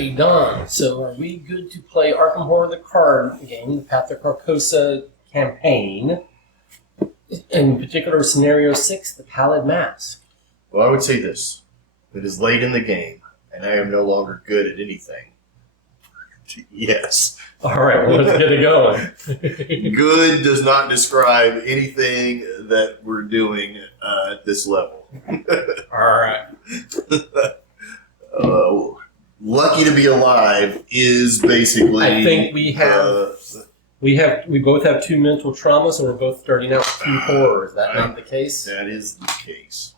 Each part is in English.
Alrighty, Don. So are we good to play Arkham Horror the card game, the Path to Carcosa campaign? In particular, Scenario 6, the Pallid Mask. Well, I would say this. It is late in the game, and I am no longer good at anything. Yes. Alright, well, let's get it going. Good does not describe anything that we're doing at this level. Alright. Lucky to be alive is basically. I think we both have 2 mental traumas, and we're both starting out with 2 horror. Is that not the case? That is the case.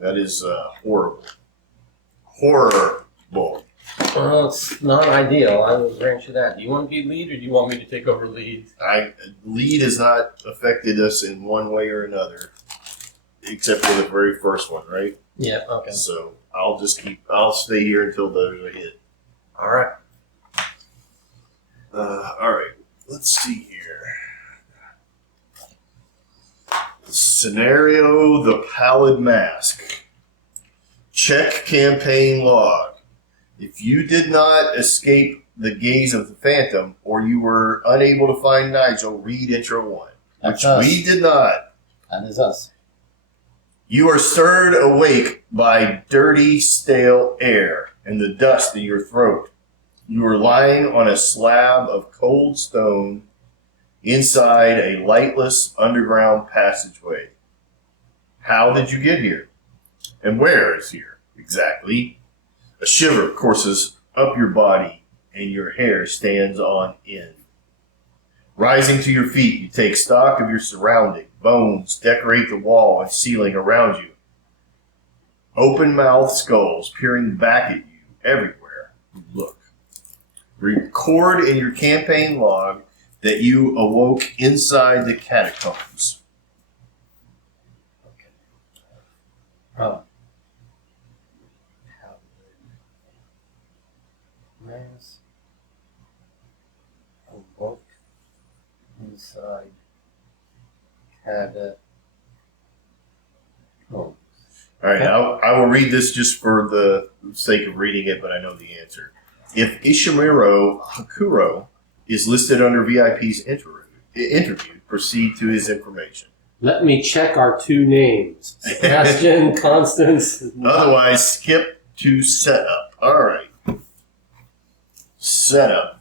That is horrible. Horrible. Well, it's not ideal. I will grant you that. Do you want to be lead, or do you want me to take over lead? Lead has not affected us in one way or another, except for the very first one, right? Yeah. Okay. So I'll stay here until those are hit. All right. All right. Let's see here. Scenario: the Pallid Mask. Check campaign log. If you did not escape the gaze of the Phantom, or you were unable to find Nigel, read Intro 1. That's which us. we did not. That is us. You are stirred awake by dirty, stale air and the dust in your throat. You are lying on a slab of cold stone inside a lightless underground passageway. How did you get here? And where is here, exactly? A shiver courses up your body and your hair stands on end. Rising to your feet, you take stock of your surrounding. Bones decorate the wall and ceiling around you. Open-mouthed skulls peering back at you everywhere you look. Record in your campaign log that you awoke inside the catacombs. Okay. Mask. Awoke inside catacombs. All right, I will read this just for the sake of reading it, but I know the answer. If Ishimuro Hakuro is listed under VIP's interview, proceed to his information. Let me check our 2 names. Sebastian, Constance. Otherwise, skip to setup. All right. Setup.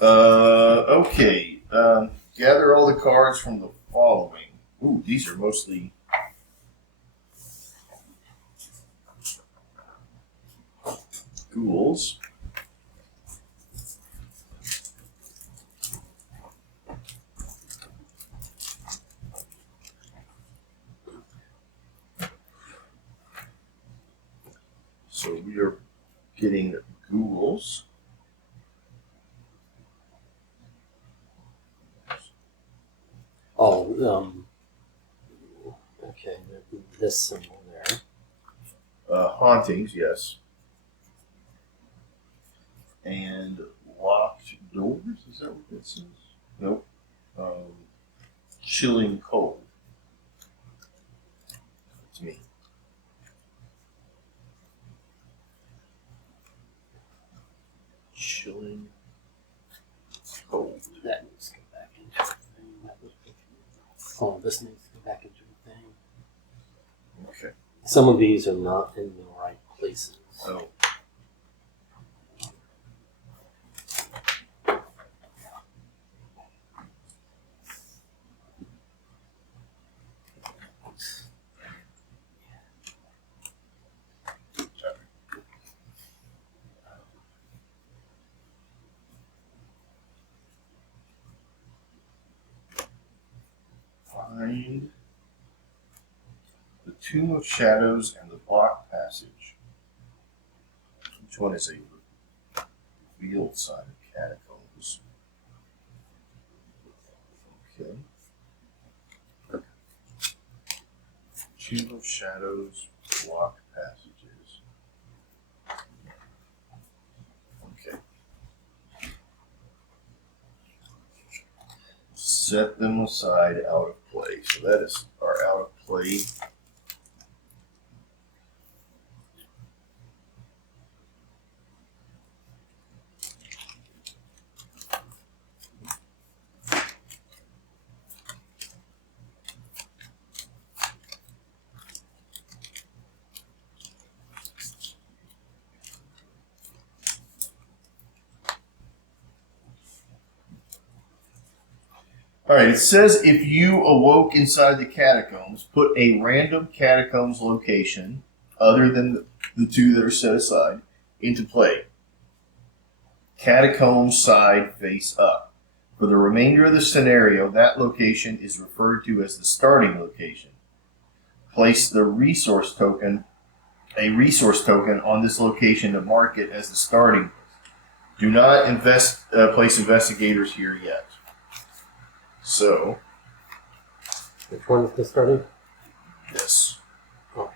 Okay. Gather all the cards from the following. Ooh, these are mostly... ghouls. So we are getting ghouls. Oh, okay, this symbol there. Hauntings, yes. And locked doors, is that what that says? Nope. Chilling cold. That's me. Chilling cold. That needs to go back into the thing. Oh, this needs to go back into the thing. Okay. Some of these are not in the right places. Oh. Find the Tomb of Shadows and the Block Passage. Which one is a revealed side of catacombs? Okay. Tomb of Shadows, Block Passages. Okay. Set them aside out of play. So that is our out of play. All right, it says if you awoke inside the catacombs, put a random catacombs location, other than the two that are set aside, into play. Catacombs side face up. For the remainder of the scenario, that location is referred to as the starting location. Place a resource token on this location to mark it as the starting. Do not place investigators here yet. So, Which one is the starting? this. Okay.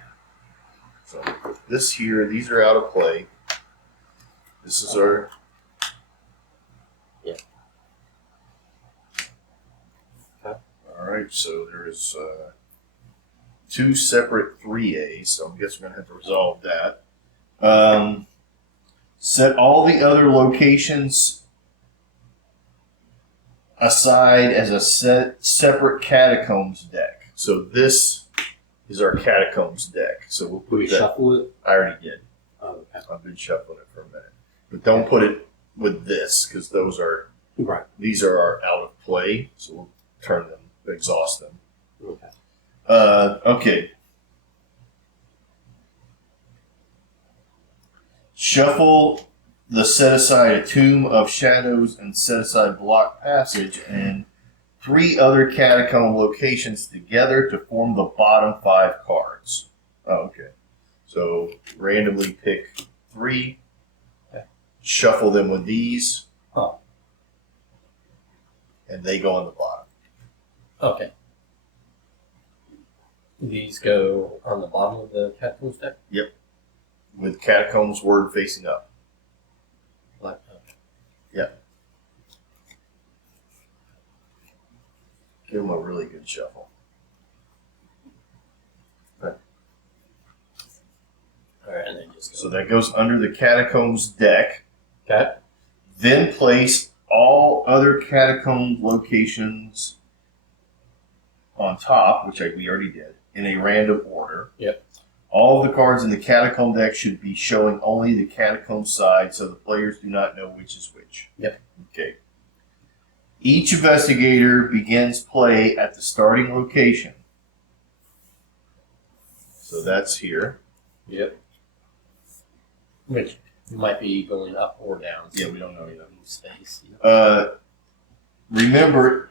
So, this here, these are out of play. This is our. Yeah. Okay. Alright, so there's two separate 3As, so I guess we're going to have to resolve that. Set all the other locations aside as a separate catacombs deck. So this is our catacombs deck. So we'll Do put we that. shuffle it? I already did. Oh, okay. I've been shuffling it for a minute, but don't put it with this because Right. these are our out of play. So we'll turn them, exhaust them. Okay. Okay. Shuffle the set aside a Tomb of Shadows and set aside Block Passage and 3 other catacomb locations together to form the bottom 5 cards. Oh, okay. So randomly pick 3, shuffle them with these, and they go on the bottom. Okay. These go on the bottom of the catacombs deck? With catacombs word facing up. Like, Give them a really good shuffle. Alright, and then just go. So that goes under the catacombs deck. Okay. Then place all other catacomb locations on top, which we already did, in a random order. Yep. All of the cards in the catacomb deck should be showing only the catacomb side so the players do not know which is which. Yep. Okay. Each investigator begins play at the starting location. So that's here. Yep. Which might be going up or down. So Yeah. we don't know either space. Remember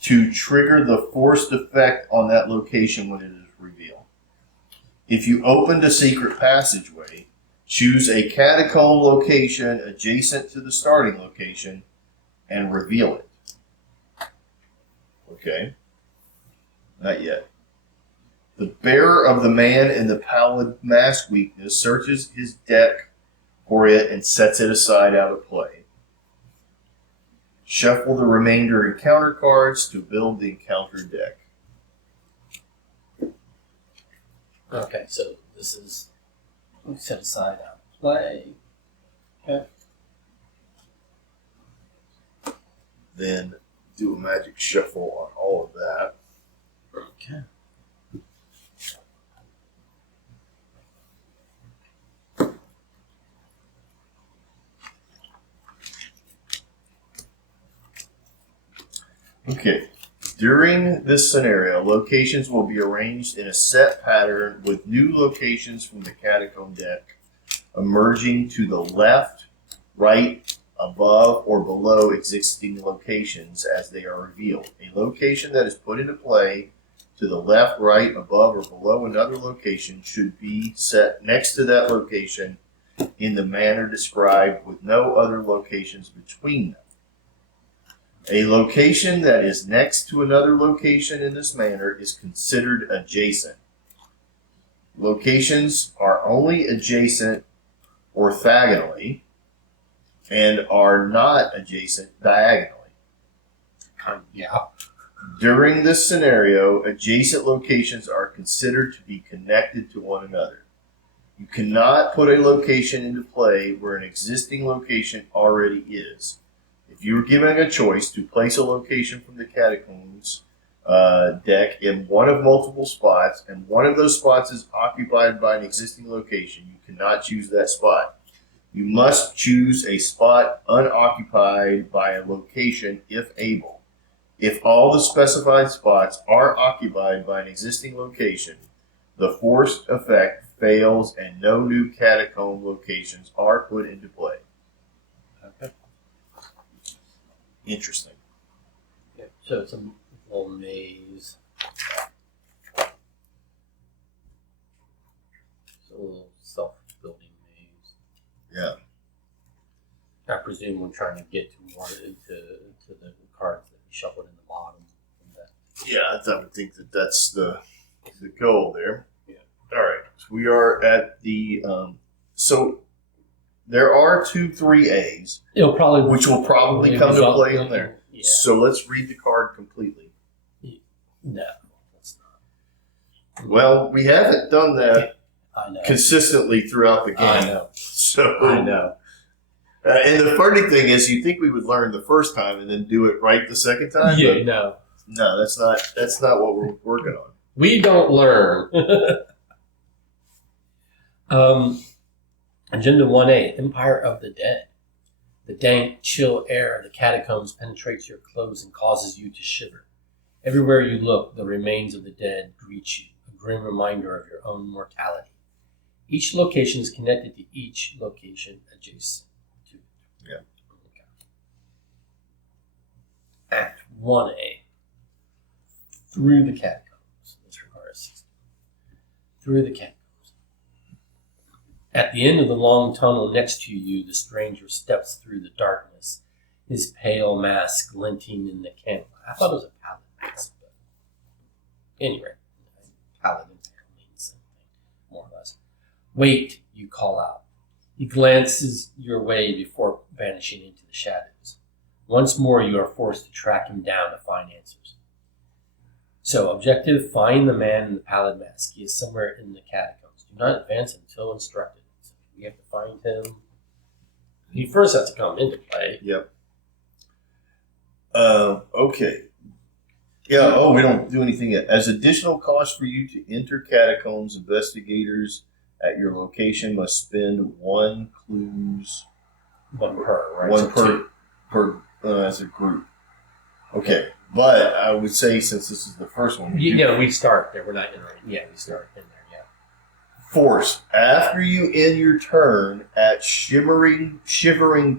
to trigger the forced effect on that location when it is revealed. If you opened a secret passageway, choose a catacomb location adjacent to the starting location and reveal it. Okay. Not yet. The bearer of the man in the Pallid Mask weakness searches his deck for it and sets it aside out of play. Shuffle the remainder encounter cards to build the encounter deck. Okay, so this is set aside out of play. Okay. Then do a magic shuffle on all of that. Okay. Okay. During this scenario, locations will be arranged in a set pattern with new locations from the catacomb deck emerging to the left, right, above, or below existing locations as they are revealed. A location that is put into play to the left, right, above, or below another location should be set next to that location in the manner described with no other locations between them. A location that is next to another location in this manner is considered adjacent. Locations are only adjacent orthogonally and are not adjacent diagonally. Yeah. During this scenario, adjacent locations are considered to be connected to one another. You cannot put a location into play where an existing location already is. If you were given a choice to place a location from the catacombs deck in one of multiple spots, and one of those spots is occupied by an existing location, you cannot choose that spot. You must choose a spot unoccupied by a location if able. If all the specified spots are occupied by an existing location, the forced effect fails and no new catacomb locations are put into play. Okay. Interesting. Yeah, so it's a little maze. It's a little self-building maze. Yeah. I presume we're trying to get to the cards that we shuffled in the bottom. Yeah, I would think that's the goal there. Yeah. All right. So we are at the so there are 2 3As, which will probably come to play in there. Yeah. So let's read the card completely. No, that's not. Well, we haven't done that I know. consistently throughout the game. I know. So I know. And the funny thing is, you think we would learn the first time and then do it right the second time? Yeah, but no. No, that's not what we're working on. We don't learn. Agenda 1A, Empire of the Dead. The dank, chill air of the catacombs penetrates your clothes and causes you to shiver. Everywhere you look, the remains of the dead greet you, a grim reminder of your own mortality. Each location is connected to each location adjacent to it. Yeah. Okay. Act 1A. Through the catacombs. This requires 60. Through the catacombs. At the end of the long tunnel next to you, the stranger steps through the darkness, his pale mask glinting in the candlelight. I thought it was a pallid mask, but anyway, pallid and pale means the same thing, more or less. Wait, you call out. He glances your way before vanishing into the shadows. Once more, you are forced to track him down to find answers. So, objective, find the man in the pallid mask. He is somewhere in the catacombs. Do not advance until instructed. So we have to find him. He first has to come into play. Yep. Okay. Yeah, oh, we don't do anything yet. As additional cost for you to enter catacombs, investigators at your location must spend 1 clues. One per, right? One per as a group. Okay. But I would say, since this is the first one, we start there. We're not entering. Yeah, we start in there, yeah. Force. After you end your turn at shivering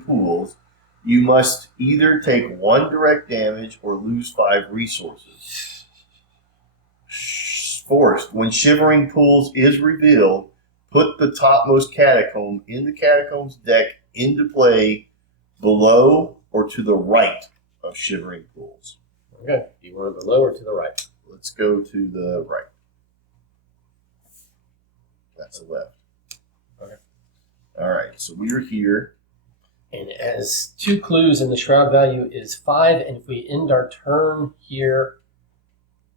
pools, you must either take 1 direct damage or lose 5 resources. Forced. When shivering pools is revealed, put the topmost catacomb in the catacombs deck into play below or to the right of shivering pools. Okay. Do you want to below or to the right? Let's go to the right. That's the left. Okay. All right. So we are here. And as 2 clues, and the shroud value is 5, and if we end our turn here,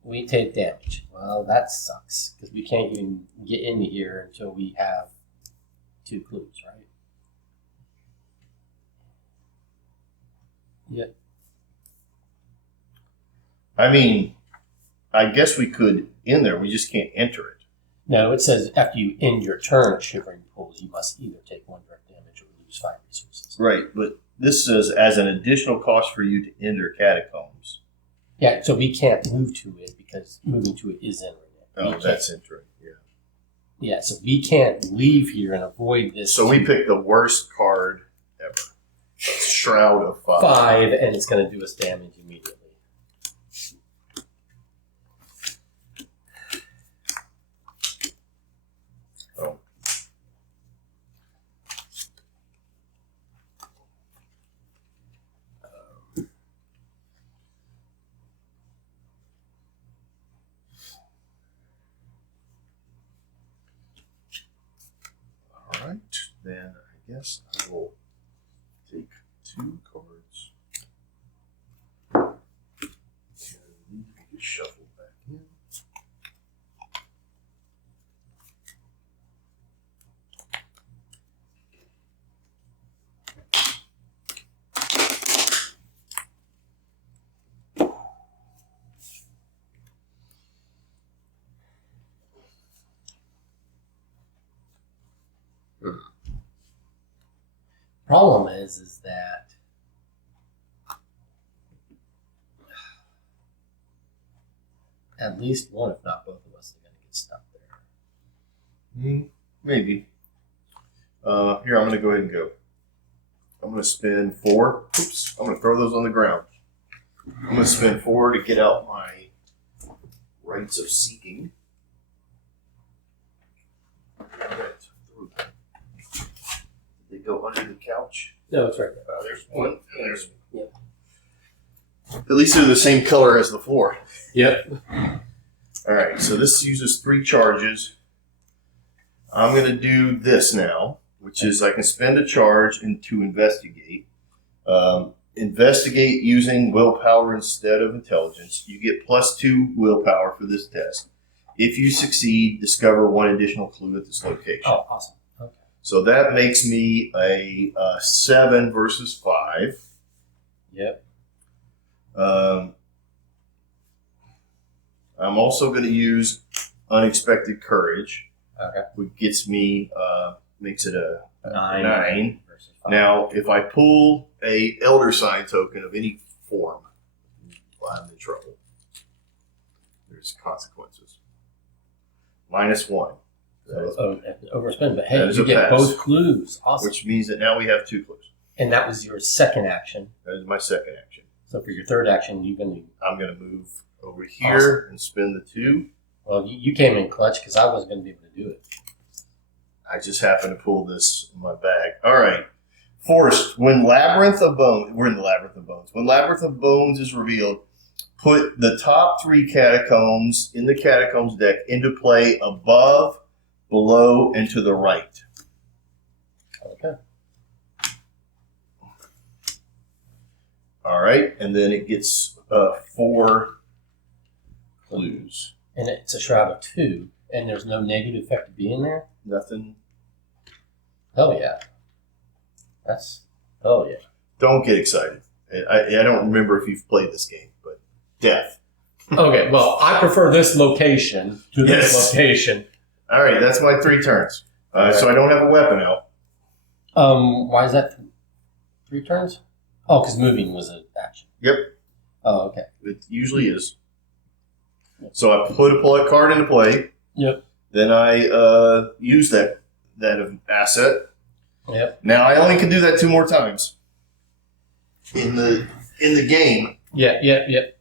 we take damage. Well, that sucks, because we can't even get into here until we have 2 clues, right? Yep. I mean, I guess we could in there. We just can't enter it. No, it says after you end your turn at Shivering Pools, you must either take 1 direct damage or lose 5 resources. Right, but this says as an additional cost for you to enter catacombs. Yeah, so we can't move to it because moving to it is entering it. Oh, that's entering. Yeah. Yeah, so we can't leave here and avoid this. So we picked the worst card ever. Shroud of 5. 5, and it's going to do us damage immediately. Oh. All right, then I guess I will take 2 cards. And these will get shuffled back in. Problem is that at least one, if not both of us, are going to get stuck there. Maybe. Here, I'm going to go ahead and go. I'm going to spend 4. Oops. I'm going to throw those on the ground. I'm going to spend 4 to get out my rights of seeking. Did they go under the couch? No, it's right there. There's one. And there's Yep. At least they're the same color as the floor. Yep. All right, so this uses 3 charges. I'm going to do this now, which is I can spend a charge to investigate. Investigate using willpower instead of intelligence. You get +2 willpower for this test. If you succeed, discover 1 additional clue at this location. Oh, awesome. Okay. So that makes me a 7 versus 5. Yep. I'm also going to use unexpected courage, Okay. which gets me makes it a 9 versus 5. Now, if I pull a elder sign token of any form, I'm in trouble. There's consequences. -1. Overspend, but hey, That is you a get pass. both clues. Awesome. Which means that now we have 2 clues. And that was your second action. That is my second action. So for your third action, you're going to. I'm going to move over here and spin the 2. Well, you came in clutch because I wasn't going to be able to do it. I just happened to pull this in my bag. All right. Forced. When Labyrinth of Bones, we're in the Labyrinth of Bones. When Labyrinth of Bones is revealed, put the top 3 catacombs in the catacombs deck into play above, below, and to the right. Okay. All right. And then it gets 4 clues. And it's a shroud of 2, and there's no negative effect to being there? Nothing. Hell yeah. Hell yeah. Don't get excited. I don't remember if you've played this game, but death. Okay, well, I prefer this location to this Yes. location. All right, that's my 3 turns. So I don't have a weapon out. Why is that 3 turns? Oh, because moving was an action. Yep, Oh, okay. it usually is. So I put a card into play. Yep. Then I use that asset. Yep. Now I only can do that 2 more times in the game. Yeah. Wait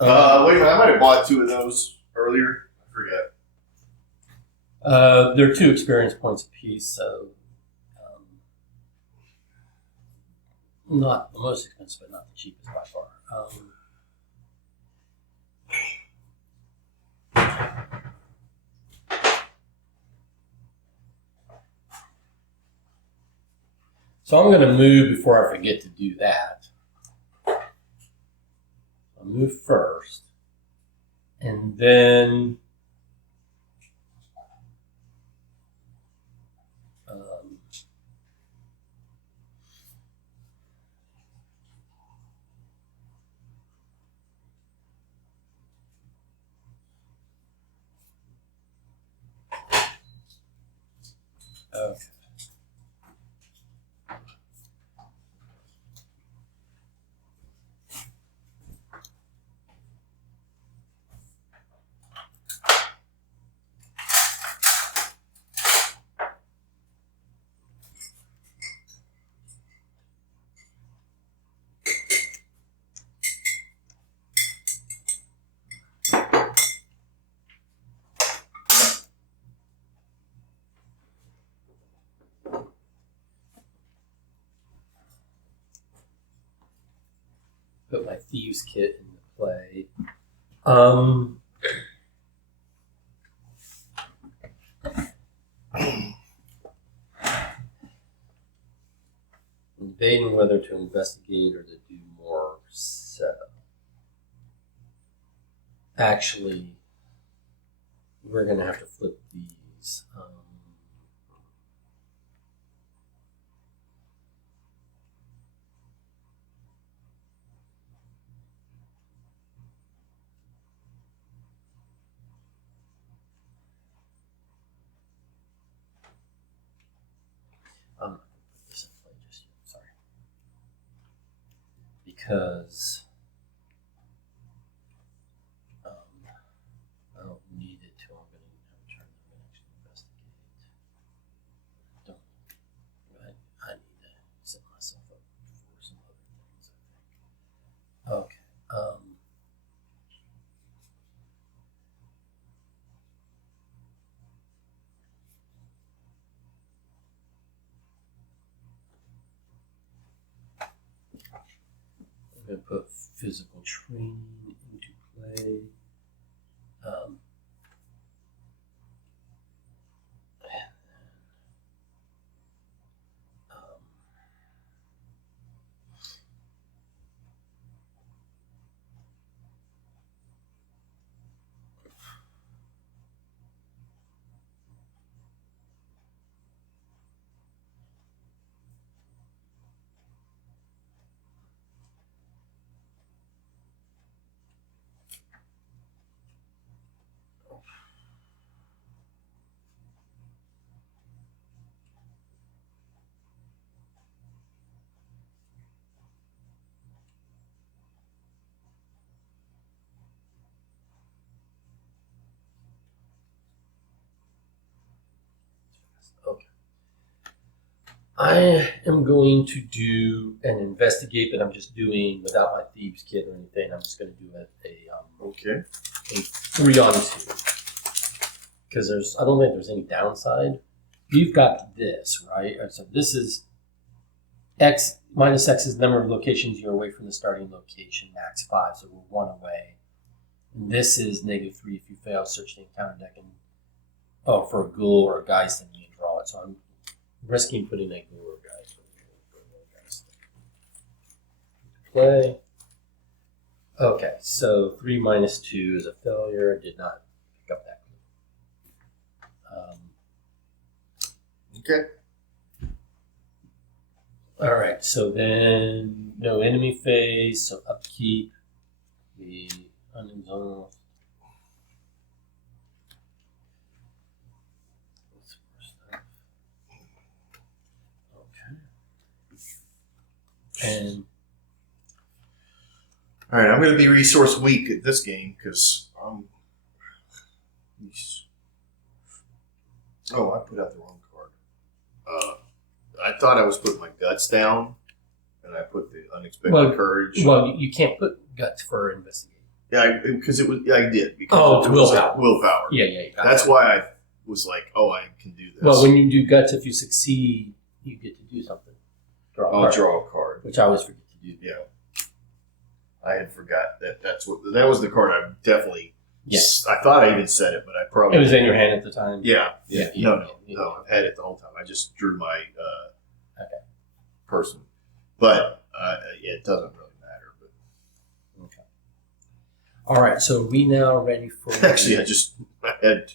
a minute, I might have bought 2 of those earlier. I forget. They're 2 experience points apiece, so not the most expensive, but not the cheapest by far. So I'm going to move before I forget to do that. I'll move first, and then okay. Put my thieves kit into play. Debating whether to investigate or to do more setup. Actually, we're going to have to flip these. I'm not going to put this in play just yet. Sorry. Because put physical training into play. Okay. I am going to do an investigate, but I'm just doing without my thieves kit or anything. I'm just going to do Okay. a 3-on-2 because I don't think there's any downside. You've got this, right? So this is X minus X is the number of locations you're away from the starting location, max 5, so we're 1 away. And this is -3 if you fail. Search the encounter deck and for a ghoul or a geist and you draw it. So I'm risking putting a ghoul or geist. Play. Okay, so 3 minus 2 is a failure. I did not pick up that clue. Okay. All right, so then no enemy phase, so upkeep. The unexhausted. Okay. And All right, I'm going to be resource weak at this game because Oh, I put out the wrong card. I thought I was putting my guts down, and I put the unexpected courage. Well, you can't put guts for investigate. Yeah, because it was. Yeah, I did because Oh, it was willpower. Willpower. Yeah. That's why I was like, oh, I can do this. Well, when you do guts, if you succeed, you get to do something. I'll draw a card, which I always forget to do. Yeah, I had forgot that. That was the card I definitely. Yes, I thought I even said it, but I probably. It was in your hand at the time. Yeah. No. Yeah. I've had it the whole time. I just drew my Okay. person, but it doesn't really matter. But Okay. All right. So are we now ready for? actually, I had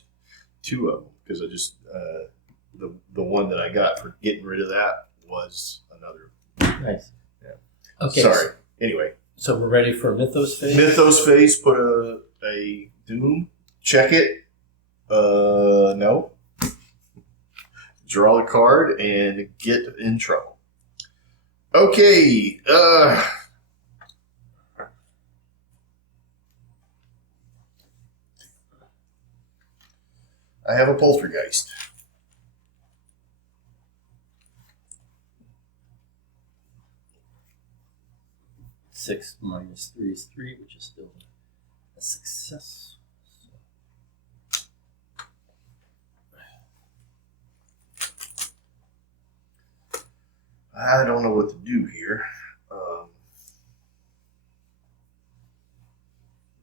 2 of them because I just the one that I got for getting rid of that was another. Nice. Yeah. Okay. Sorry. Anyway. So we're ready for Mythos phase. Mythos phase. Put a doom. Check it. No. Draw a card and get in trouble. Okay. I have a poltergeist. Six minus 3 is 3, which is still a success. I don't know what to do here.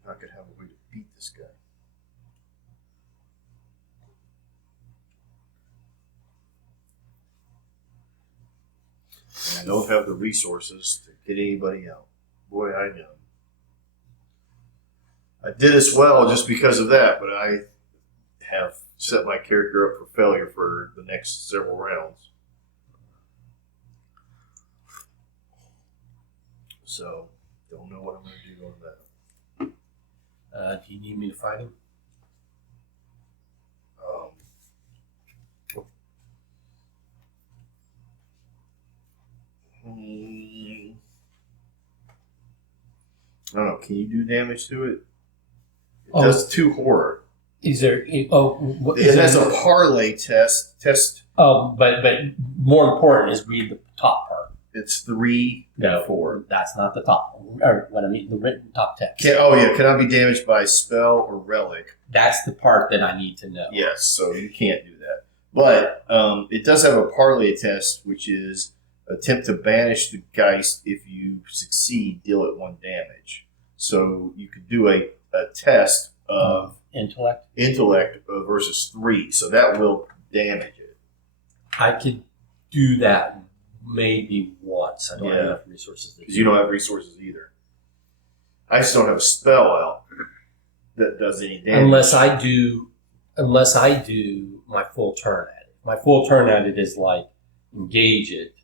I could have a way to beat this guy. And I don't have the resources to get anybody out. Boy, I know. I did as well just because of that, but I have set my character up for failure for the next several rounds. So, don't know what I'm going to do on that. Do you need me to fight him? I don't know. Can you do damage to it? It does 2 horror. Is there? What, It has a parlay test. But more important is read the top part. It's 3 and 4. That's not the top. Or what I mean, the written top text. Cannot be damaged by spell or relic. That's the part that I need to know. Yes, so you can't do that. But it does have a parlay test, which is Attempt to banish the Geist. If you succeed, deal it 1 damage. So you could do a test of intellect versus 3. So that will damage it. I could do that maybe once. I don't have enough resources. Because you don't have resources either. I just don't have a spell out that does any damage. Unless I do my full turn at it. My full turn at it is like engage it,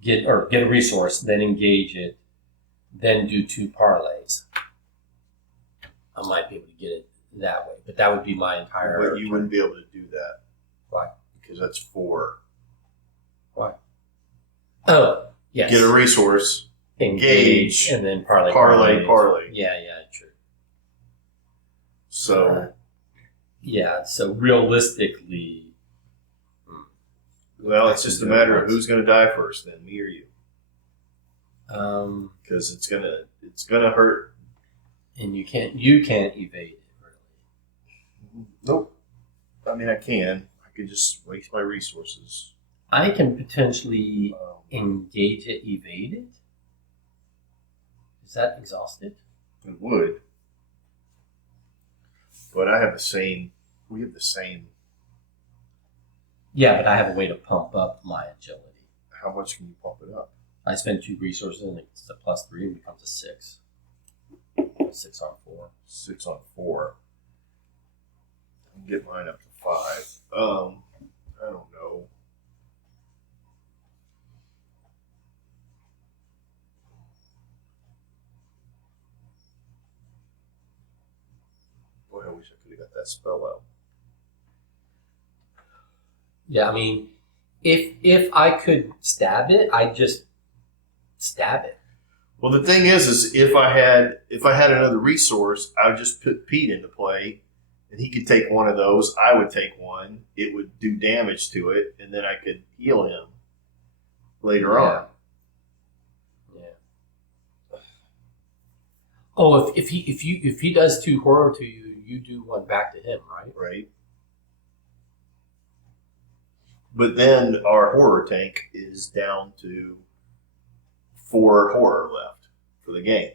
get a resource, then engage it, then do 2 parlays. I might be able to get it that way, but that would be my entire. But you wouldn't be able to do that. Why? Because that's 4. Why? Oh, yes. Get a resource, engage, and then parlay. Yeah, true. So. So realistically. Well, it's just a matter of who's going to die first, then, me or you. Because it's gonna hurt. And you can't evade it, really. Nope. I mean, I can. I could just waste my resources. I can potentially engage it, evade it. Is that exhausted? It would. But I have the same. We have the same. Yeah, but I have a way to pump up my agility. How much can you pump it up? I spend 2 resources and it's a +3 and becomes a 6. 6 on 4. 6 on 4. I can get mine up to 5. I don't know. Boy, I wish I could have got that spell out. Yeah, I mean, if I could stab it, I'd just stab it. Well, the thing is if I had another resource, I would just put Pete into play, and he could take one of those. I would take one. It would do damage to it, and then I could heal him later on. Yeah. Oh, if he does 2 horror to you, you do 1 back to him, right? Right. But then our horror tank is down to 4 horror left for the game.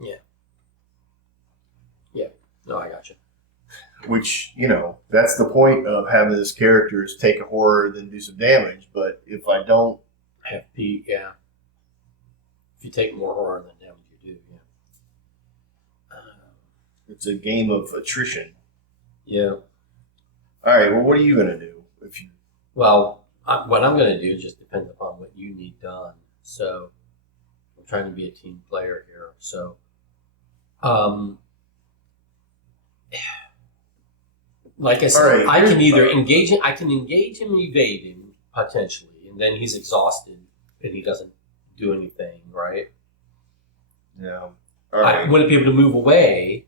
Yeah. No, I got you. Which, that's the point of having this character is take a horror, then do some damage. But if I don't have Pete, yeah. If you take more horror than damage, you do, yeah. It's a game of attrition. Yeah. All right. Well, what are you gonna do if you? Well, what I'm going to do just depends upon what you need done. So, I'm trying to be a team player here. So, like I said, I can either engage him. I can engage him and evade him potentially, and then he's exhausted and he doesn't do anything, right? Yeah. All right. I wouldn't be able to move away.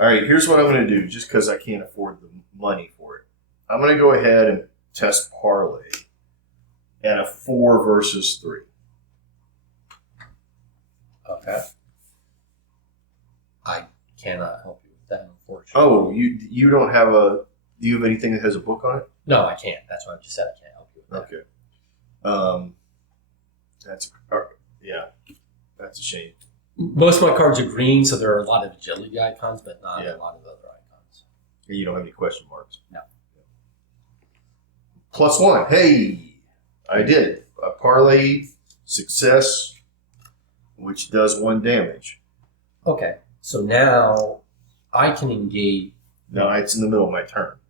All right. Here's what I'm going to do, just because I can't afford the money for it. I'm going to go ahead and test parlay at a 4 versus 3. Okay. I cannot help you with that, unfortunately. Oh, you don't have do you have anything that has a book on it? No, I can't. That's why I just said I can't help you with that. Okay. That's a shame. Most of my cards are green, so there are a lot of agility icons, but not a lot of other icons. And you don't have any question marks? No. +1. Hey, I did. A parlay success, which does 1 damage. Okay, so now I can engage. No, it's in the middle of my turn.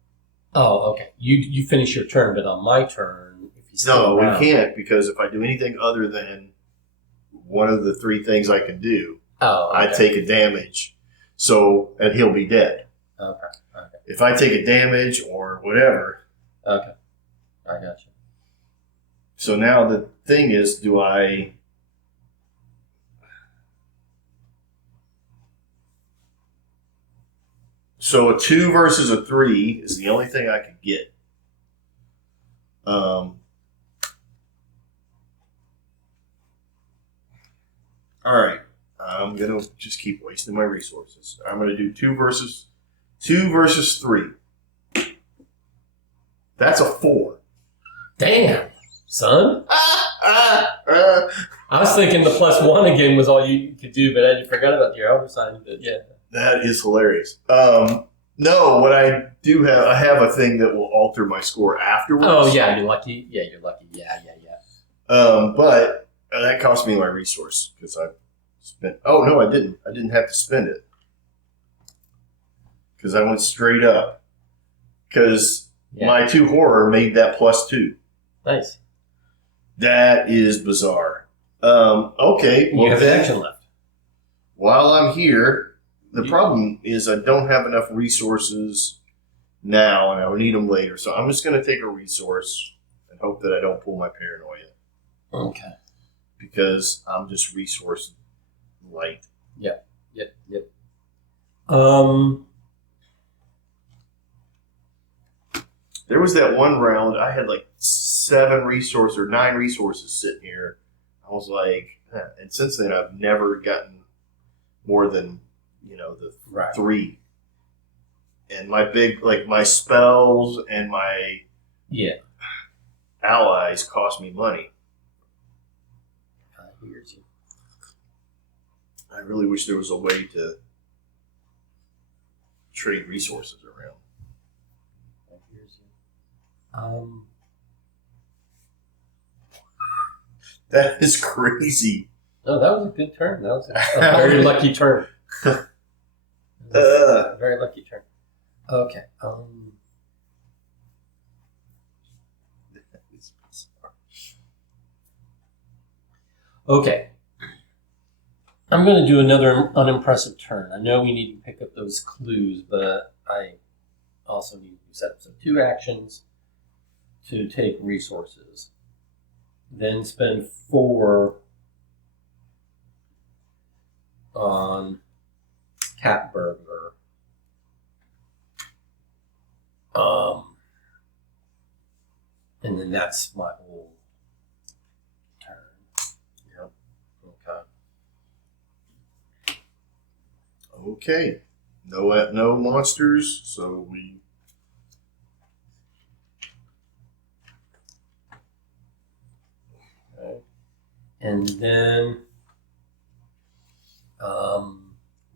Oh, okay. You finish your turn, but on my turn, if he's still around, we can't, because if I do anything other than one of the 3 things I can do, I take a damage. So, and he'll be dead. Okay. If I take a damage or whatever. Okay. I got you. So now the thing is, do I... So a 2 versus a 3 is the only thing I could get. All right. I'm going to just keep wasting my resources. I'm going to do 2 versus 3. That's a 4. Damn, son. I was thinking the +1 again was all you could do, but I forgot about your elder sign. But yeah. That is hilarious. No, what I do have, I have a thing that will alter my score afterwards. Oh yeah, you're lucky. Yeah, you're lucky. Yeah. But that cost me my resource because I spent. Oh no, I didn't. I didn't have to spend it because I went straight up. Because my 2 horror made that +2. Nice. That is bizarre. Okay. You have an action left. While I'm here. The problem is I don't have enough resources now, and I will need them later. So I'm just going to take a resource and hope that I don't pull my paranoia. Okay. Because I'm just resource light. Yep. There was that one round I had like 7 resources or 9 resources sitting here. I was like, and since then I've never gotten more than the 3. And my big, like my spells and my allies cost me money. I really wish there was a way to trade resources around. That is crazy. No, that was a good turn. That was a very lucky turn. Very lucky turn. Okay. Okay. I'm going to do another unimpressive turn. I know we need to pick up those clues, but I also need to set up some 2 actions to take resources. Then spend 4 on cat burglar. And then that's my whole turn. Yep. Okay. Okay. No monsters, so we. Okay. And then.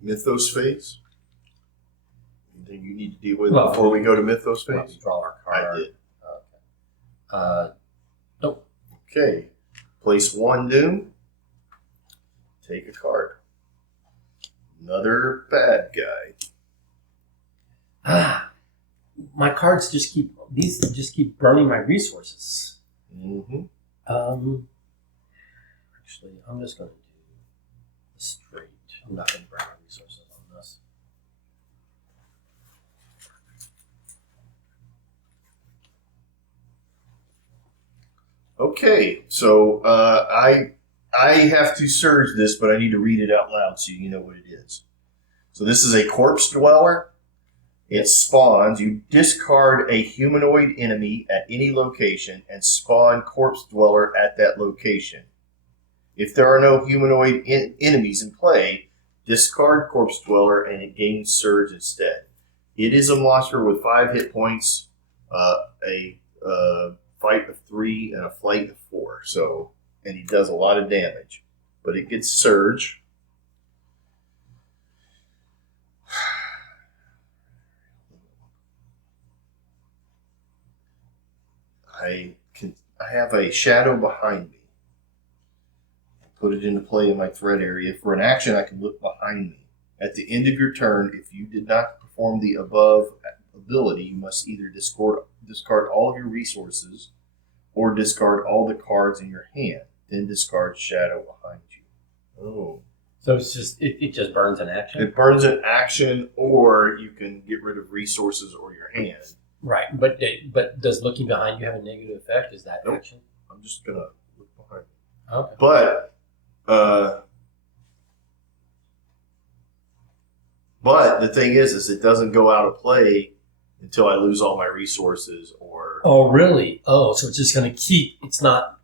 Mythos phase? Anything you need to deal with before we go to Mythos phase? Let's draw our card. I did. Okay. Nope. Okay. Place 1 doom. Take a card. Another bad guy. My cards just keep burning my resources. Mm-hmm. Actually, I'm just going to do a straight. I'm not going to burn my resources on this. Okay, so I have to surge this, but I need to read it out loud so you know what it is. So this is a corpse dweller. It spawns. You discard a humanoid enemy at any location and spawn corpse dweller at that location. If there are no humanoid enemies in play, discard corpse dweller and it gains surge instead. It is a monster with 5 hit points, a fight of 3, and a flight of 4. So, and he does a lot of damage, but it gets surge. I have a shadow behind me. Put it into play in my threat area. For an action, I can look behind me. At the end of your turn, if you did not perform the above ability, you must either discard all of your resources or discard all the cards in your hand. Then discard shadow behind you. Oh. So it's just it just burns an action? It burns an action, or you can get rid of resources or your hand. Right, but does looking behind you have a negative effect? Is that action? I'm just going to look behind me. Okay. But the thing is it doesn't go out of play until I lose all my resources or. Oh, really? Oh, so it's just going to keep. It's not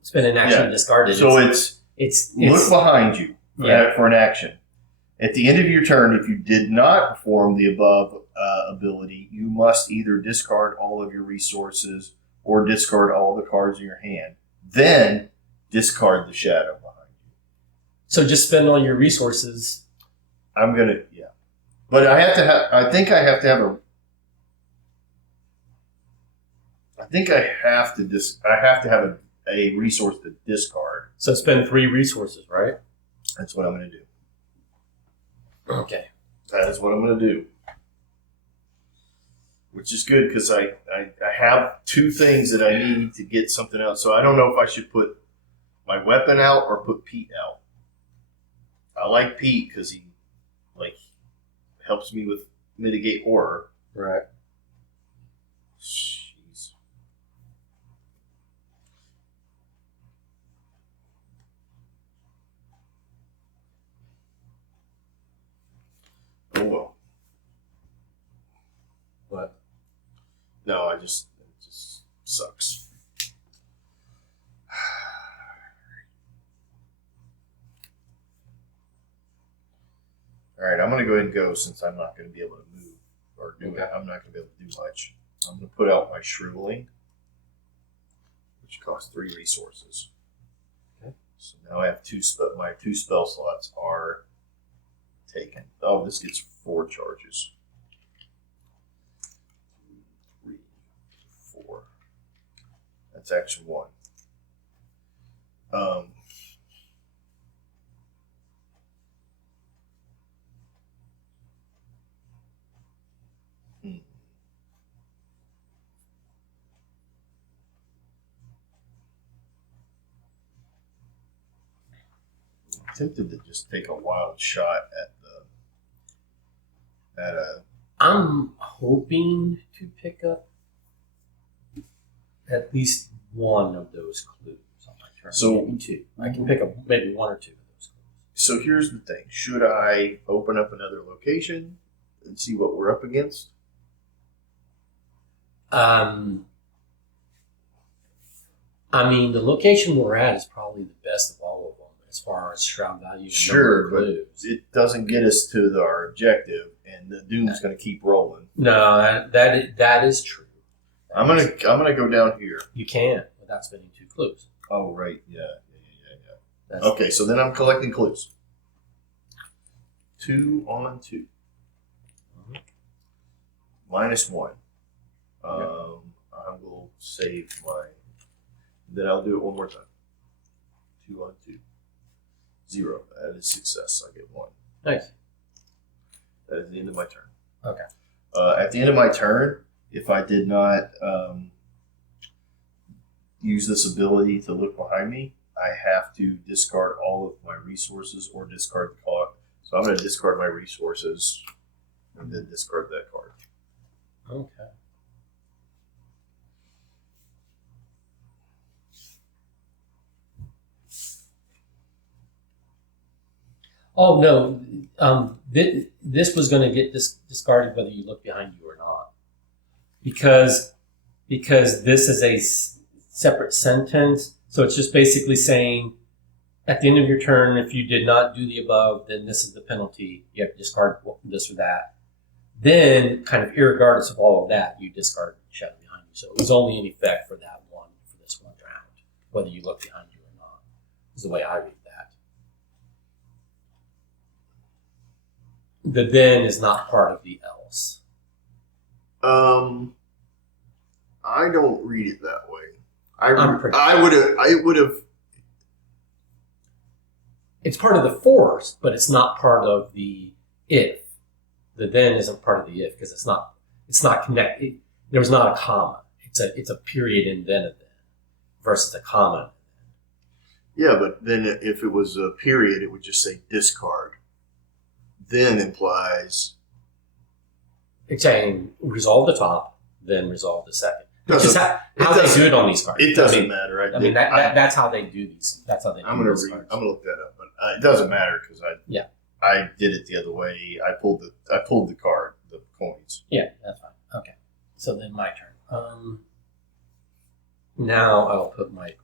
spend an action discarded. So it's look behind you for an action. At the end of your turn, if you did not perform the above ability, you must either discard all of your resources or discard all the cards in your hand. Then discard the shadow behind So just spend all your resources. I'm gonna, yeah. But I have to have. I think I have to have a. I think I have to I have to have a resource to discard. So spend 3 resources, right? That's what I'm gonna do. Okay. That is what I'm gonna do. Which is good because I have 2 things that I need to get something out. So I don't know if I should put my weapon out or put Pete out. I like Pete because he helps me with mitigate horror. Right. Jeez. Oh well. What? No, it just sucks. All right, I'm going to go ahead and go since I'm not going to be able to move or do it. I'm not going to be able to do much. I'm going to put out my shriveling, which costs 3 resources. Okay. So now I have my 2 spell slots are taken. Oh, this gets 4 charges. 2, 3, 4. That's action 1. Tempted to just take a wild shot at a. I'm hoping to pick up at least one of those clues on my turn. So maybe 2. I can pick up maybe 1 or 2 of those clues. So here's the thing: should I open up another location and see what we're up against? I mean, the location we're at is probably the best of all of them as far as shroud value. And Sure, number of but clues. it doesn't get us to our objective, and the doom's going to keep rolling. No, that is true. I'm gonna go down here. You can't without spending 2 clues. Oh right, yeah. That's Okay, so then I'm collecting clues. 2 on 2. -1. I will save my. Then I'll do it one more time. 2 on 2. 0. That is success. I get 1. Nice. That is the end of my turn. Okay. At the end of my turn, if I did not use this ability to look behind me, I have to discard all of my resources or discard the card. So I'm going to discard my resources and then discard that card. Okay. Oh no, this was going to get discarded whether you look behind you or not, because this is a separate sentence. So it's just basically saying, at the end of your turn, if you did not do the above, then this is the penalty. You have to discard this or that. Then, kind of irregardless of all of that, you discard shadow behind you. So it was only in effect for that one, for this one round, whether you look behind you or not, is the way I read that. The then is not part of the else. I don't read it that way. I would have. It's part of the force, but it's not part of the if. The then isn't part of the if because it's not connected. There's not a comma. It's a period and then a then versus a comma. Yeah, but then if it was a period, it would just say discard. Then implies It's saying resolve the top, then resolve the second. Which is how they do it on these cards. It doesn't matter. That's how they do these. That's how they do I'm gonna these read. cards. I'm gonna look that up, but it doesn't matter because I did it the other way. I pulled the card, the coins. Yeah, that's fine. Okay, so then my turn. Now I'll put my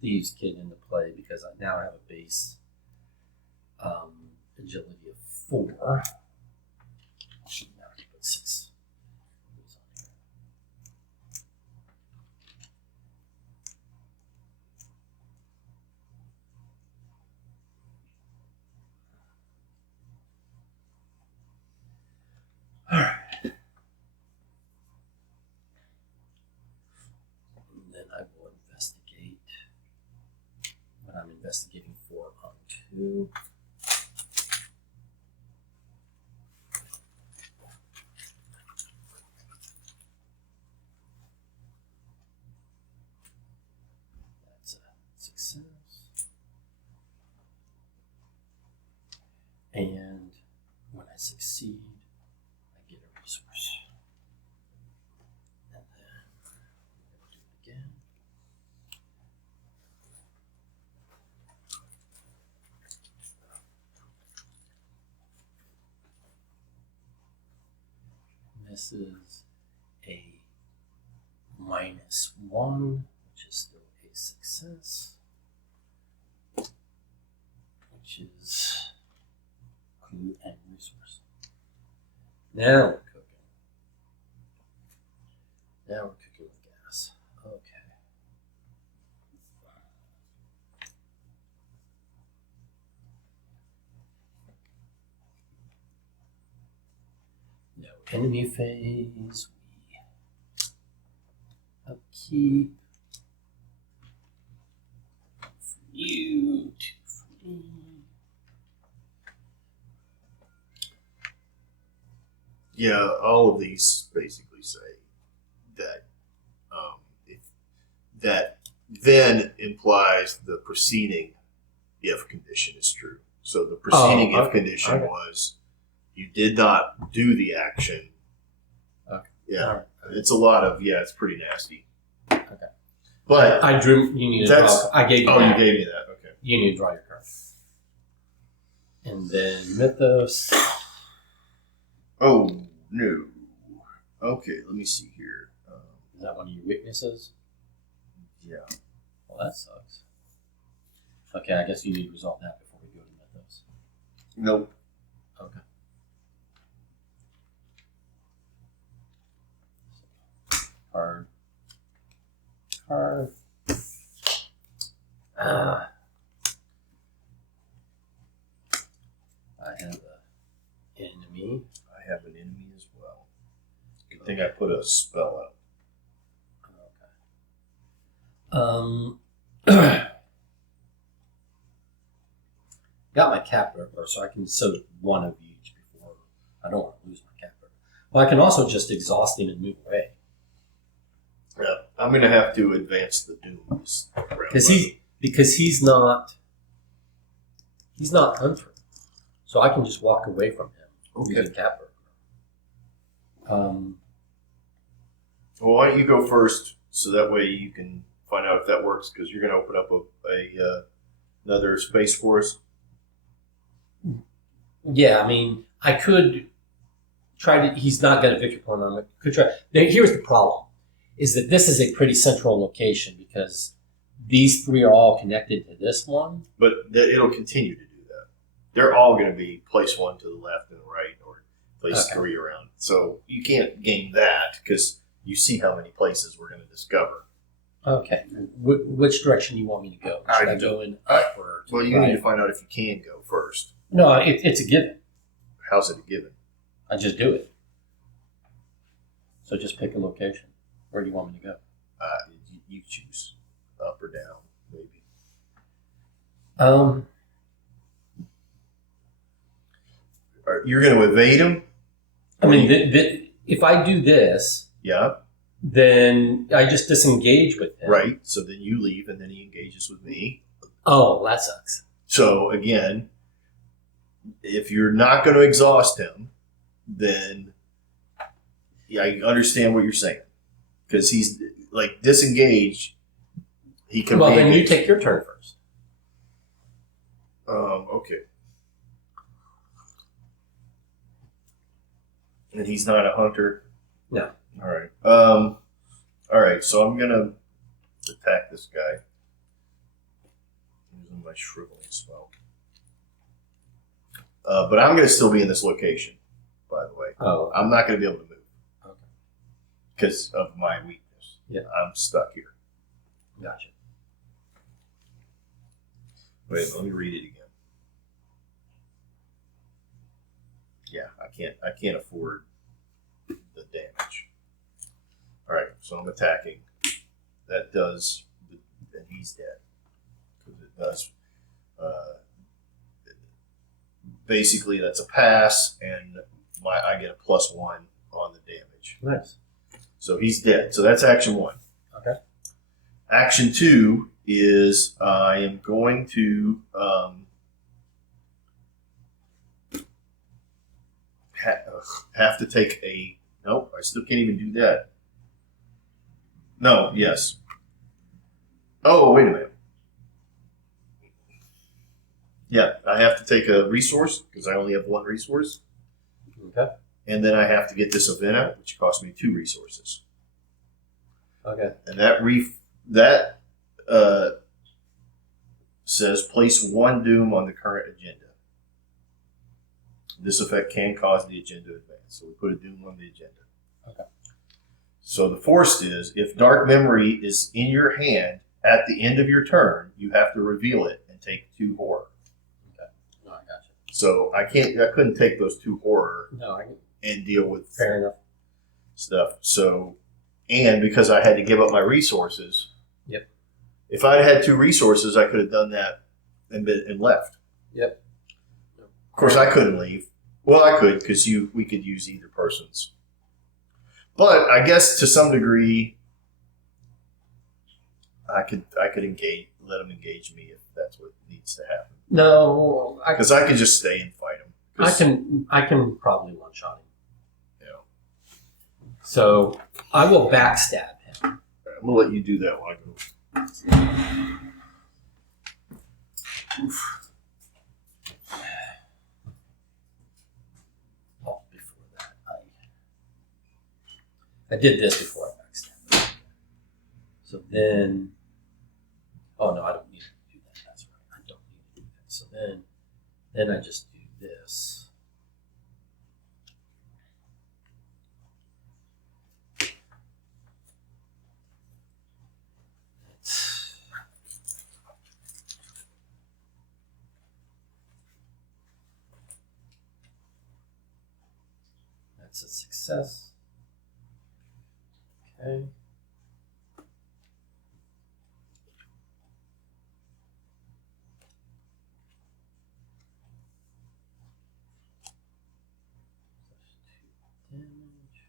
thieves kid into play because I now have a base agility of 4. Now I can put 6. I'm investigating 4 on 2. That's a success. And when I succeed, I get a resource. And then do it again. This is a -1, which is still a success, which is clue and resource. Now we're cooking. Now we're cooking with gas. Okay. No enemy phase. We upkeep. For you, 2 for me. Yeah, all of these basically say that that then implies the preceding if condition is true. So the preceding if condition was you did not do the action. Okay. Yeah, All right. it's a lot of it's pretty nasty. Okay. But I drew. You need to draw. I gave you. Oh, that. you gave me that. Okay. You need to draw your card. And then Mythos. Oh no. Okay, let me see here. Is that one of your weaknesses? Yeah. Well, that sucks. Okay, I guess you need to resolve that before we go to Mythos. Nope. Okay. Card. I have an enemy. I have an enemy as well. Good thing I put a spell out. Got my cap burglar, so I can soak 1 of each before. I don't want to lose my cap burglar. Well, I can also just exhaust him and move away. Yeah, I'm gonna have to advance the dooms Because he's not hunter, so I can just walk away from him using cap burglar. Well, why don't you go first, so that way you can find out if that works, because you're gonna open up another space for us. Yeah, I mean, I could try to. He's not got a victory point on it. Could try. Here's the problem: is that this is a pretty central location because these 3 are all connected to this one. But it'll continue to do that. They're all going to be place 1 to the left and the right, or place 3 around. So you can't gain that because you see how many places we're going to discover. Okay. Which direction do you want me to go? Should I go in up or to well, the you right? need to find out if you can go first. No, it's a given. How's it a given? I just do it. So just pick a location. Where do you want me to go? You choose up or down, maybe. You're going to evade him? I mean, if I do this, Yeah. then I just disengage with him. Right. So then you leave, and then he engages with me. Oh, that sucks. So again, if you're not going to exhaust him, then I understand what you're saying, because he's like disengaged. He can. Well, then you take your turn first. Okay. And he's not a hunter. No. All right. All right. So I'm gonna attack this guy using my shriveling spell. But I'm gonna still be in this location. By the way. Oh. I'm not gonna be able to move. Okay. Because of my weakness. Yeah. I'm stuck here. Gotcha. Wait, let me read it again. Yeah, I can't afford the damage. All right, so I'm attacking. That does, and he's dead. Basically, that's a pass, and I get a +1 on the damage. Nice. So he's dead. So that's action 1. Okay. Action 2 is I am going to have to take a. Nope, I still can't even do that. No, yes. Oh, wait a minute. Yeah, I have to take a resource because I only have 1 resource. Okay. And then I have to get this event out, which costs me 2 resources. Okay. And that says place 1 doom on the current agenda. This effect can cause the agenda to advance. So we put a doom on the agenda. Okay. So the forced is, if dark memory is in your hand at the end of your turn, you have to reveal it and take 2 horror. Okay. No, I got you. So I couldn't take those 2 horror and deal with fair enough stuff. So, and because I had to give up my resources. Yep. If I had 2 resources, I could have done that and left. Yep. Of course, I couldn't leave. Well, I could because we could use either person's. But I guess to some degree, I could let them engage me if that's what needs to happen. No, because I could just stay and fight them. I can probably one-shot him. Yeah. So I will backstab him. I'm gonna let you do that while I go. Oof. Oh, before that, I did this before I backstabbed. So then, oh no, I don't need to do that. That's right, I don't need to do that. So then I just do this. That's a success. Okay. Damage.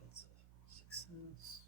That's a success.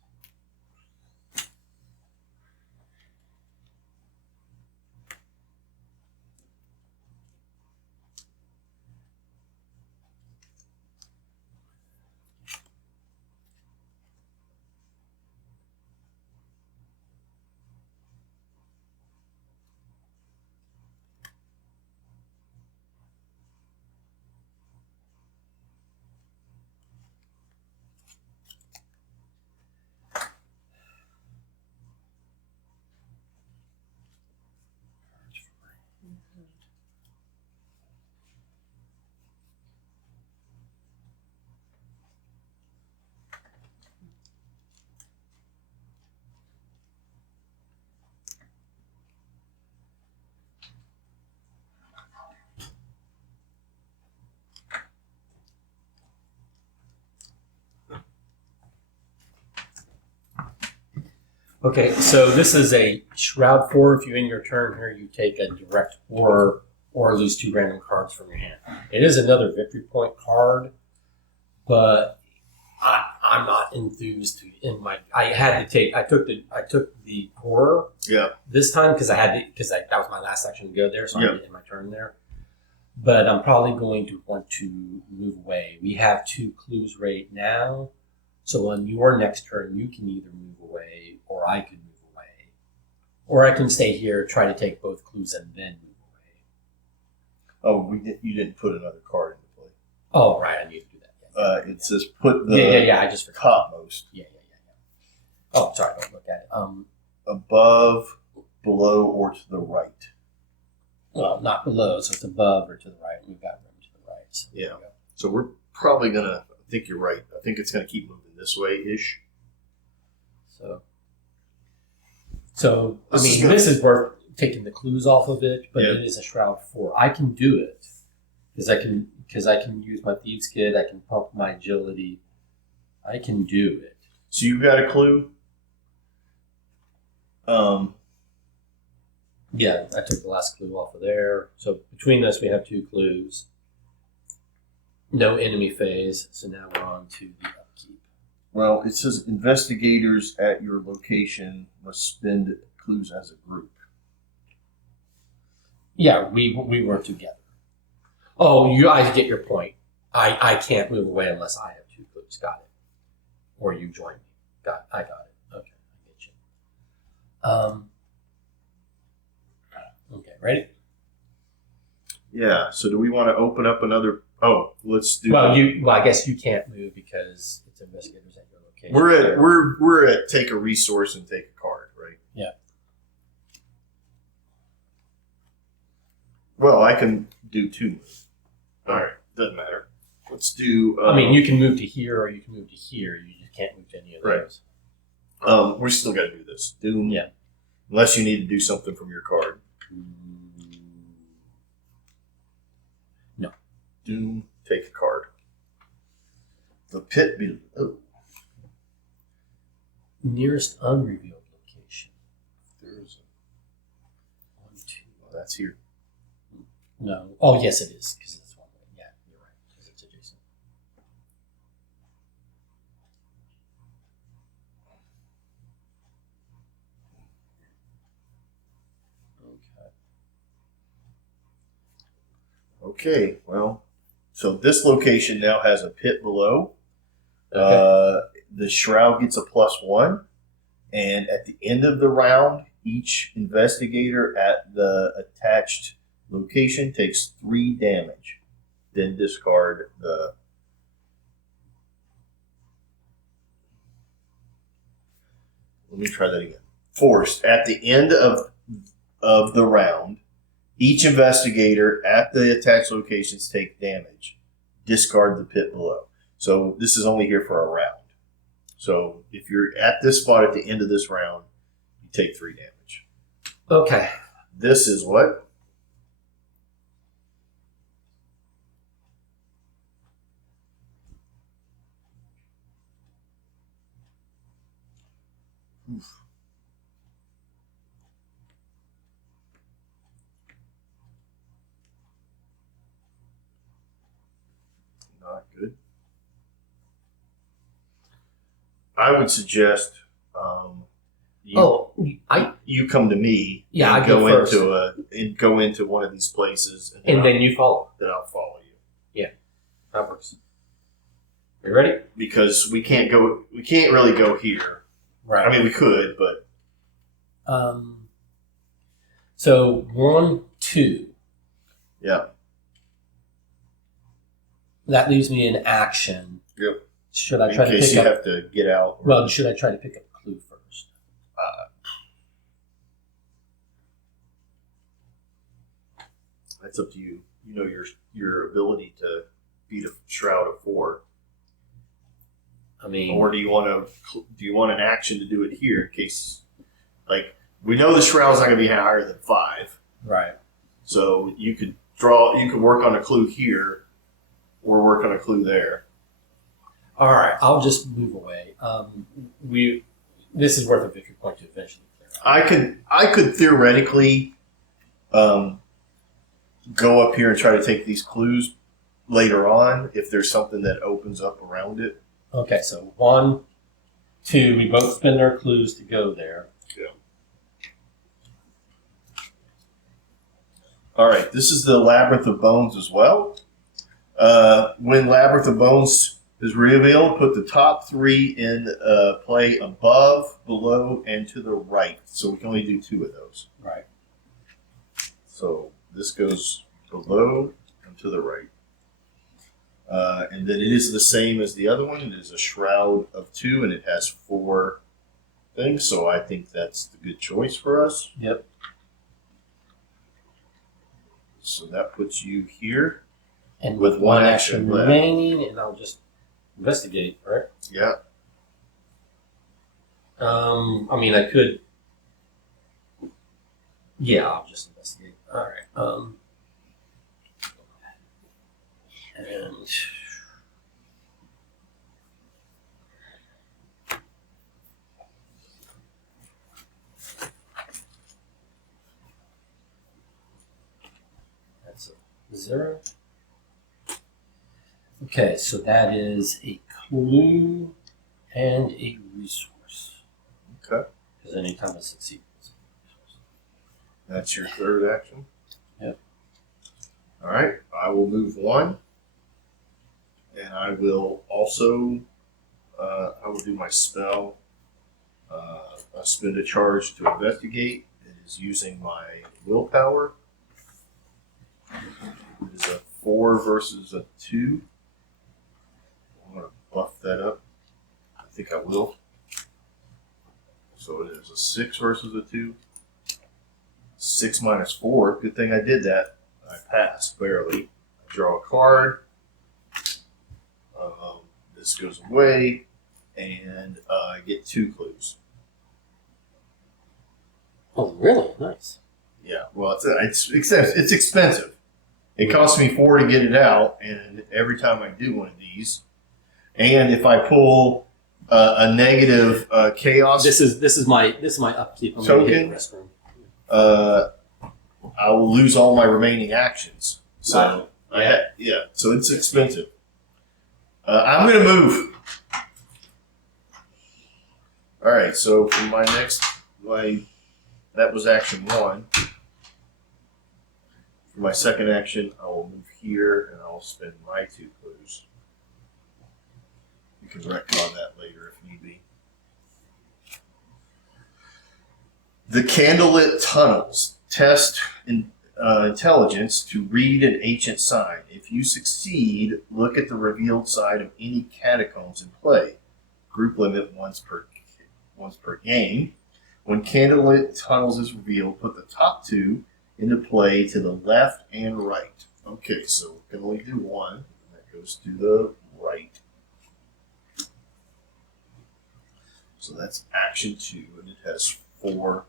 Okay, so this is a Shroud 4. If you end your turn here, you take a direct horror or lose 2 random cards from your hand. It is another victory point card, but I'm not enthused in my. I took the horror. Yeah. This time because that was my last action to go there, so I Yeah. did in my turn there. But I'm probably going to want to move away. We have 2 clues right now, so on your next turn, you can either move away, or I can move away, Or I can stay here, try to take both clues, and then move away. Oh, you didn't put another card into play. Oh, right. I need to do that. It says put the I just forgot. topmost. Yeah. Oh, sorry. Don't look at it. Above, below, or to the right. Well, not below, so it's above or to the right. We've got room to the right. So there Yeah. we go. So we're probably gonna. I think you're right. I think it's gonna keep moving this way ish. So this is worth taking the clues off of it, but it is a Shroud 4. I can do it because I can use my Thieves Kit. I can pump my agility. I can do it. So you've got a clue. Yeah, I took the last clue off of there. So between us, we have 2 clues. No enemy phase. So now we're on to the upkeep. Well, it says investigators at your location must spend clues as a group. Yeah, we were together. Oh, I get your point. I can't move away unless I have 2 clues. Got it. Or you join me. I got it. Okay, I get you. Okay, ready? Yeah. So do we want to open up another? Oh, let's do. Well, I guess you can't move because it's investigators at your location. We're at take a resource and take a card, right? Yeah. Well, I can do 2 moves. All right, doesn't matter. Let's do. You can move to here or you can move to here. You just can't move to any of those. We're still got to do this. Doom. Yeah. Unless you need to do something from your card. No. Doom. Take a card. The pit below. Nearest unrevealed location. There's 1, 2. Oh, that's here. No. Oh, yes, it is because it's one way. Yeah, you're right because it's adjacent. Okay. Well, so this location now has a pit below. Okay. The shroud gets a +1, and at the end of the round, each investigator at the attached location takes 3 damage. Then discard the. Let me try that again. Forced at the end of the round, each investigator at the attached locations take damage. Discard the pit below. So this is only here for a round. So if you're at this spot at the end of this round, you take 3 damage. Okay. This is what? Oof. Not good. I would suggest you come to me. Yeah, and I go first. Go into one of these places, And then you follow. Then I'll follow you. Yeah, that works. You ready? Because we can't really go here. Right. I mean, we could, but so 1, 2. Yeah. That leaves me in action. Yep. Should I try to in case pick you up? have to get out. Well, should I try to pick up a clue first? That's up to you. You know your ability to beat a shroud of 4. I mean, or do you want an action to do it here in case, like, we know the shroud's not going to be higher than 5. right? So you could work on a clue here, or work on a clue there. All right, I'll just move away. This is worth a victory point to eventually clear out. I could theoretically go up here and try to take these clues later on if there's something that opens up around it. Okay, so 1, 2. We both spend our clues to go there. Yeah. All right, this is the Labyrinth of Bones as well. When Labyrinth of Bones is revealed. Put the top 3 in play above, below, and to the right. So we can only do 2 of those. Right. So this goes below and to the right. And then it is the same as the other one. It is a shroud of 2, and it has 4 things. So I think that's the good choice for us. Yep. So that puts you here. And with one action left. remaining, and I'll just investigate, right? Yeah. I mean, I could. Yeah, I'll just investigate. All right. And that's a 0. Okay, so that is a clue and a resource. Okay. Because anytime I succeed, it's a resource. That's your third action. Yep. All right. I will move 1. And I will also, I will do my spell. I spend a charge to investigate. It is using my willpower. It is a 4 versus a 2. I'm going to buff that up. I think I will. So it is a 6 versus a 2. 6 minus 4. Good thing I did that. I passed barely. I draw a card. This goes away, and I get 2 clues. Oh, really? Nice. Yeah, well, it's expensive. It costs me 4 to get it out, and every time I do one of these, and if I pull a negative chaos This is my upkeep. I'm gonna hit the restroom. I will lose all my remaining actions. So Wow. So it's expensive. I'm going to move. All right, so for my next, that was action 1. For my second action, I will move here and I'll spend my 2 clues. You can retcon that later if need be. The candlelit tunnels test intelligence to read an ancient sign. If you succeed, look at the revealed side of any catacombs in play. Group limit once per game. When candlelit tunnels is revealed, put the top 2 into play to the left and right. Okay, so we can only do 1. And that goes to the right. So that's action 2, and it has 4.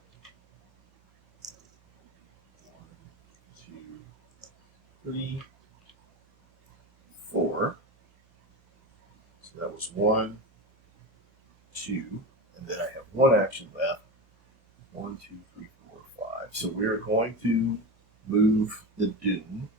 3, 4. So that was 1, 2, and then I have 1 action left. 1, 2, 3, 4, 5. So we're going to move the Doom.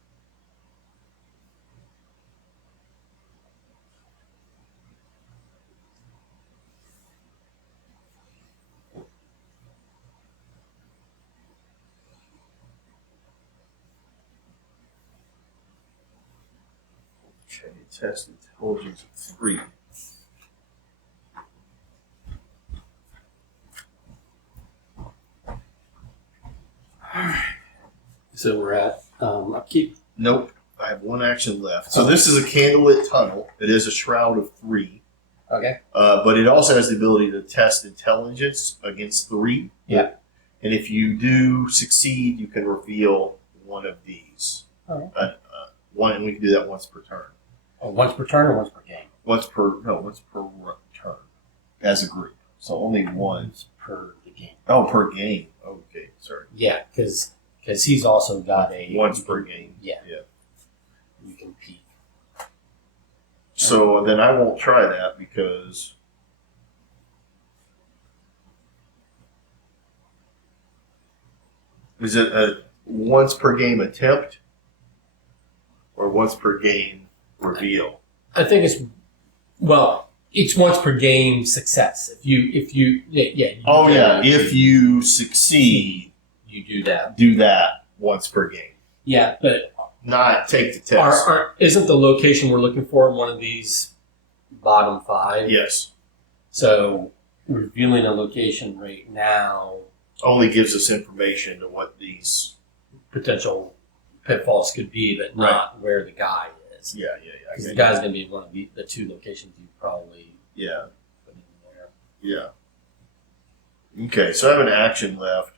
Okay, test intelligence of 3. So we're at upkeep. Nope, I have 1 action left. So this is a candlelit tunnel. It is a shroud of 3. Okay. But it also has the ability to test intelligence against 3. Yeah. And if you do succeed, you can reveal one of these. Oh. One, and we can do that once per turn. Oh, once per turn or once per game? Once per turn as a group. So only one. Once per the game. Oh, per game. Okay, sorry. Yeah, because he's also got a Once per game. Yeah. Yeah. You can peek. So then I won't try that because is it a once per game attempt or once per game reveal? I think it's it's once per game success. If you If you succeed, you do that. do that once per game. Yeah, but Not take the test. isn't the location we're looking for in one of these bottom 5. Yes. So revealing a location right now Only gives us information to what these. potential pitfalls could be, but not where the guy is. Yeah. Because the guy's going to be one of the 2 locations you probably put in there. Yeah. Okay, so I have an action left.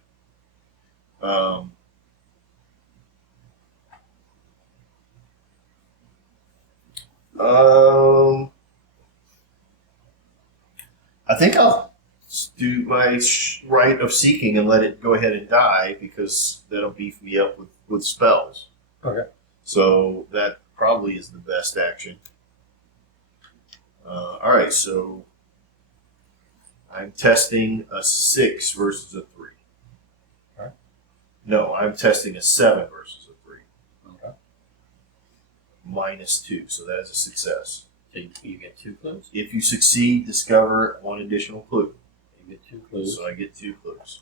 I think I'll do my right of seeking and let it go ahead and die because that'll beef me up with spells. Okay. So that probably is the best action. All right, so I'm testing a 6 versus a 3. Okay. No, I'm testing a 7 versus a 3. Okay. -2, so that is a success. So you get 2 clues. If you succeed, discover 1 additional clue. You get 2 clues. So I get 2 clues.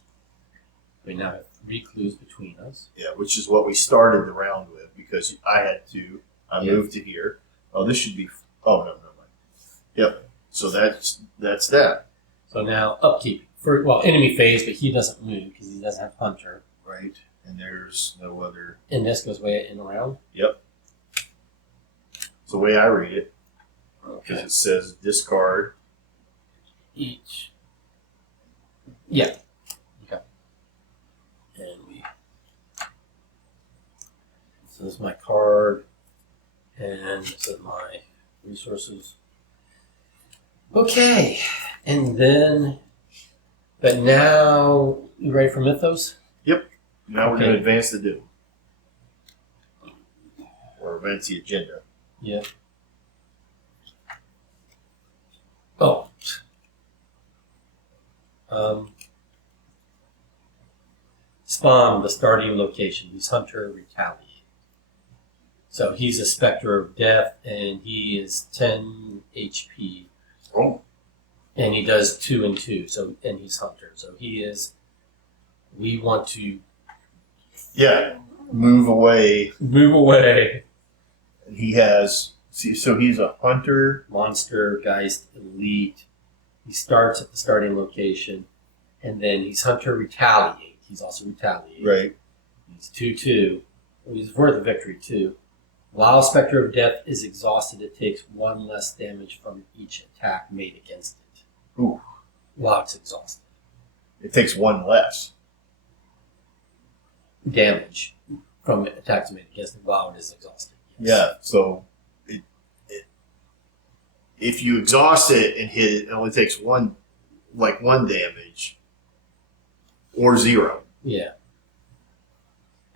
We now have 3 clues between us. Yeah, which is what we started the round with because I had 2. I moved to here. Oh, this should be. Oh, no, never mind. Yep. So that's that. So now upkeep. Enemy phase, but he doesn't move because he doesn't have Hunter. Right. And there's no other. And this goes way in around. Yep. It's the way I read it. Because it says discard each. Yeah. Okay. And so this is my card, and this is my resources. Okay, and then, but now you ready for Mythos? Yep. Now we're Okay. going to advance the doom. Or advance the agenda. Yeah. Oh. Spawn, the starting location. He's Hunter Retaliate. So he's a Spectre of Death, and he is 10 HP. Oh. And he does 2 and 2. So and he's Hunter. So he is. We want to Yeah. Move away. move away. He has. See, so he's a hunter. Monster Geist Elite. He starts at the starting location, and then he's Hunter Retaliate. He's also Retaliate. Right. He's 2/2. He's worth a victory too. While Spectre of Death is exhausted, it takes 1 less damage from each attack made against it. Ooh. While it's exhausted. It takes 1 less. Damage from attacks made against it while it is exhausted. Yes. Yeah. So if you exhaust it and hit it, it only takes 1 damage or 0. Yeah.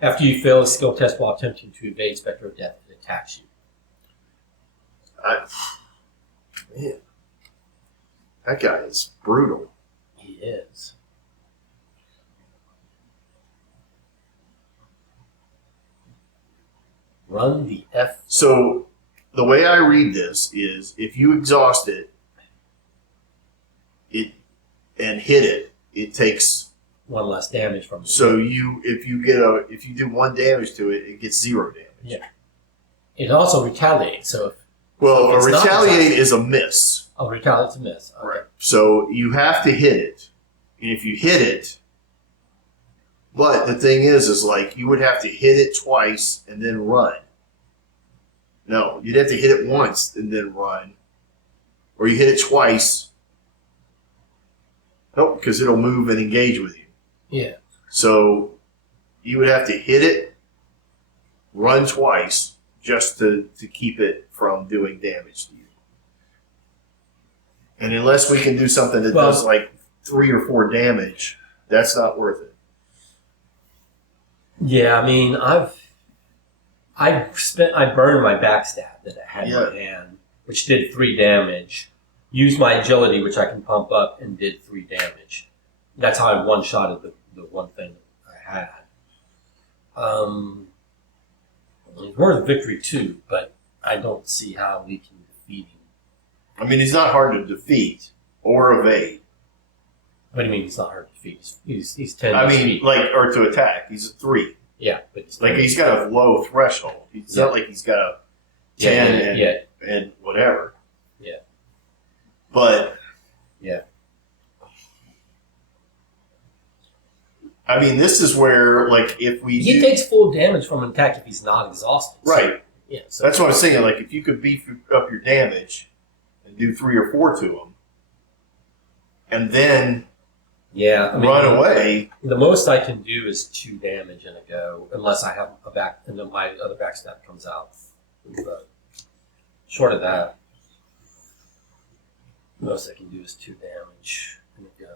After you fail a skill test while attempting to evade Spectre of Death, it attacks you. Man, that guy is brutal. He is. Run the F. So the way I read this is if you exhaust it, and hit it, it takes 1 less damage from it. so if you do 1 damage to it, it gets 0 damage. Yeah. It also retaliates. So if Well, It's a not retaliate exhausted. is a miss. retaliate's a miss. Okay. Right. So you have to hit it. And if you hit it, but the thing is like you would have to hit it twice and then run. No, you'd have to hit it once and then run. Or you hit it twice. No, because it'll move and engage with you. Yeah. So you would have to hit it, run twice, just to keep it from doing damage to you. And unless we can do something that does like 3 or 4 damage, that's not worth it. Yeah, I mean, I burned my backstab that I had in my hand, which did 3 damage. Used my agility, which I can pump up, and did 3 damage. That's how I one-shotted the one thing that I had. It's worth a victory too, but I don't see how we can defeat him. I mean, he's not hard to defeat or evade. What do you mean he's not hard to defeat? He's 10 I mean, feet. or to attack. He's a 3. Yeah, but He's got a low threshold. It's not like he's got a 10 and whatever. Yeah. But Yeah. I mean, this is where, like, if we He takes full damage from an attack if he's not exhausted. right. Yeah. So That's what I'm saying. Like, if you could beef up your damage and do 3 or 4 to him, and then yeah. I mean, run away. The most I can do is 2 damage in a go, unless I have a back, and then my other backstab comes out. But short of that, the most I can do is 2 damage in a go.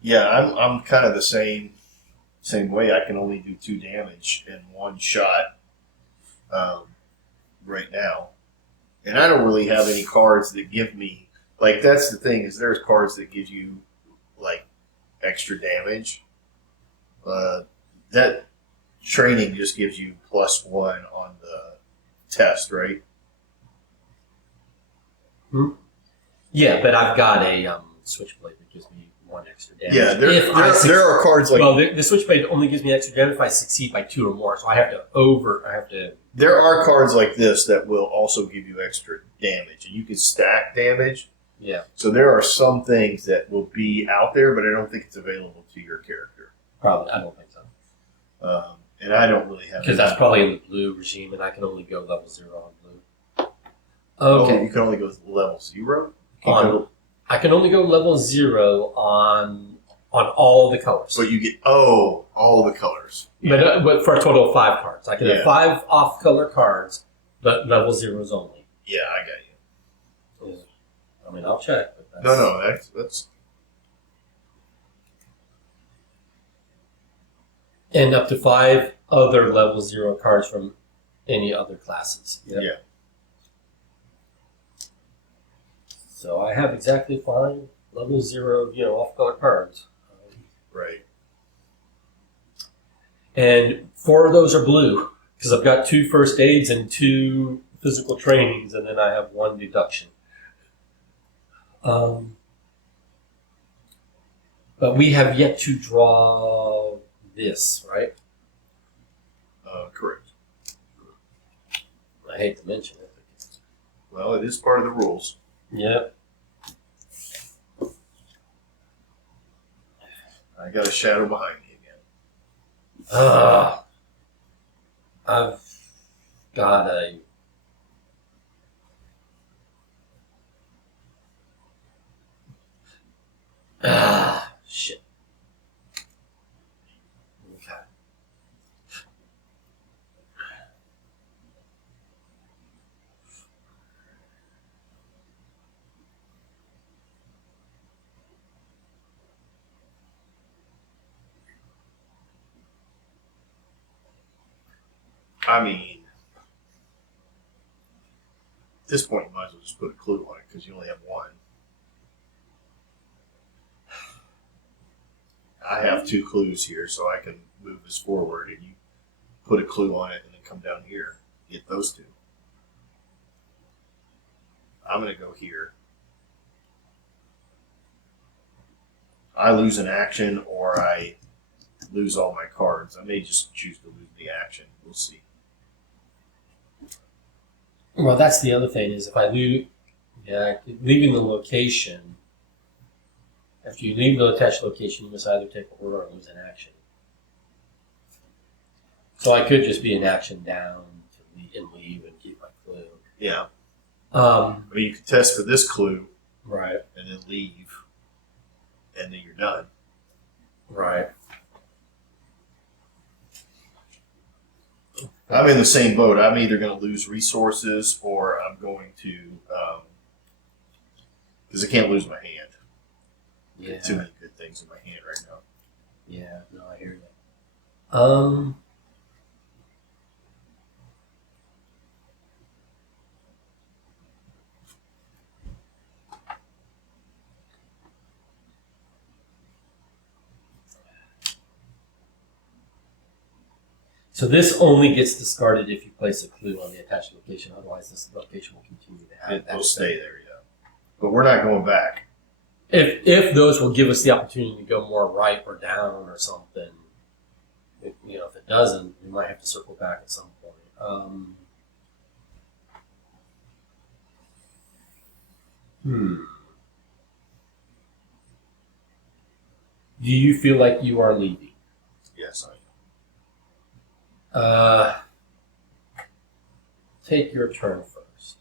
Yeah, I'm kind of the same way. I can only do 2 damage in 1 shot right now, and I don't really have any cards that give me, like, that's the thing, is there's cards that give you like extra damage. That training just gives you +1 on the test, right? Yeah, but I've got a switchblade that gives me 1 extra damage. Yeah, there are cards like, well, the switchblade only gives me extra damage if I succeed by 2 or more, so I have to. there are cards like this that will also give you extra damage, and you can stack damage. Yeah, So there are some things that will be out there, but I don't think it's available to your character. probably. I don't think so. And I don't really have, Because that's probably in the blue regime, and I can only go level 0 on blue. Oh, Okay. you can only go level 0. I can only go level 0 on all the colors. So you get all the colors. But for a total of 5 cards. I can Yeah. have 5 off-color cards, but level 0s only. Yeah, I got you. I mean, I'll check. But that's, No, that's And up to 5 other level 0 cards from any other classes. Yep. Yeah. So I have exactly 5 level 0, off-color cards. right. And 4 of those are blue, because I've got 2 first aids and 2 physical trainings, and then I have 1 deduction. But we have yet to draw this, right? Correct. I hate to mention it. Well, it is part of the rules. Yep. I got a shadow behind me again. I've got a. Shit. Okay. I mean, at this point, you might as well just put a clue on it because you only have 1. I have 2 clues here, so I can move this forward, and you put a clue on it, and then come down here, get those 2. I'm going to go here. I lose an action, or I lose all my cards. I may just choose to lose the action. We'll see. Well, that's the other thing is if I leaving the location. After you leave the attached location, you must either take a order or lose an action. So I could just be an action down and leave and keep my clue. Yeah. I mean, you could test for this clue, Right. and then leave, and then you're done. Right. I'm in the same boat. I'm either going to lose resources, or I'm going to, because I can't lose my hand. Yeah. Too many good things in my hand right now. Yeah. No, I hear you. So this only gets discarded if you place a clue on the attached location. Otherwise, this location will continue to have that. It'll stay there, yeah. But we're not going back. If those will give us the opportunity to go more right or down or something, if it doesn't, we might have to circle back at some point. Do you feel like you are leaving? Yes, I am. Take your turn first.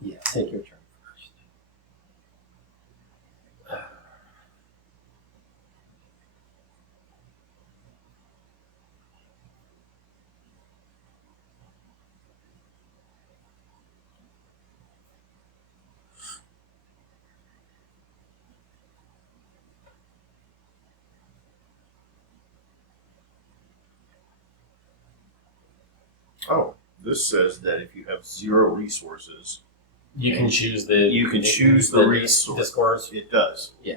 Yeah, take your turn first. Oh, this says that if you have 0 resources, You can choose the. you can choose the resource. Discourse. It does. Yeah.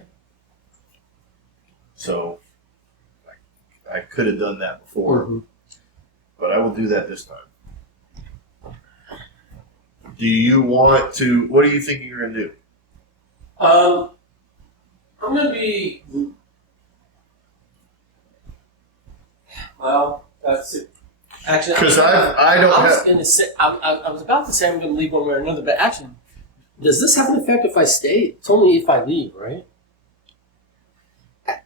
So I could have done that before, but I will do that this time. Do you want to? What are you thinking you're going to do? I'm gonna be. Well, that's it. Actually, Because I don't I was have. gonna say. I was about to say I'm gonna leave one way or another, but actually, does this have an effect if I stay? It's only if I leave, right?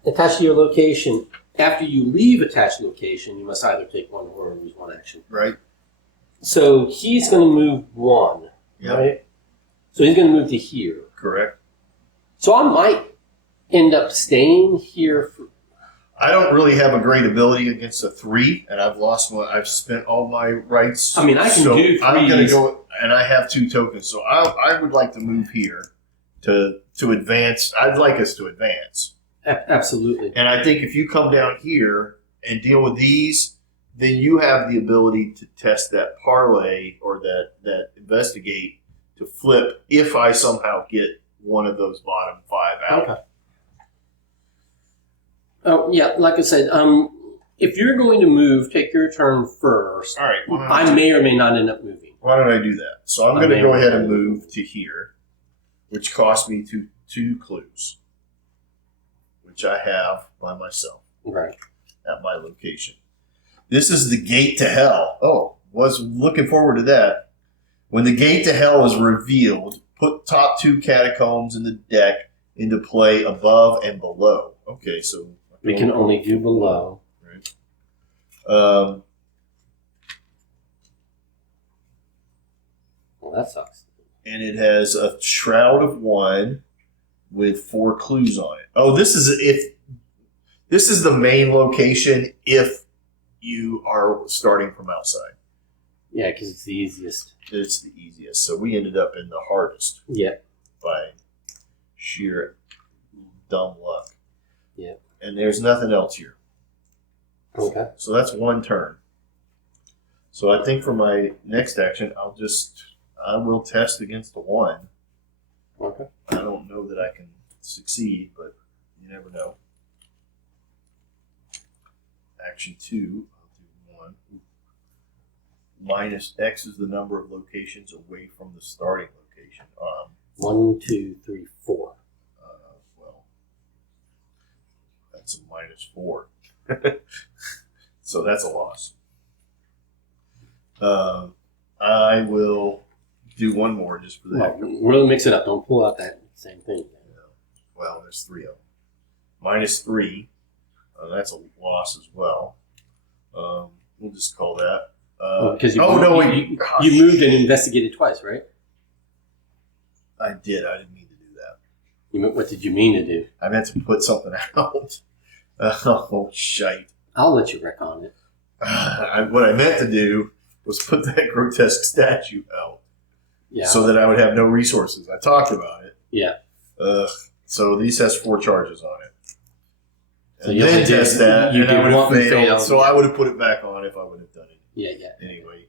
Attached to your location. After you leave attached location, you must either take one or lose one action. Right. So he's going to move one, Yep. right? So he's going to move to here. Correct. So I might end up staying here. I don't really have a great ability against a 3, and I've lost my. I've spent all my rights. I mean, I can so do I'm going to threes. go, and I have 2 tokens, so I would like to move here to advance. I'd like us to advance, Absolutely. and I think if you come down here and deal with these, then you have the ability to test that parlay or that investigate to flip if I somehow get one of those bottom 5 out. Okay. Oh yeah, like I said, if you're going to move, take your turn first. All right. I may or may not end up moving. Why don't I do that? So I'm I going to may go or ahead may and not. move to here, which cost me two clues, which I have by myself Right. at my location. This is the gate to hell. Oh, was looking forward to that. When the gate to hell is revealed, put top 2 catacombs in the deck into play above and below. Okay, so We can only do below. Right. Well, that sucks. And it has a shroud of wine with 4 clues on it. Oh, this is the main location if you are starting from outside. Yeah, because it's the easiest. It's the easiest. So we ended up in the hardest Yeah. by sheer dumb luck. Yeah. And there's nothing else here. Okay. So that's 1 turn. So I think for my next action, I will test against a 1. Okay. I don't know that I can succeed, but you never know. Action 2, I'll do 1. Minus X is the number of locations away from the starting location. 1, 2, 3, 4. Well, that's a -4. So that's a loss. I will do 1 more just for that. Well, really mix it up. Don't pull out that same thing. Well, there's 3 of them. -3. That's a loss as well. We'll just call that. Because you, wait. you moved and investigated twice, right? I did. I didn't mean to do that. What did you mean to do? I meant to put something out. Oh, shite. I'll let you wreck on it. What I meant to do was put that grotesque statue out Yeah. so that I would have no resources. I talked about it. Yeah. So these has 4 charges on it. So And you then only did- test that, you and I did would have one and failed. failed. So I would have put it back on if I would have done it. Yeah, yeah. Anyway,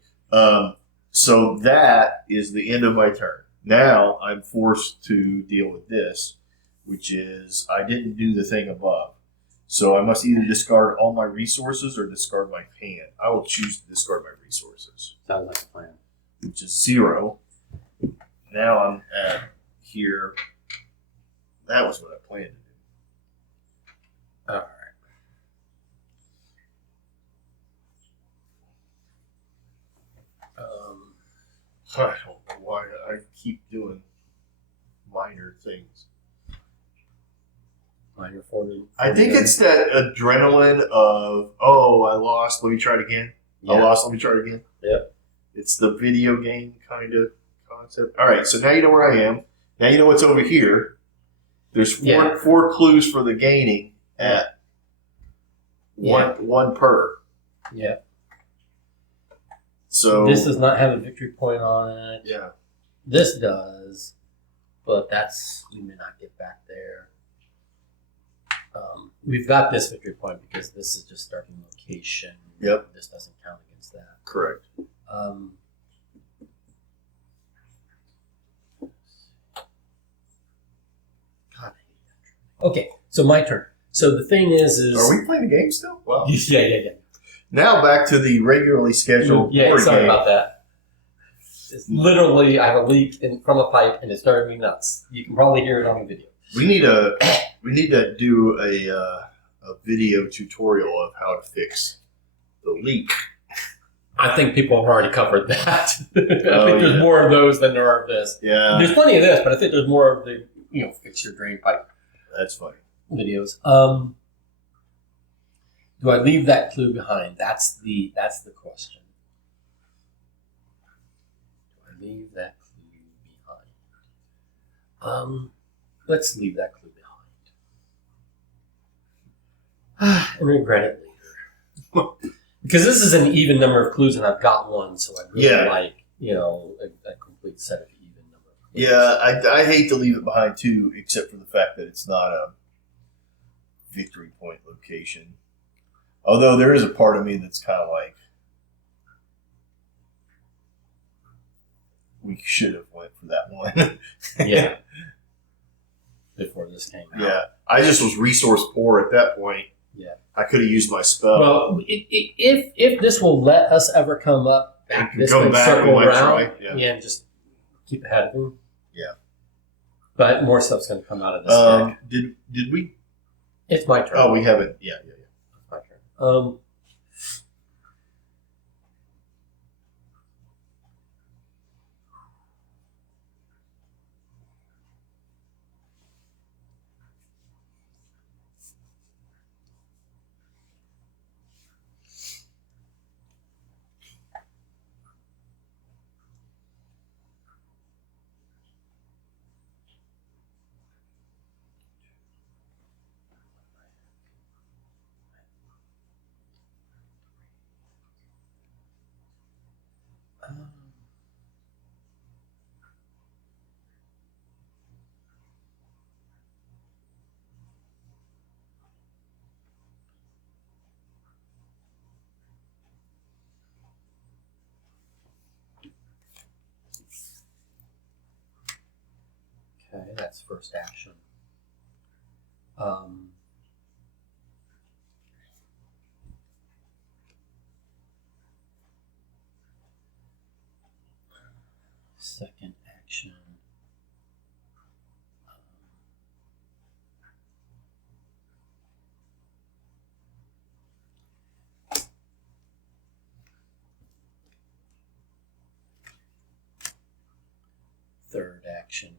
so that is the end of my turn. Now I'm forced to deal with this, which is I didn't do the thing above. So I must either discard all my resources or discard my hand. I will choose to discard my resources, Sounds like a plan. which is 0. Now I'm at here, That was what I planned to do. All right. I don't know why I keep doing minor things. Minor forward. I think it's that adrenaline of, oh, I lost, let me try it again. Yeah. I lost, let me try it again. Yep. It's the video game kind of concept. All right, so now you know where I am. Now you know what's over here. There's four clues for the gaining at one per. Yeah. So this does not have a victory point on it. Yeah. This does, but we may not get back there. We've got this victory point because this is just starting location. Yep. This doesn't count against that. Correct. God, I hate that. Okay, so my turn. So the thing is Are we playing the game still? Wow. yeah. Now back to the regularly scheduled Yeah, board sorry game. about that. It's literally, I have a leak from a pipe, and it's driving me nuts. You can probably hear it on the video. We need to do a video tutorial of how to fix the leak. I think people have already covered that. I think Oh, there's more of those than there are of this. Yeah, There's plenty of this, but I think there's more of the fix your drain pipe that's funny. videos. Do I leave that clue behind? That's the question. Do I leave that clue behind? Let's leave that clue behind. And regret it later. Because this is an even number of clues, and I've got one, so I really like a complete set of even number of clues. Yeah, I hate to leave it behind too, except for the fact that it's not a victory point location. Although there is a part of me that's kind of like, we should have went for that one. Yeah. Before this came out. Yeah, I just was resource poor at that point. Yeah. I could have used my spell. Well, if this will let us ever come up back this way, circle around, and just keep ahead of him. Yeah. But more stuff's going to come out of this deck. Did we? It's my turn. Oh, we haven't. Yeah. It's my turn. Okay, that's first action. Second action. Third action.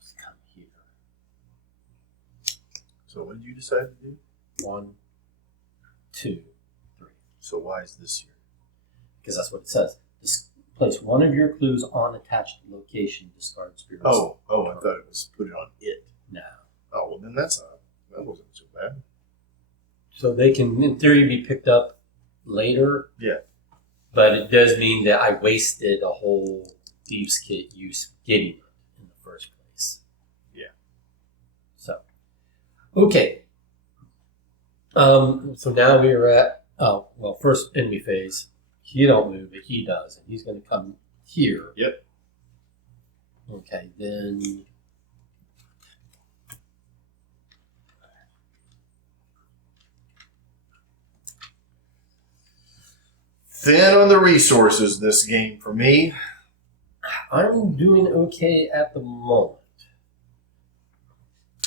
Just come here. So what did you decide to do? 1, 2, 3. So why is this here? Because that's what it says. Place one of your clues on attached location. Discard spirits. Oh, I thought it was put it on it. No. Oh, well then that wasn't so bad. So they can, in theory, be picked up later. Yeah. But it does mean that I wasted a whole Thieves' Kit use getting it in the first place. Yeah. So, okay. So now we're at, first enemy phase. He don't move, but he does. And he's going to come here. Yep. Okay, then... Thin on the resources this game for me. I'm doing okay at the moment.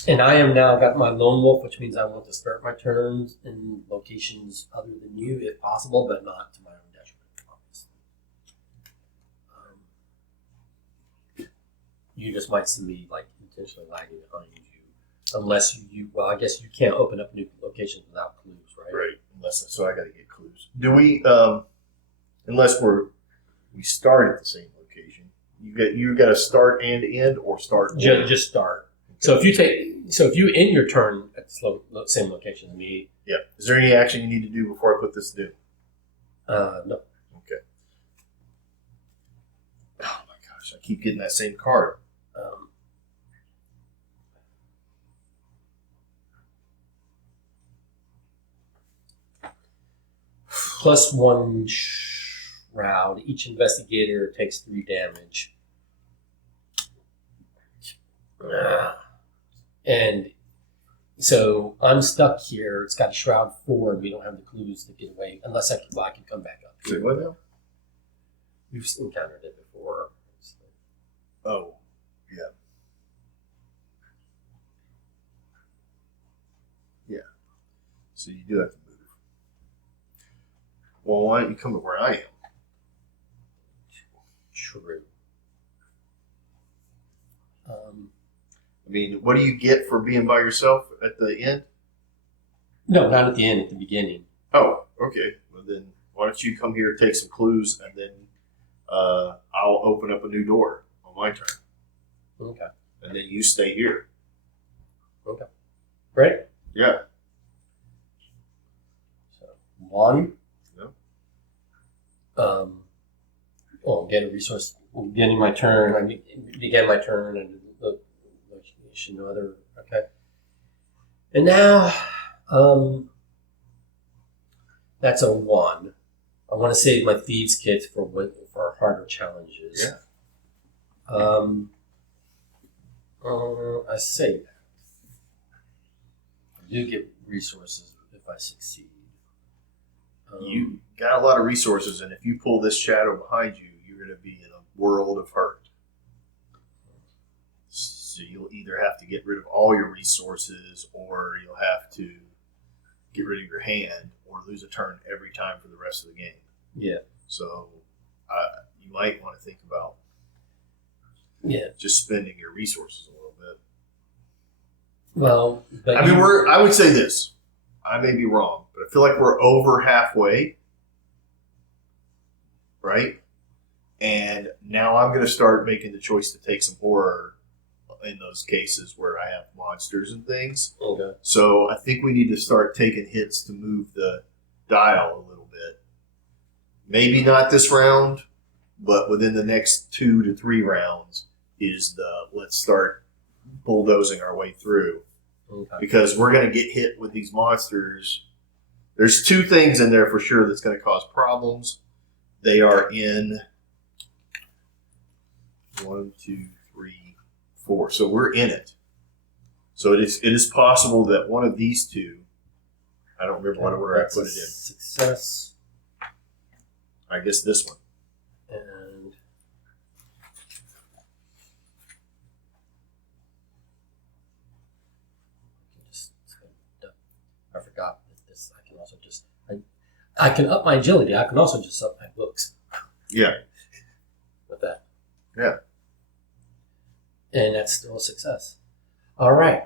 And I am now got my lone wolf, which means I want to start my turns in locations other than you, if possible, but not to my own detriment, obviously. You just might see me like intentionally lagging behind you, unless you. Well, I guess you can't open up new locations without clues, right? Right. So I got to get clues. Do we? Unless we start at the same location. You got to start and end, or start. Just start. So if you end your turn at the same location as me. Yeah. Is there any action you need to do before I put this due? No. Okay. Oh my gosh! I keep getting that same card. +1 shroud. Each investigator takes 3 damage. And so I'm stuck here. It's got a shroud 4, and we don't have the clues to get away unless I can come back up. Say what now? We've encountered it before. So. Oh, yeah. Yeah. So you do have to move. Well, why don't you come to where I am? True. I mean, what do you get for being by yourself at the end? No, not at the end, at the beginning. Oh, okay. Well, then why don't you come here, take some clues, and then I'll open up a new door on my turn. Okay. And then you stay here. Okay. Great. Yeah. So 1. Yeah. Well, get a resource. Beginning my turn. I began my turn and location, no other. Okay. And now, that's a 1. I want to save my thieves' kit for harder challenges. Yeah. I say that. I do get resources if I succeed. You got a lot of resources, and if you pull this shadow behind you, you're going to be in a world of hurt. So you'll either have to get rid of all your resources, or you'll have to get rid of your hand, or lose a turn every time for the rest of the game. Yeah. So you might want to think about just spending your resources a little bit. Well, but I mean, I would say this. I may be wrong, but I feel like we're over halfway, right? And now I'm going to start making the choice to take some horror in those cases where I have monsters and things. Okay. So I think we need to start taking hits to move the dial a little bit. Maybe not this round, but within the next 2 to 3 rounds is let's start bulldozing our way through. Okay. Because we're going to get hit with these monsters. There's 2 things in there for sure that's going to cause problems. They are in 1, 2, 3, 4. So we're in it. So it is possible that one of these 2, I don't remember what order I put it in. Success. I guess this one. And I forgot this. I can also just I can up my agility. I can also just up my books. Yeah. With that. Yeah. And that's still a success. All right,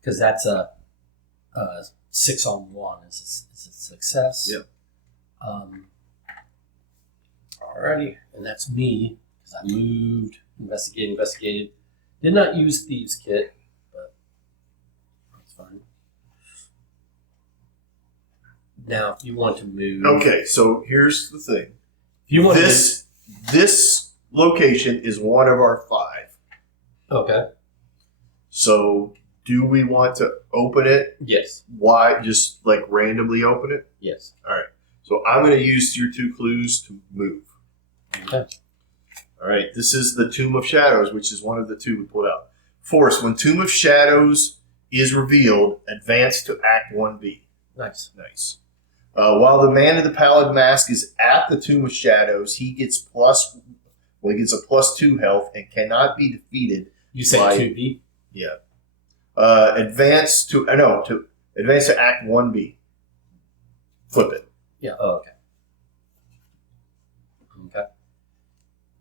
because that's a 6 on 1 is a success. Yep. Alrighty, and that's me because I moved, investigated. Did not use thieves' kit, but that's fine. Now, if you want to move, Okay, so here's the thing. if you want This location is one of our 5. okay, So do we want to open it? yes, Why? Just like randomly open it? yes, All right. So I'm going to use your 2 clues to move. okay, All right. This is the Tomb of Shadows, which is one of the 2 we pulled out. Force, when Tomb of Shadows is revealed, advance to Act 1B. nice, Nice. While the man in the Pallid Mask is at the Tomb of Shadows, he gets Well, he gets a +2 health and cannot be defeated. You say by, 2B? Yeah. Advance to Act 1B. Flip it. Yeah. Oh, okay. Okay.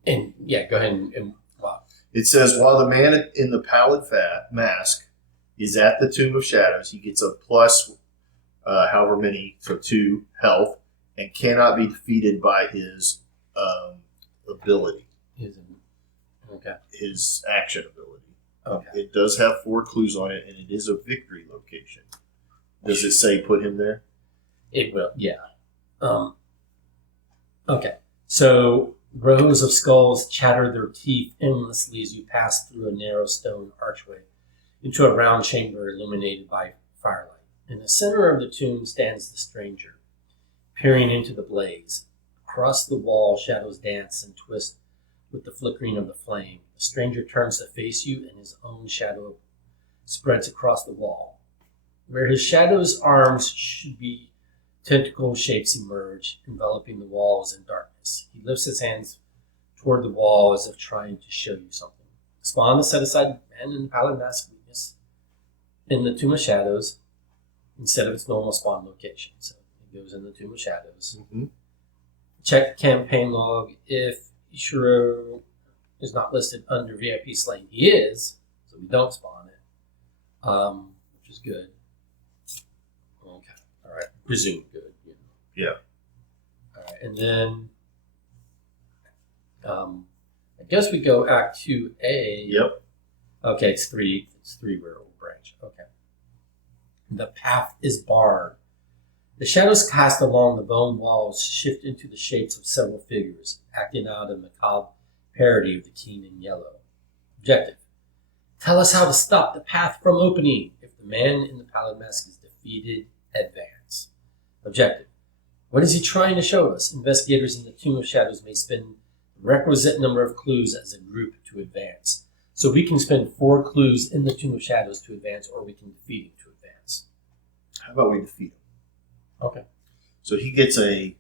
And yeah, go ahead and wow. It says while the man in the Pallid Mask is at the Tomb of Shadows, he gets a plus however many, so 2 health, and cannot be defeated by his ability. His action ability. Okay. It does have 4 clues on it, and it is a victory location. Does it say put him there? It will, yeah. Okay. So rows of skulls chatter their teeth endlessly as you pass through a narrow stone archway into a round chamber illuminated by firelight. In the center of the tomb stands the stranger, peering into the blaze. Across the wall, shadows dance and twist with the flickering of the flame. The stranger turns to face you, and his own shadow spreads across the wall. Where his shadow's arms should be, tentacle shapes emerge, enveloping the walls in darkness. He lifts his hands toward the wall as if trying to show you something. Spawn, the set-aside man in the Pallid Mask weakness in the Tomb of Shadows instead of its normal spawn location. So it goes in the Tomb of Shadows. Mm-hmm. Check campaign log. If Ishiro is not listed under VIP Slain, he is, so we don't spawn it, which is good. Okay, all right, presume good. You know. Yeah. All right, and then I guess we go Act 2A. Yep. Okay, it's three where it will branch. Okay. The path is barred. The shadows cast along the bone walls shift into the shapes of several figures, acting out a macabre parody of the King in Yellow. Objective: tell us how to stop the path from opening. If the man in the Pallid Mask is defeated, advance. Objective: what is he trying to show us? Investigators in the Tomb of Shadows may spend the requisite number of clues as a group to advance. So we can spend 4 clues in the Tomb of Shadows to advance, or we can defeat him to advance. How about we defeat him? Okay. So he gets a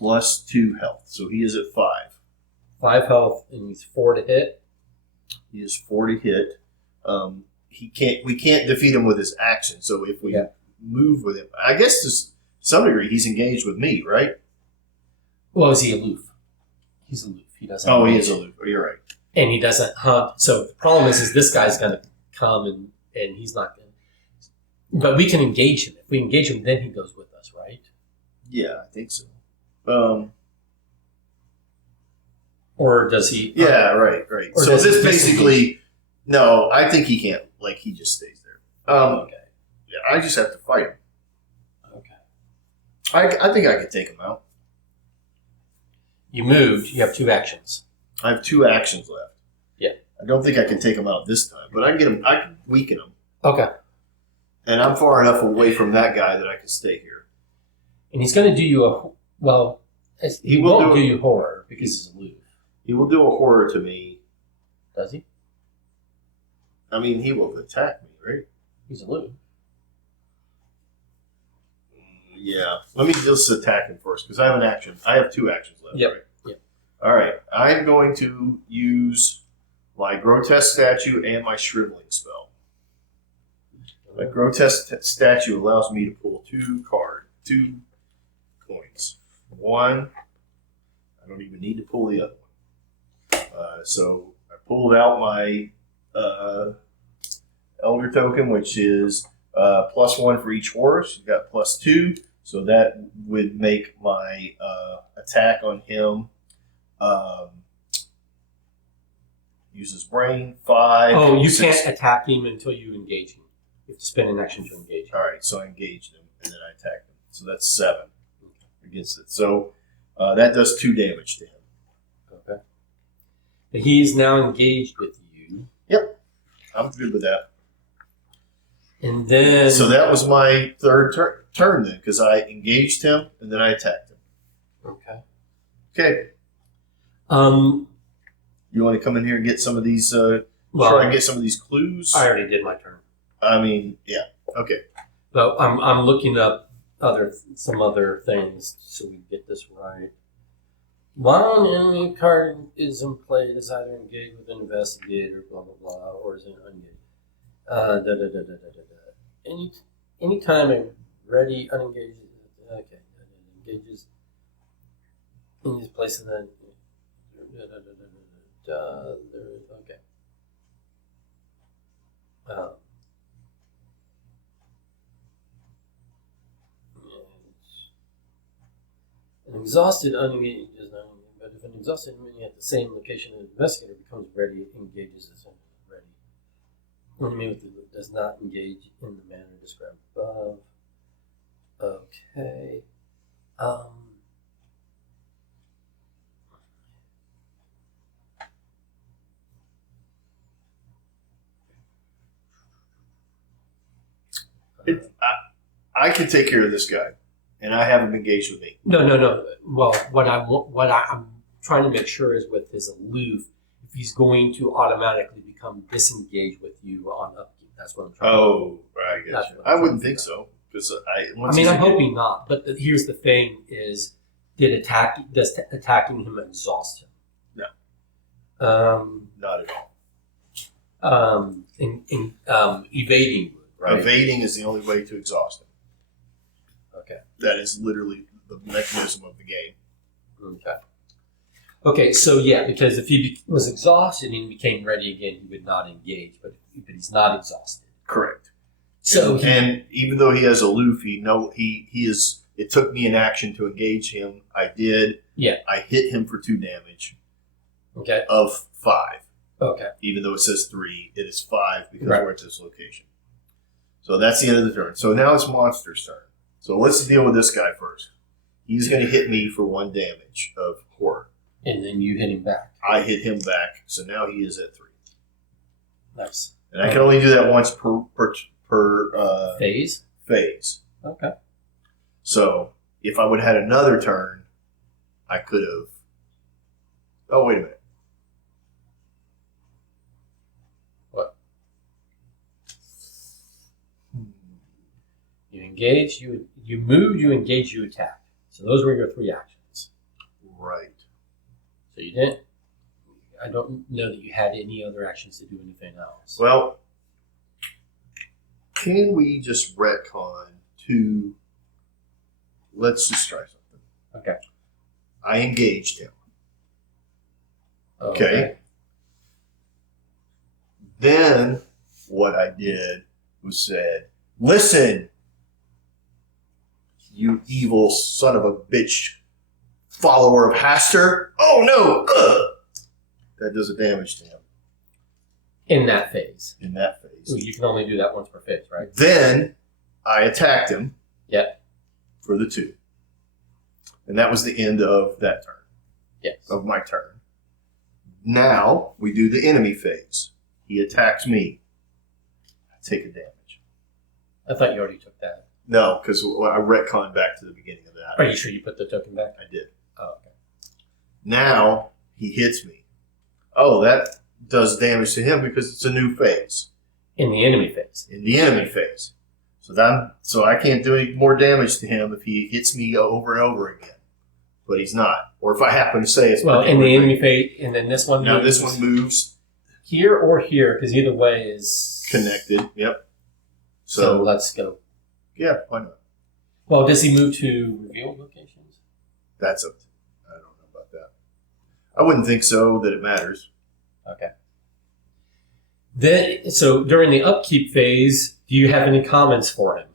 +2 health. So he is at 5. 5 health, and he's 4 to hit. He is 4 to hit. We can't defeat him with his action. So if we move with him, I guess to some degree he's engaged with me, right? Well, is he aloof? He's aloof. He doesn't. Oh, he is aloof. Oh, you're right. And he doesn't hunt. So the problem is this guy's going to come and he's not going to. But we can engage him. If we engage him, then he goes with us, right? Yeah, I think so. Or does he? Yeah, right. So this basically, no, I think he can't. Like, he just stays there. Okay. Yeah, I just have to fight him. Okay. I think I could take him out. You moved. You have 2 actions. I have 2 actions left. Yeah. I don't think I can take him out this time, but I can get him. I can weaken him. Okay. And I'm far enough away from that guy that I can stay here. And he's going to do you he won't do you horror because he's aloof. He will do a horror to me. Does he? I mean, he will attack me, right? He's aloof. Yeah. Let me just attack him first because I have an action. I have 2 actions left, Yep. right? Yep. All right. I'm going to use my grotesque statue and my shriveling spell. My grotesque statue allows me to pull 2 coins. One, I don't even need to pull the other one. So I pulled out my Elder Token, which is +1 for each horse. You got +2, so that would make my attack on him. Uses brain 5. Oh, you 6. can't attack him until you engage him. You have to spend an action to engage him. All right, so I engaged him and then I attacked him. So that's 7 against it. So that does 2 damage to him. Okay. But he's now engaged with you. Yep, I'm good with that. And then... So that was my 3rd turn then, because I engaged him and then I attacked him. Okay. Okay. You want to come in here and get some of these? Try and get some of these clues. I already did my turn. I mean, yeah. Okay. But I'm looking up some other things so we get this right. While an enemy card is in play, it is either engaged with an investigator, blah blah blah, or is it unengaged? Anytime a ready unengaged, okay, engages in his place in that. Okay. An exhausted unengaged is not engaged, but if an exhausted enemy at the same location as the investigator becomes ready, it engages as soon as it's ready. Enemy does not engage in the manner described above. Okay. I can take care of this guy, and I have him engaged with me. No. Well, what I'm trying to make sure is with his aloof, if he's going to automatically become disengaged with you on upkeep. That's what I'm trying. Oh, right. I get you. I wouldn't think so because I'm hoping not. But here's the thing: is does attacking him exhaust him? No. Not at all. Evading would, right? Evading is the only way to exhaust him. Okay. That is literally the mechanism of the game. Okay, so yeah, because if he was exhausted and he became ready again, he would not engage, but he's not exhausted. Correct. So and even though he has aloof, he is. It took me an action to engage him. I did. Yeah. I hit him for 2 damage. Okay. Of 5. Okay. Even though it says 3, it is 5 because we're at this location. So that's the end of the turn. So now it's Monster's turn. So let's deal with this guy first. He's going to hit me for 1 damage of horror. And then you hit him back. I hit him back, so now he is at 3. Nice. And I can only do that once per phase. Phase. Okay. So if I would have had another turn, I could have. Oh, wait a minute. What? You engage. You moved. You engaged. You attacked. So those were your 3 actions. Right. So you didn't. I don't know that you had any other actions to do anything else. Well, can we just retcon to? Let's just try something. Okay. I engaged him. Okay. Then what I did was said, "Listen, you evil son of a bitch, follower of Haster." Oh no! Ugh! That does a damage to him. In that phase. In that phase. So you can only do that once per phase, right? Then I attacked him. Yep. For the 2. And that was the end of that turn. Yes. Of my turn. Now we do the enemy phase. He attacks me. I take a damage. I thought you already took that. No, because I retconned back to the beginning of that. Are you sure you put the token back? I did. Oh, okay. Now he hits me. Oh, that does damage to him because it's a new phase. In the enemy phase. In the enemy phase. So I can't do any more damage to him if he hits me over and over again. But he's not. Or if I happen to say it's in the enemy phase, and then this one now this one moves here or here, because either way is connected. Yep. So let's go. Yeah, why not? Well, does he move to revealed locations? That's up to I don't know about that. I wouldn't think so that it matters. Okay. Then, so during the upkeep phase, do you have any comments for him?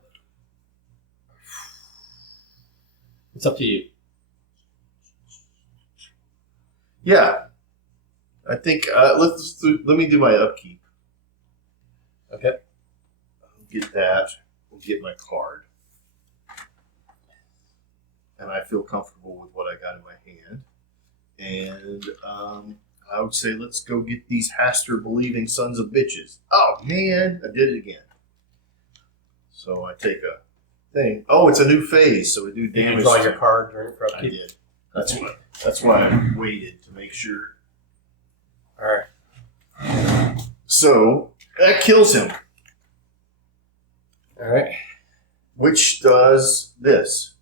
It's up to you. Yeah. I think let me do my upkeep. Okay. I'll get that. I'll get my card. And I feel comfortable with what I got in my hand. And I would say let's go get these Haster-believing sons of bitches. Oh, man. I did it again. So I take a thing. Oh, it's a new phase, so we do damage. Did you draw your card during for upkeep? I did. That's why I waited to make sure. All right. So that kills him. All right. Which does this.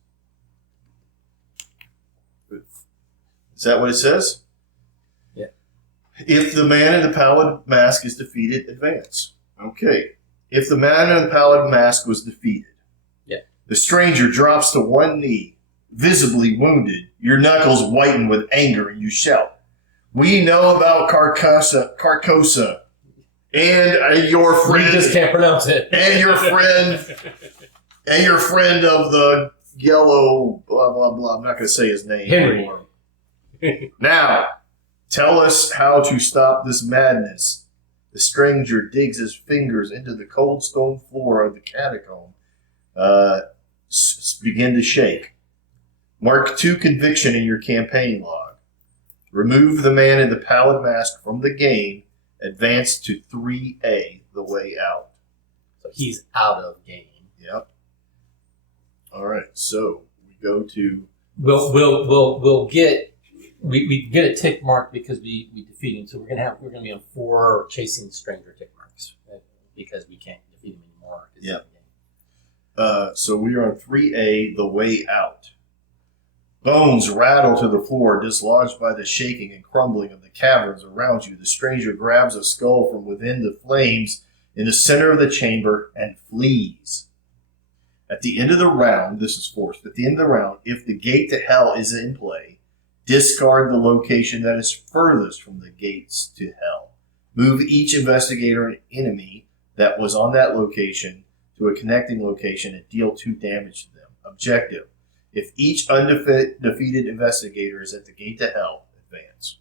Is that what it says? Yeah. If the man in the pallid mask is defeated, advance. Okay. If the man in the pallid mask was defeated, the stranger drops to one knee, visibly wounded. Your knuckles whiten with anger, and you shout, "We know about Carcosa, and your friend." We just can't pronounce it. And your friend of the yellow blah blah blah. I'm not going to say his name Henry. anymore. Now, tell us how to stop this madness. The stranger digs his fingers into the cold stone floor of the catacomb. Begin to shake. Mark 2 conviction in your campaign log. Remove the man in the pallid mask from the game. Advance to 3A, the way out. So he's out of game. Yep. All right. So we go to. We'll get we get a tick mark because we defeat him. So we're gonna be on 4 chasing stranger tick marks, right? Because we can't defeat him anymore. Yep. So we are on 3A, the way out. Bones rattle to the floor, dislodged by the shaking and crumbling of the caverns around you. The stranger grabs a skull from within the flames in the center of the chamber and flees. At the end of the round, this is forced, at the end of the round, if the gate to hell is in play, discard the location that is furthest from the gates to hell. Move each investigator and enemy that was on that location to a connecting location and deal 2 damage to them. Objective: if each undefeated investigator is at the gate to hell, advance.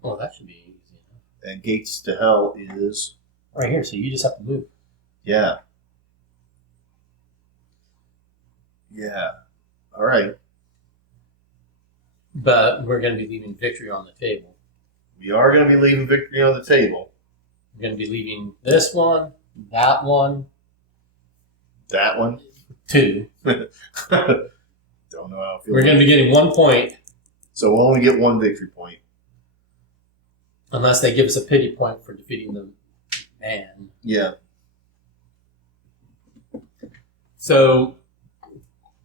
Well, that should be easy enough. And gates to hell is right here. So you just have to move. Yeah. Yeah. All right. But we're going to be leaving victory on the table. We are going to be leaving victory on the table. We're going to be leaving this one, that one, 2. Don't know how I feel. We're going to be getting 1 point. So we'll only get 1 victory point. Unless they give us a pity point for defeating the man. Yeah. So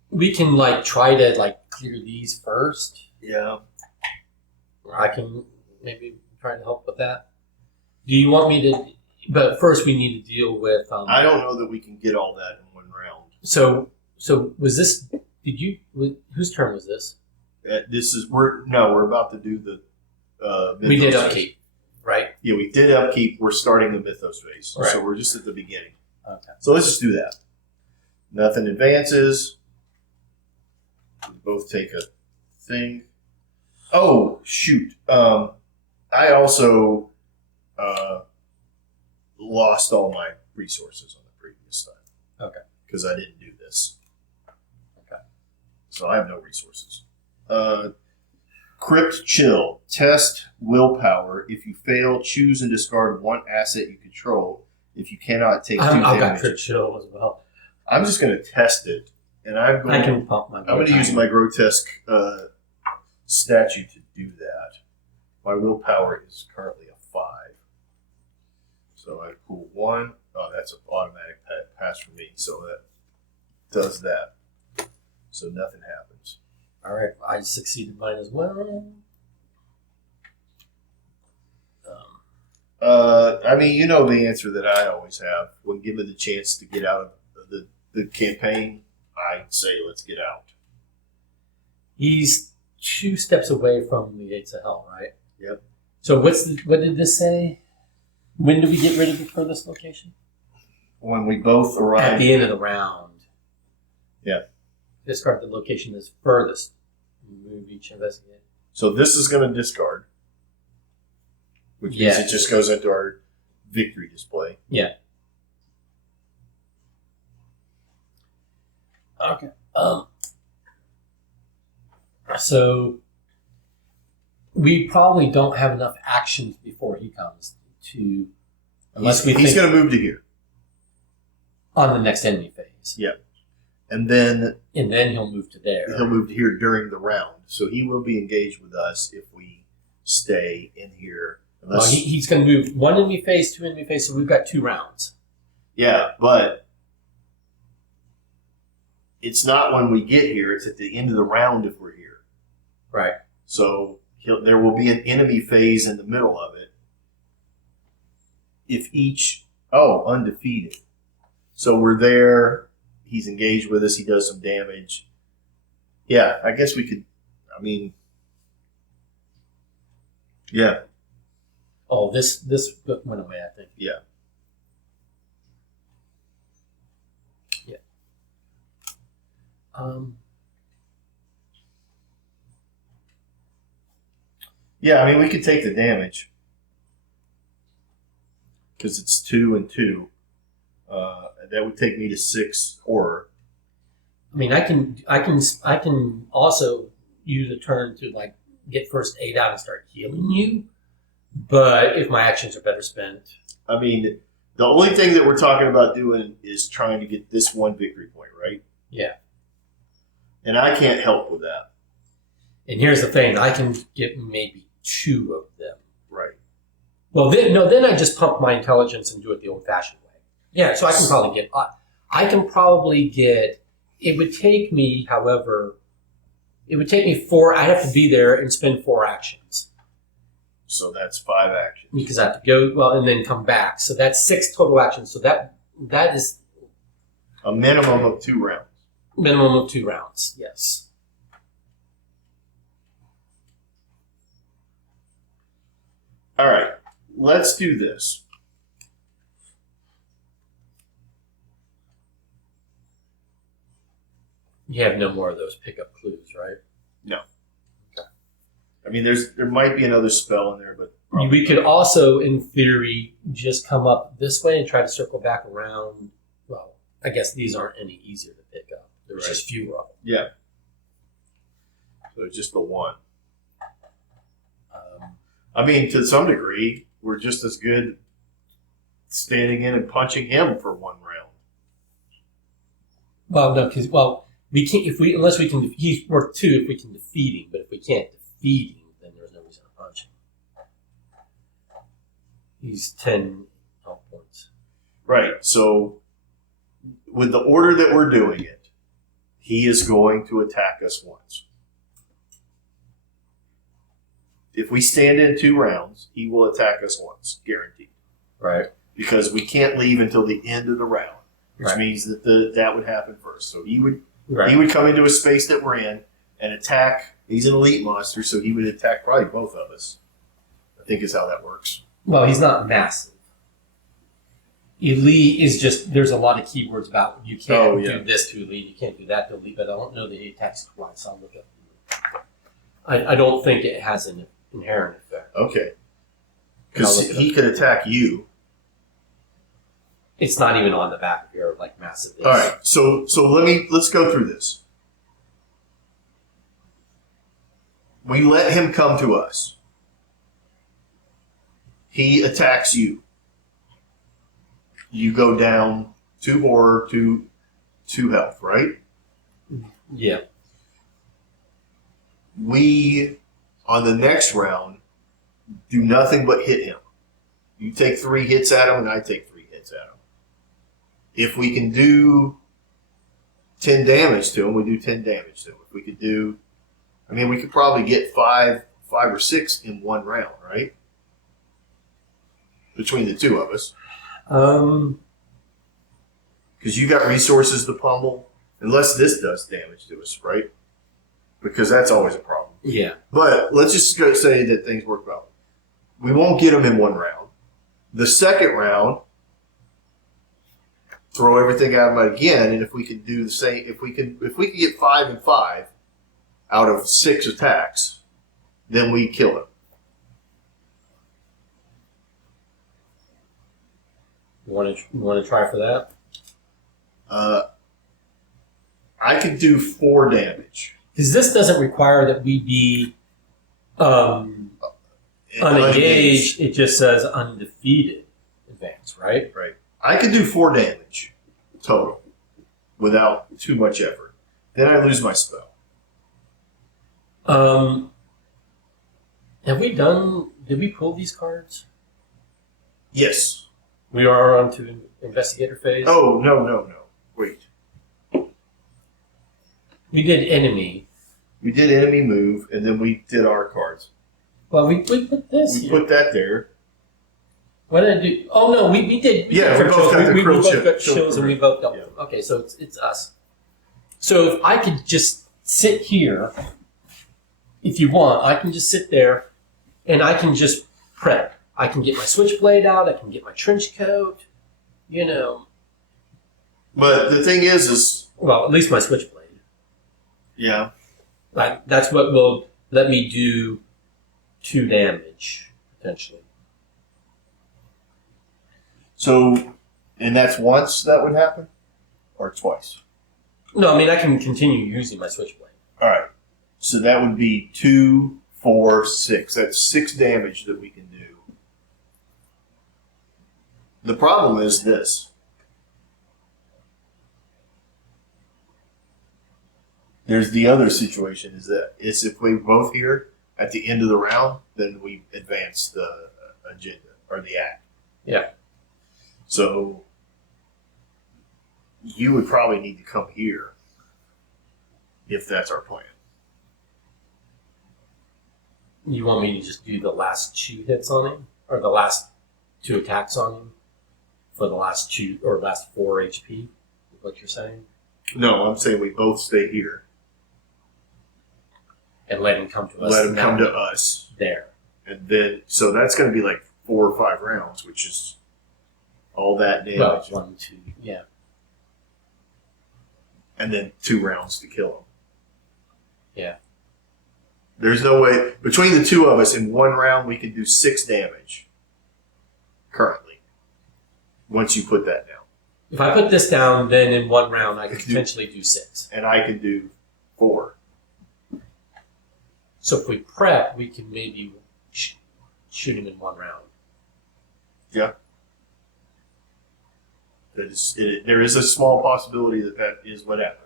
we can try to clear these first. Yeah. Or I can maybe try to help with that. Do you want me to? But first we need to deal with. I don't know that we can get all that in 1 round. So was this? Did you? Whose turn was this? We're about to do the. We did phase. upkeep, right? Yeah, we did upkeep. We're starting the mythos phase, Right. So we're just at the beginning. Okay. So let's just do that. Nothing advances. We both take a thing. Oh shoot! I also lost all my resources on the previous time. Okay. Because I didn't do this. Okay. So I have no resources. Crypt Chill. Test willpower. If you fail, choose and discard 1 asset you control. If you cannot take 2 I've got damage. crit chill as well. I'm just going to test it. And I'm I going can pump my. I'm going to use my grotesque statue to do that. My willpower is currently a 5. So I pull 1. Oh, that's an automatic pass for me. So that does that. So nothing happens. All right, I succeeded mine as well. I mean, you know the answer that I always have. When given the chance to get out of the campaign, I say let's get out. He's 2 steps away from the gates of hell, right? Yep. So what did this say? When do we get rid of the furthest location? When we both arrive At the end of the round. Yeah. Discard the location that's furthest. Move each investigator. So this is going to discard, which means it just goes into our victory display. Yeah. Okay. So we probably don't have enough actions before he comes to, unless He's going to move to here. On the next enemy phase. Yeah. And then he'll move to there. he'll move to here during the round. So he will be engaged with us if we stay in here. Well, he's going to move 1 enemy phase, 2 enemy phase, so we've got 2 rounds. Yeah, but it's not when we get here. It's at the end of the round if we're here. Right. So there will be an enemy phase in the middle of it. If undefeated. So we're there. He's engaged with us. He does some damage. Yeah, I guess we could. I mean, yeah. Oh, this went away, I think. Yeah. Yeah. Yeah, I mean, we could take the damage because it's 2 and 2. That would take me to 6 horror. I mean, I can also use a turn to like get first aid out and start healing you. But if my actions are better spent, I mean, the only thing that we're talking about doing is trying to get this one victory point, right? Yeah. And I can't help with that. And here's the thing: I can get maybe 2 of them. Right. Well, then I just pump my intelligence and do it the old-fashioned way. Yeah. So I can probably get. I can probably get. It would take me, however, it would take me 4. I'd have to be there and spend 4 actions. So that's 5 actions. Because I have to go, and then come back. So that's 6 total actions. So that is a minimum of 2 rounds. Minimum of 2 rounds, yes. All right, let's do this. You have no more of those pickup clues, right? No. Okay. I mean, there might be another spell in there, but we could also, in theory, just come up this way and try to circle back around. Well, I guess these aren't any easier to pick up. There's just fewer of them. Yeah. So just the one. I mean, to some degree, we're just as good standing in and punching him for 1 round. Well, no, because we can't unless we can. He's worth 2 if we can defeat him, but if we can't defeat him, then there's no reason to punch him. He's 10 health points. Right. So, with the order that we're doing it, he is going to attack us once. If we stand in 2 rounds, he will attack us once, guaranteed. Right. Because we can't leave until the end of the round, which means that that would happen first. So he would come into a space that we're in and attack. He's an elite monster, so he would attack probably both of us. I think is how that works. Well, he's not massive. Elite is just, there's a lot of keywords about you can't do this to elite, you can't do that to elite, but I don't know that he attacks twice. I'll look up. I don't think it has an inherent effect. Okay. Because he could attack you. It's not even on the back of your massive. All right. So let's go through this. We let him come to us. He attacks you. You go down 2 horror, 2 health, right? Yeah. We, on the next round, do nothing but hit him. You take 3 hits at him, and I take 3 hits at him. If we can do 10 damage to him, we do 10 damage to him. If we could do, we could probably get 5 or 6 in 1 round, right? Between the 2 of us. Because you got resources to pummel, unless this does damage to us, right? Because that's always a problem. Yeah. But let's just say that things work well. We won't get them in 1 round. The second round, throw everything at him again, and if we can do the same, if we can get 5 and 5 out of 6 attacks, then we kill him. You want to try for that? I could do 4 damage. Because this doesn't require that we be unengaged. It just says undefeated advance, right? Right. I could do 4 damage total without too much effort. Then I lose my spell. Did we pull these cards? Yes. We are on to investigator phase. Oh, no. Wait. We did enemy. We did enemy move, and then we did our cards. Well, we put this We here. put that there. What did I do? Oh, no, we did. Yeah, we we both got the we krill both chip- got chip chills and we through. both got Yeah. Okay, so it's us. So if I could just sit here, if you want, I can just sit there and I can just prep. I can get my switchblade out. I can get my trench coat. You know. But the thing is, Well, at least my switchblade. yeah. Like that's what will let me do 2 damage potentially. So, and that's once that would happen, or twice. No, I mean I can continue using my switchblade. All right. So that would be 2, 4, 6. That's 6 damage that we can do. The problem is this. There's the other situation is that it's if we both here at the end of the round, then we advance the agenda or the act. Yeah. So you would probably need to come here if that's our plan. You want me to just do the last 2 hits on him, or the last 2 attacks on him for the last 2 or last 4 HP? Is what you're saying? No, I'm saying we both stay here. And let him come to us. Let him now come to us. there. And then, so that's going to be like 4 or 5 rounds, which is all that damage. Well, 1, 2, yeah. And then 2 rounds to kill him. Yeah. There's no way, between the 2 of us, in 1 round, we can do 6 damage. Currently. Once you put that down. If I put this down, then in 1 round I could If you- potentially do 6. And I can do 4. So if we prep, we can maybe shoot him in 1 round. There is a small possibility that is what happens.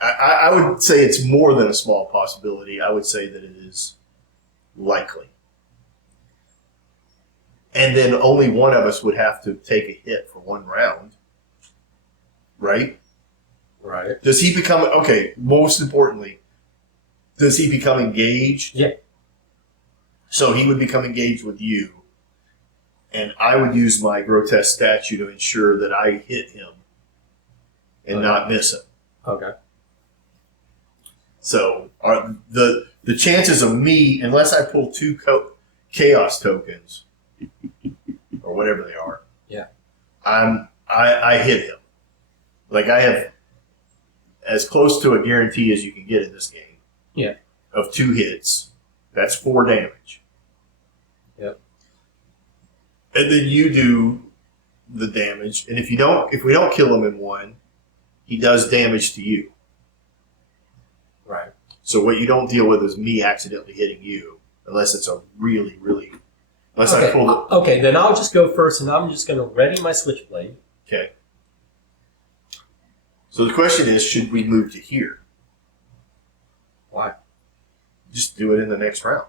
I would say it's more than a small possibility. I would say that it is likely. And then only one of us would have to take a hit for 1 round. Right? Right. Does he become, okay, most importantly, does he become engaged? Yeah. So he would become engaged with you. And I would use my grotesque statue to ensure that I hit him and Okay. not miss him. Okay. So the chances of me, unless I pull 2 chaos tokens or whatever they are, Yeah. I hit him. Like I have as close to a guarantee as you can get in this game. Yeah. Of 2 hits. That's 4 damage. Yep. And then you do the damage. And if we don't kill him in 1, he does damage to you. Right. So what you don't deal with is me accidentally hitting you, unless it's a really, really, unless I Okay. pull the, Okay, then I'll just go first, and I'm just going to ready my switchblade. okay. So the question is, should we move to here? Why? Just do it in the next round.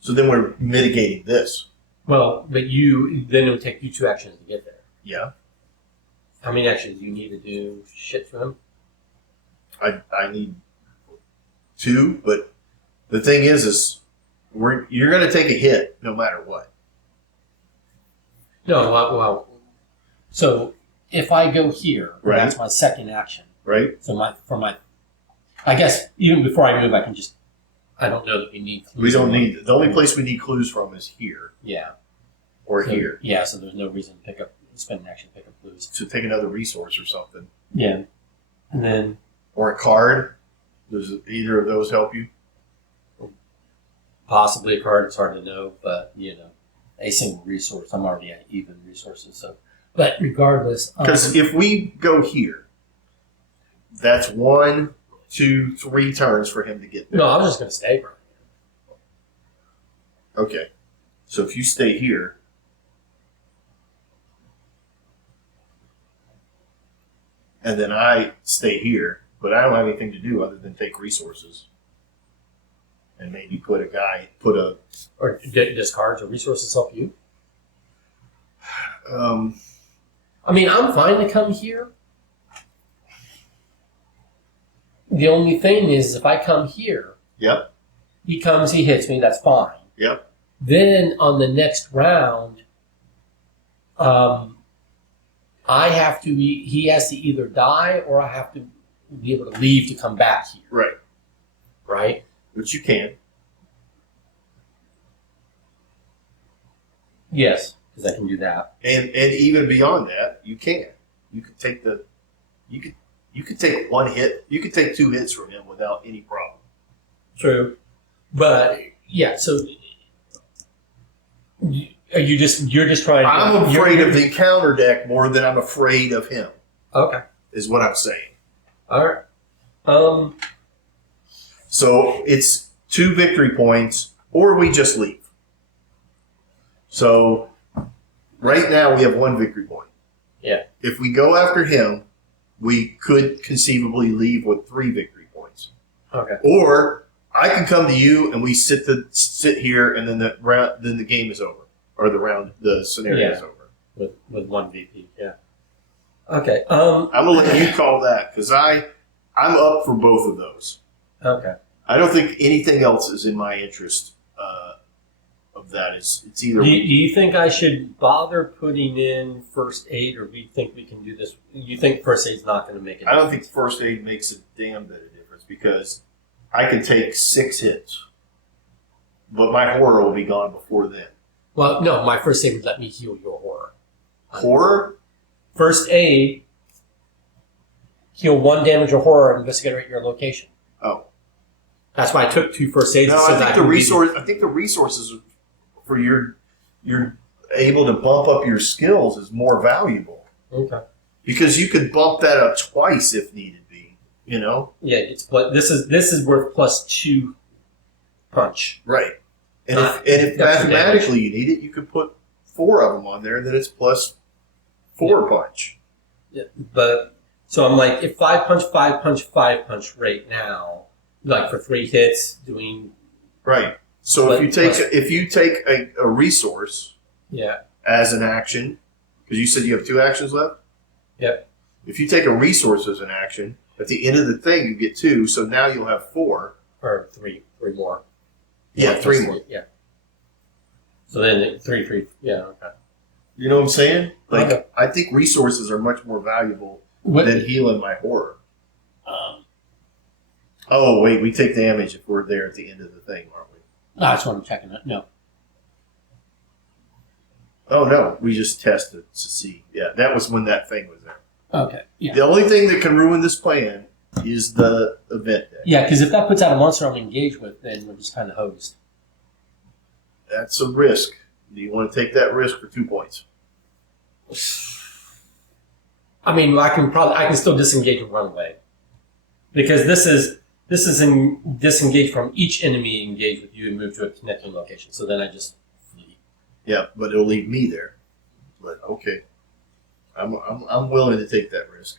So then we're mitigating this. Well, but then it would take you 2 actions to get there. Yeah. How many actions do you need to do shit to him? I need 2, but the thing is you're going to take a hit no matter what. No, well, so if I go here, Right. that's my second action. Right? So I guess even before I move, I don't know that we need clues. We don't need, the only place we need clues from is here Yeah. or So, here. Yeah, so there's no reason to spend an action to pick up clues. So take another resource or something. Yeah. And then, Or a card. Does either of those help you? possibly a card, it's hard to know, but, a single resource. I'm already at even resources, so. But regardless. Because if we go here, that's 1, 2, 3 turns for him to get there. No, I'm just going to stay right here. Okay. So if you stay here, and then I stay here, but I don't have anything to do other than take resources. And maybe put a, Or does cards or resources help you? I mean, I'm fine to come here. The only thing is, if I come here, Yep. he comes, he hits me, that's fine. Yep. Then on the next round, he has to either die or I have to be able to leave to come back here. Right. Right? Which you can. Yes, because I can do that. And even beyond that, you can. You could take you could take one hit. You could take 2 hits from him without any problem. True. But yeah, so you're just trying to... I'm afraid of the counter deck more than I'm afraid of him. Okay. Is what I'm saying. All right. So it's 2 victory points, or we just leave. So right now we have 1 victory point. Yeah. If we go after him, we could conceivably leave with 3 victory points. Okay. Or I can come to you and we sit here, and then the game is over, or the scenario is over with 1 VP. Yeah. Okay. I'm gonna let you call that because I'm up for both of those. Okay. I don't think anything else is in my interest. Of that it's either. Do you think I should bother putting in first aid, or do you think we can do this? You think first aid's not going to make it? I don't think first aid makes a damn bit of difference because I can take 6 hits, but my horror will be gone before then. Well, no, my first aid would let me heal your horror. Horror? First aid, heal 1 damage or horror, and investigate your location. Oh, that's why I took 2 first aids. No, I think the resources for you're able to bump up your skills is more valuable. Okay. Because you could bump that up twice if needed be. You know. Yeah, this is worth +2 punch. Right. And if mathematically you need it, you could put 4 of them on there, and then it's +4 punch. Yeah, but so I'm like, if 5 punch, 5 punch, 5 punch right now, like for 3 hits, doing right. So if you take a resource, as an action, because you said you have 2 actions left. Yep. If you take a resource as an action, at the end of the thing you get 2, so now you'll have 4 or 3 more. Yeah, 3 more. Yeah. So then 3. Yeah. Okay. You know what I'm saying? Like, okay. I think resources are much more valuable than healing my horror. Oh, wait, we take damage if we're there at the end of the thing, aren't we? That's what I'm checking. No. Oh, no, we just tested to see. Yeah, that was when that thing was there. Okay, yeah. The only thing that can ruin this plan is the event deck. Yeah, because if that puts out a monster I'm engaged with, then we're just kind of hosed. That's a risk. Do you want to take that risk for 2 points? I mean, I can still disengage and run away. Because this is disengage from each enemy engaged with you and move to a connecting location. So then I just flee. Yeah, but it'll leave me there. But okay, I'm willing to take that risk.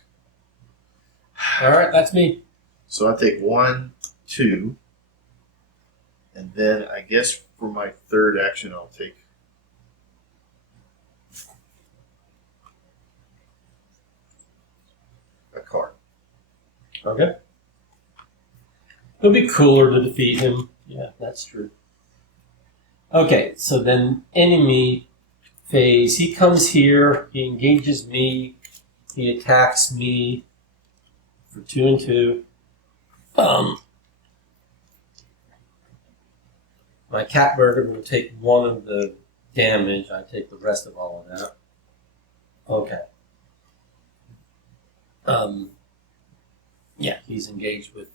All right, that's me. So I take 1, 2, and then I guess for my 3rd action I'll take. A card. Okay. It'll be cooler to defeat him. Yeah, that's true. Okay, so then enemy phase. He comes here. He engages me. He attacks me for 2 and 2. My cat burger will take 1 of the damage. I take the rest of all of that. Okay. Yeah, he's engaged with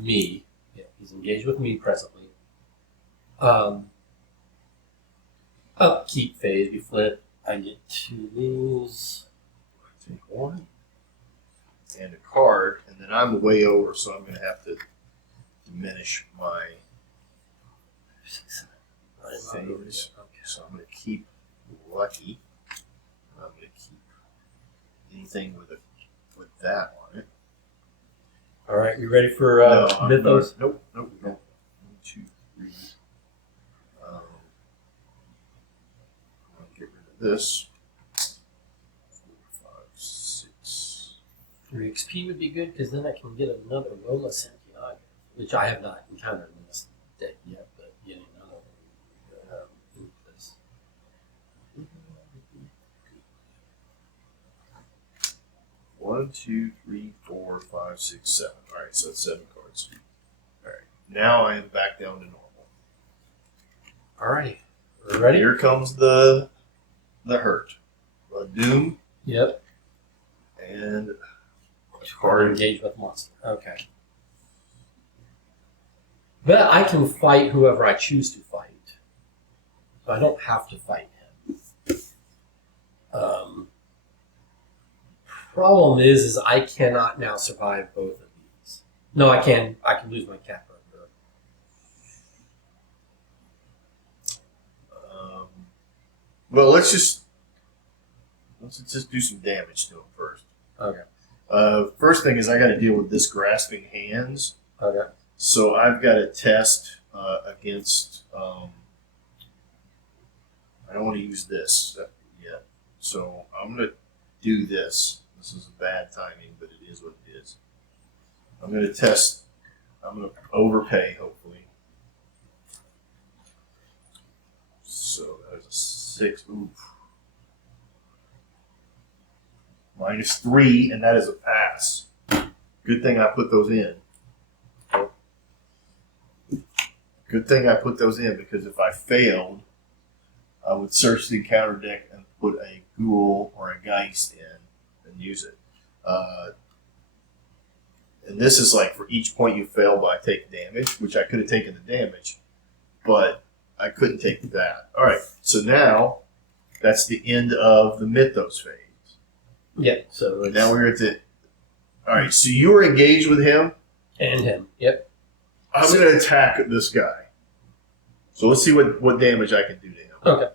me. Yeah, he's engaged with me presently. Upkeep phase, we flip. I get 2 these. I take 1 and a card, and then I'm way over, so I'm going to have to diminish my things. Okay. So I'm going to keep lucky. I'm going to keep anything with that on it. All right, you ready for Mythos? Nope, we don't. 1, 2, 3. I'm going to get rid of this. 4, 5, 6. 3 XP would be good because then I can get another Lola Santiago, which I have not encountered in this deck yet, but getting another one. This. 1, 2, 3, 4, 5, 6, 7. All right, so that's 7 cards. All right, now I am back down to normal. Alrighty, we're ready. Here comes the hurt. A doom. Yep. And Hard engage with monster. Okay. But I can fight whoever I choose to fight. So I don't have to fight him. Problem is I cannot now survive both of these. No, I can. I can lose my cat burger. Well, let's just do some damage to him first. Okay. First thing is I got to deal with this grasping hands. Okay. So I've got to test against. I don't want to use this yet. So I'm going to do this. This is bad timing, but it is what it is. I'm going to test. I'm going to overpay, hopefully. So that is a 6. Oof. -3, and that is a pass. Good thing I put those in. Good thing I put those in, because if I failed, I would search the encounter deck and put a ghoul or a geist in and use it. And this is like for each point you fail by take damage, which I could have taken the damage, but I couldn't take that. All right, so now that's the end of the Mythos phase. Yeah, so Now we're at the. All right, so you were engaged with him. and him. Yep. I'm going to attack this guy. So let's see what damage I can do to him. Okay.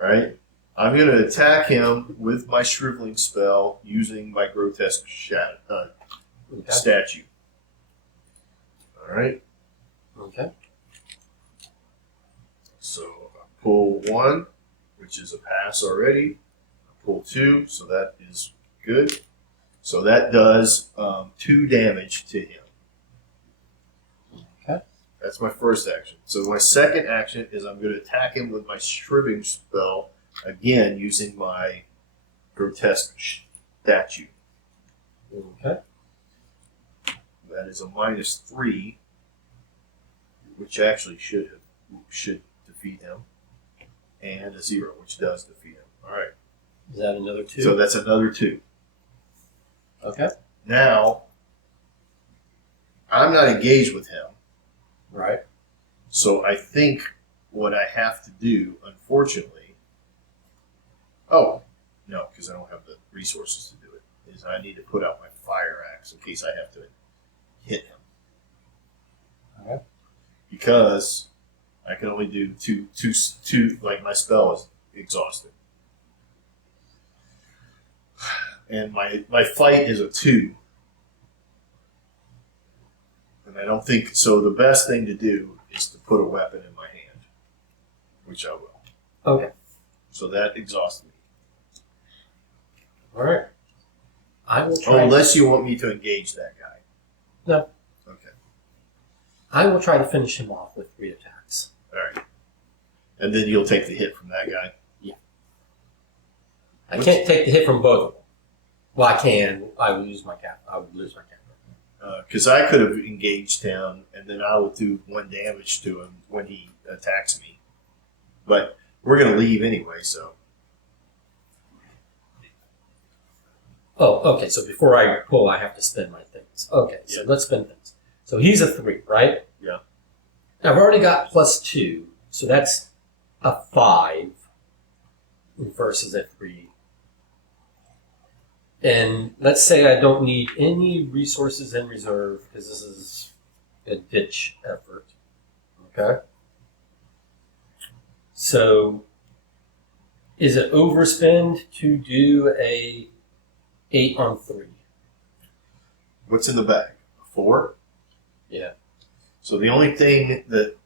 All right, I'm going to attack him with my shriveling spell using my grotesque statue. All right. Okay. So I pull 1, which is a pass already. I pull 2, so that is good. So that does 2 damage to him. Okay. That's my first action. So my second action is I'm going to attack him with my shriveling spell, again using my grotesque statue. Okay. That is a -3, which actually should defeat him, and a 0, which does defeat him. All right. Is that another 2? So that's another 2. Okay. Now, I'm not engaged with him, Right. so I think what I have to do, unfortunately, no, because I don't have the resources to do it, is I need to put out my fire axe in case I have to hit him. Okay. Because I can only do two, like my spell is exhausted. And my fight is a 2. And I don't think, so the best thing to do is to put a weapon in my hand, which I will. Okay. So that exhausts me. All right. I will try. Unless you want me to engage that guy. No. Okay. I will try to finish him off with 3 attacks. All right. And then you'll take the hit from that guy. I can't take the hit from both of them. Well, I can. I would lose my cat. Because I could have engaged him, and then I will do 1 damage to him when he attacks me. But we're going to leave anyway, so. Oh, okay. So before I pull, I have to spend my things. Okay, so let's spend things. So he's a 3, right? Yeah. I've already got +2, so that's a 5 versus a 3. And let's say I don't need any resources in reserve because this is a ditch effort. Okay? So is it overspend to do a 8 on 3? What's in the bag? A 4? Yeah. So the only thing that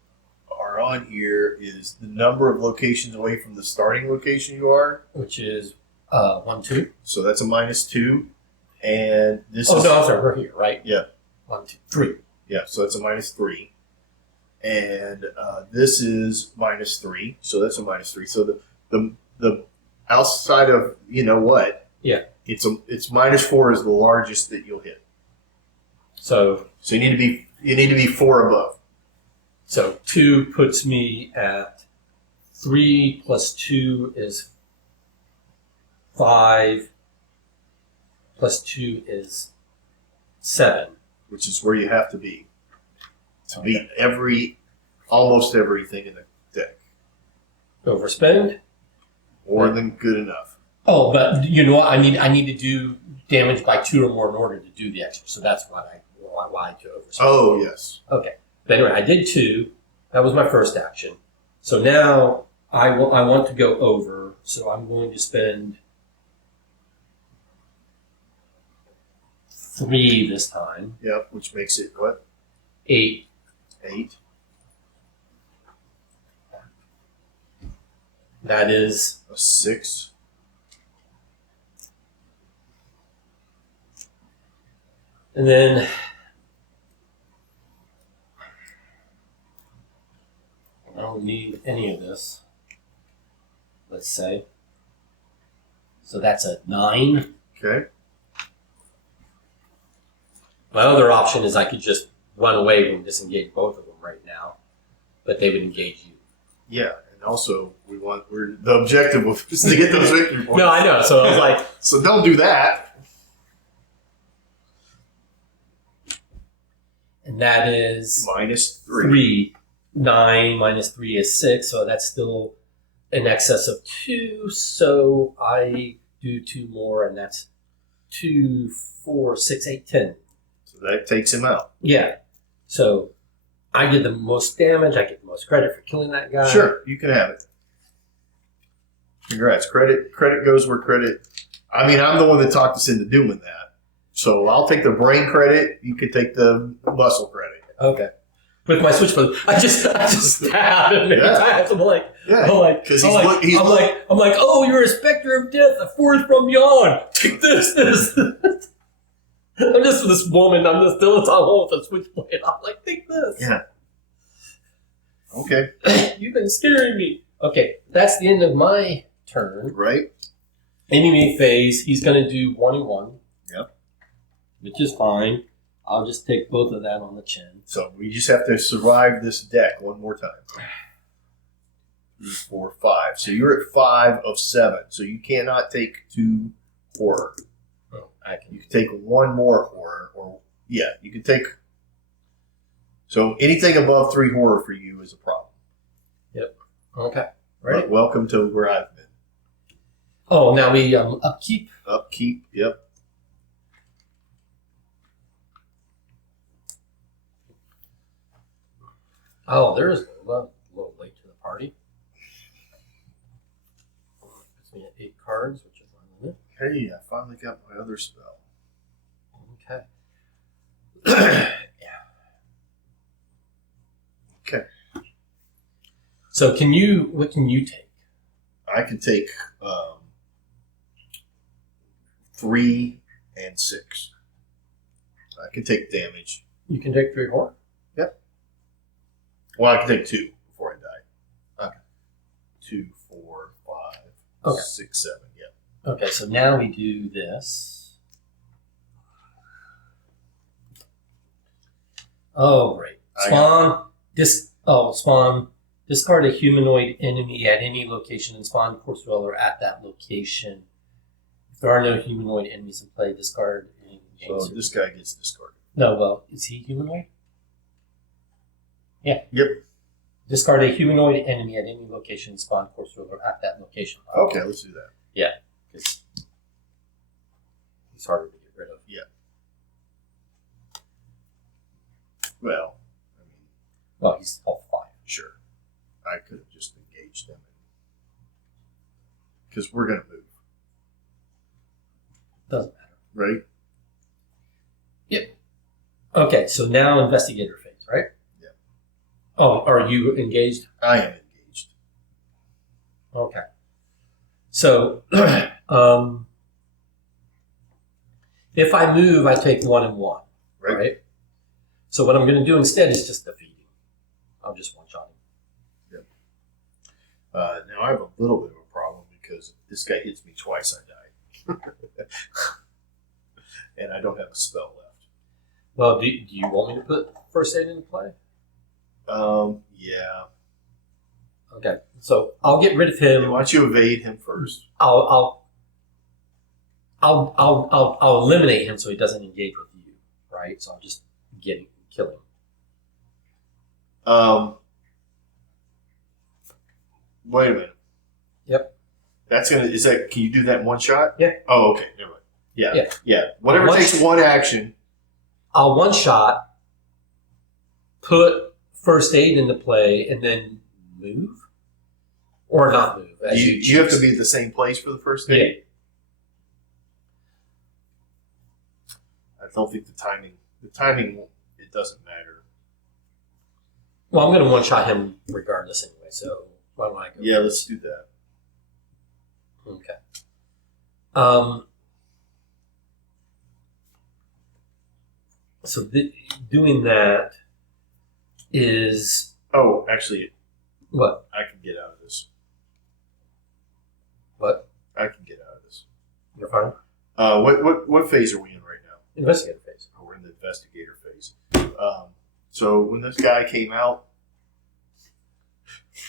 are on here is the number of locations away from the starting location you are. Which is 1, 2. So that's a -2. And this Oh is... no, I'm sorry. We're here, right? Yeah. 1, 2, 3. Yeah, so that's a -3. And this is -3, so that's a -3. So the outside of you know what? Yeah. It's -4 is the largest that you'll hit. So you need to be 4 above. So 2 puts me at 3 plus 2 is 5 plus 2 is 7. Which is where you have to be to beat almost everything in the deck. Overspend? More than good enough. Oh, but you know what? I need to do damage by 2 or more in order to do the extra. So that's why I to overspend. Oh, yes. Okay. But anyway, I did 2. That was my first action. So now I want to go over. So I'm going to spend 3 this time. Yep, which makes it what? 8. 8. That is a 6. And then I don't need any of this, let's say. So that's a 9. Okay. My other option is I could just run away and disengage both of them right now, but they would engage you. Yeah, and also the objective is to get those victory points. No, I know. So I was like, so don't do that. and that is -3. 3. 9 minus 3 is 6, so that's still in excess of 2. So I do 2 more, and that's 2, 4, 6, 8, 10. So that takes him out. Yeah. So I did the most damage. I get the most credit for killing that guy. Sure, you can have it. Congrats. Credit goes where credit. I mean, I'm the one that talked us into doing that. So I'll take the brain credit. You can take the muscle credit. Okay. With my switchblade, I just stabbed him many times. I'm like, because I'm like, oh, you're a specter of death, a force from beyond. Take this. I'm just this woman. I'm just still on with a switchblade. I'm like, take this. Yeah. Okay. You've been scaring me. Okay, that's the end of my turn. Right. Enemy phase. He's going to do 1 and 1. Yep. Which is fine. I'll just take both of that on the chin. So we just have to survive this deck one more time. 3, 4, 5. So you're at 5 of 7. So you cannot take 2 horror. Oh, you can take 1 more horror, you can take. So anything above 3 horror for you is a problem. Yep. Okay. Ready? But welcome to where I've been. Oh, now we upkeep. Upkeep. Yep. Oh, there's a little late to the party. Puts me at 8 cards, which is unlimited. Hey, I finally got my other spell. Okay. Yeah. Okay. So what can you take? I can take 3 and 6. I can take damage. You can take 3 horror? Well, I can take 2 before I die. Okay. 2, 4, 5, Okay. 6, 7. Yeah. Okay, so now we do this. Oh, great. Spawn. Discard a humanoid enemy at any location and spawn Corpse Dweller at that location. If there are no humanoid enemies in play, discard. So this guy gets discarded. No, well, is he humanoid? Yeah. Yep. Discard a humanoid enemy at any location and spawn Corpse Dweller at that location. Okay, let's do that. Yeah, because he's harder to get rid of. Yeah. Well, I mean, Well, he's all 5. sure. I could have just engaged them. Because we're going to move. Doesn't matter. Right? Yep. Okay, so now investigator phase, right? Yeah. Oh, are you engaged? I am engaged. Okay. So, If I move, I take 1 and 1. Right? So what I'm going to do instead is just defeat him. I'll just one-shot him. Yep. Now I have a little bit of a problem because if this guy hits me twice, I die. And I don't have a spell left. Well, do you want me to put first aid into play? Yeah. Okay, so I'll get rid of him. Why don't you evade him first? I'll eliminate him so he doesn't engage with you, right? So I'll just get him, kill him. Wait a minute. Yep. Can you do that in one shot? Yeah. Oh, okay. Never mind. Yeah. Whatever takes one action. I'll one shot, put first aid into play, and then move? Or not move. You have to be at the same place for the first aid? Yeah. I don't think the timing, it doesn't matter. Well, I'm going to one-shot him regardless anyway, so why don't I go? Yeah, let's do that. Okay. So doing that is... Oh, actually... What? I can get out of this. What? I can get out of this. You're fine? What phase are we in right now? Investigator phase. Oh, we're in the investigator phase. So when this guy came out,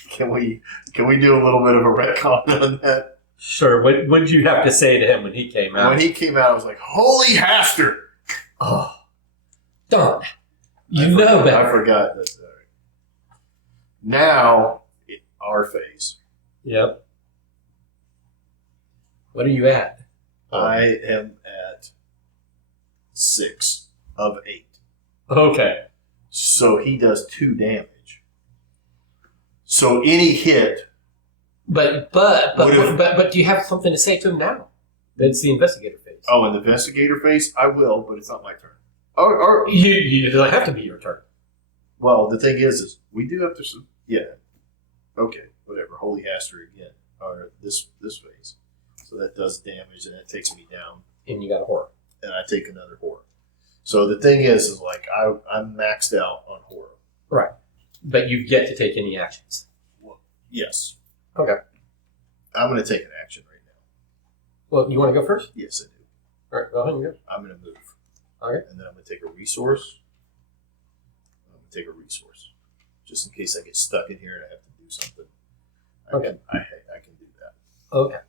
can we do a little bit of a retcon on that? Sure. What did you have to say to him when he came out? When he came out, I was like, "Holy Haster!" Oh, darn! You know better. I forgot that. Now, our phase. Yep. What are you at? I am at 6 of 8. Okay. So he does 2 damage. So any hit. But do you have something to say to him now? That's the investigator phase. Oh, in the investigator phase, I will, but it's not my turn. Or you don't have to be your turn. Well, the thing is we do have to. Yeah. Okay. Whatever. Holy Haster again, or this phase. So that does damage, and that takes me down. And you got a horror. And I take another horror. So the thing is like I'm maxed out on horror. Right. But you get to take any actions. Well, yes. Okay. I'm going to take an action right now. Well, you want to go first? Yes, I do. All right, go ahead and go. I'm going to move. Okay. And then I'm going to take a resource. Just in case I get stuck in here and I have to do something. I can do that. Okay.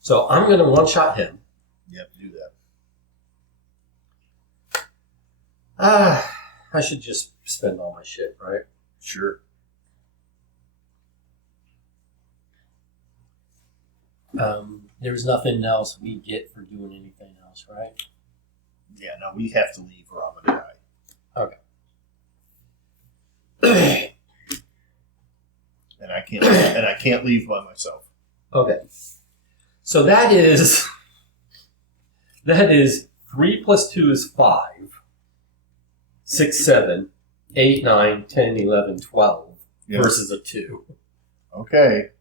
So I'm going to one-shot him. Yep, do that. I should just spend all my shit, right? Sure. There's nothing else we get for doing anything else, right? Yeah, no, we have to leave or I'm going to die. Okay. And I can't leave by myself. Okay. So that is 3 plus 2 is 5. 6, 7, 8, 9, 10, 11, 12 Yes. versus a 2. Okay.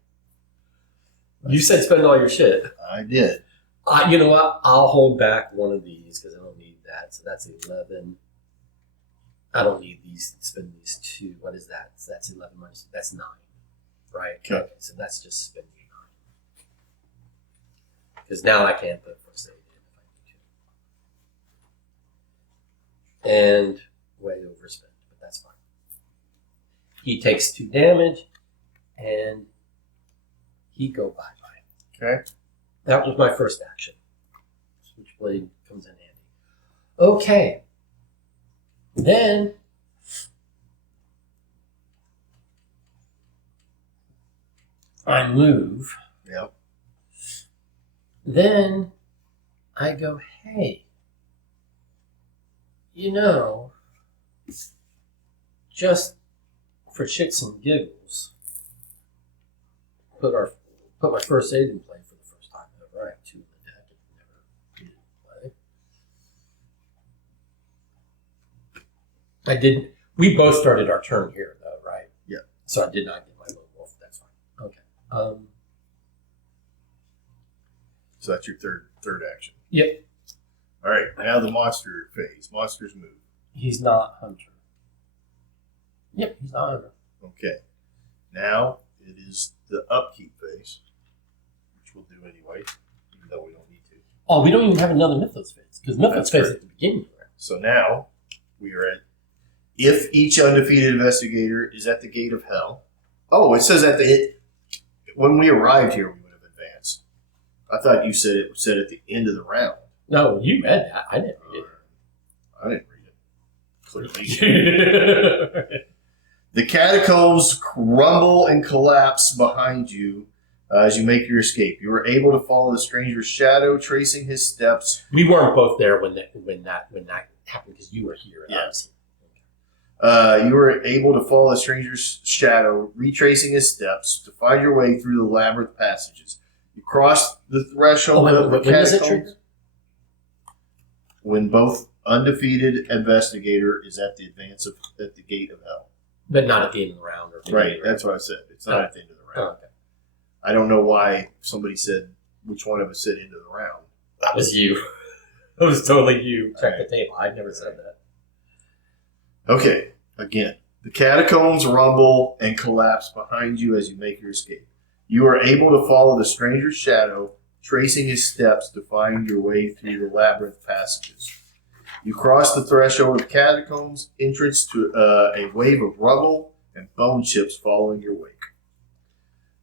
You said spend all your shit. I did. You know what? I'll hold back one of these because I don't need that. So that's 11. I don't need these. Spend these 2. What is that? So that's 11 minus. That's 9. Right? Okay. So that's just spending 9. Because now I can't put first aid in if I need to. And way overspent, but that's fine. He takes 2 damage, and he go bye-bye. Okay. That was my first action. Switchblade comes in handy. Okay. Then I move. Yep. Then I go, hey, just for shits and giggles, put my first aid in play for the first time ever. I have 2 in the deck and never did it in play. I didn't. We both started our turn here, though, right? Yeah. So I did not get my lone wolf. That's fine. Okay. So that's your third action. Yep. All right, now the monster phase. Monsters move. He's not hunter. Yep, he's not hunter. Okay. Now it is the upkeep phase, which we'll do anyway, even though we don't need to. Oh, we don't even have another Mythos phase, because Mythos phase is at the beginning. So now we are at, if each undefeated investigator is at the gate of hell. Oh, it says when we arrived here, we would have advanced. I thought you said it said at the end of the round. No, you read that. I didn't read it. I didn't read it. Clearly. The catacombs crumble and collapse behind you as you make your escape. You were able to follow the stranger's shadow, tracing his steps. We weren't both there when that happened because you were here. Yes. You were able to follow the stranger's shadow, retracing his steps to find your way through the labyrinth passages. You crossed the threshold of the catacombs when both undefeated investigator is at the at the gate of hell. But not at the end of the round. Right, that's what I said. It's not at the end of the round. Oh, okay. I don't know why somebody said which one of us said end of the round. That was you. That was totally you. Check the table. I never said that. Okay, again. The catacombs rumble and collapse behind you as you make your escape. You are able to follow the stranger's shadow, tracing his steps to find your way through the labyrinth passages. You cross the threshold of catacombs, entrance to a wave of rubble and bone chips following your wake.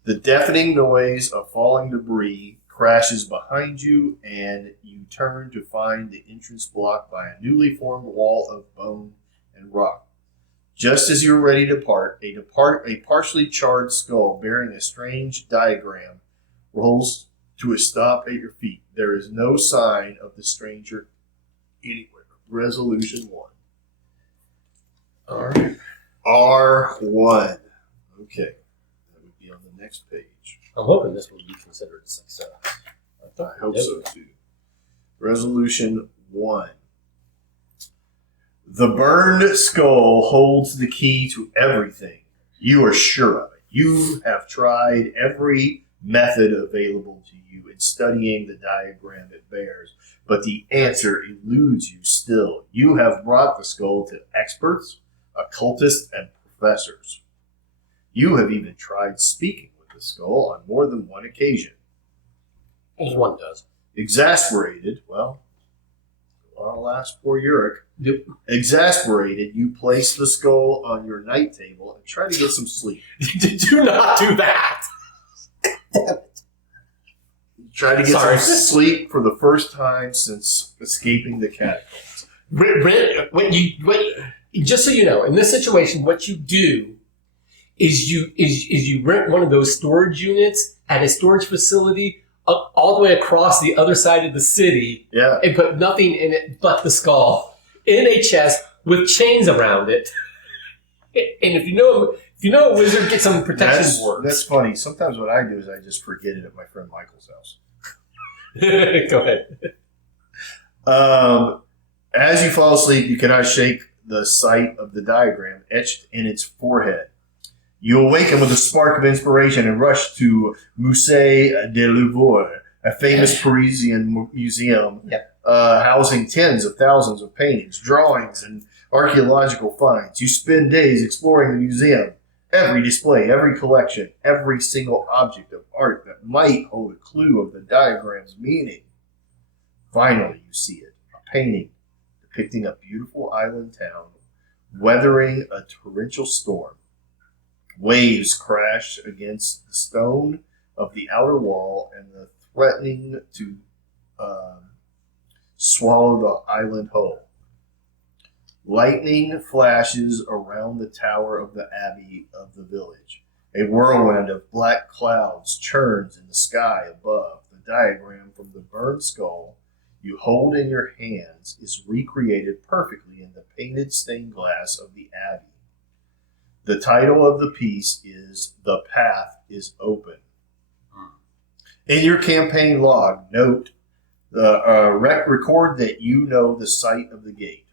The deafening noise of falling debris crashes behind you, and you turn to find the entrance blocked by a newly formed wall of bone and rock. Just as you're ready to a partially charred skull bearing a strange diagram rolls to a stop at your feet. There is no sign of the stranger anywhere. Resolution 1. All right. R1. Okay. That would be on the next page. I'm hoping this will be considered a success. I hope so too. Resolution 1. The burned skull holds the key to everything. You are sure of it. You have tried every method available to you in studying the diagram it bears, but the answer eludes you still. You have brought the skull to experts, occultists, and professors. You have even tried speaking with the skull on more than one occasion. As one does. Exasperated, well, our last poor Uric. Yep. Exasperated, you place the skull on your night table and try to get some sleep. Do not do that. Try to get some sleep for the first time since escaping the catacombs. Just so you know, in this situation, what you do is you rent one of those storage units at a storage facility all the way across the other side of the city, and put nothing in it but the skull in a chest with chains around it. And if you know a wizard, get some protection boards. That's funny. Sometimes what I do is I just forget it at my friend Michael's house. Go ahead. As you fall asleep, you cannot shake the sight of the diagram etched in its forehead. You awaken with a spark of inspiration and rush to Musée de Louvre, a famous Parisian museum housing tens of thousands of paintings, drawings, and archaeological finds. You spend days exploring the museum, every display, every collection, every single object of art that might hold a clue of the diagram's meaning. Finally, you see it, a painting depicting a beautiful island town weathering a torrential storm. Waves crash against the stone of the outer wall and the threatening to swallow the island whole. Lightning flashes around the tower of the abbey of the village. A whirlwind of black clouds churns in the sky above. The diagram from the burned skull you hold in your hands is recreated perfectly in the painted stained glass of the abbey. The title of the piece is "The Path is Open." In your campaign log, note record that you know the site of the gate.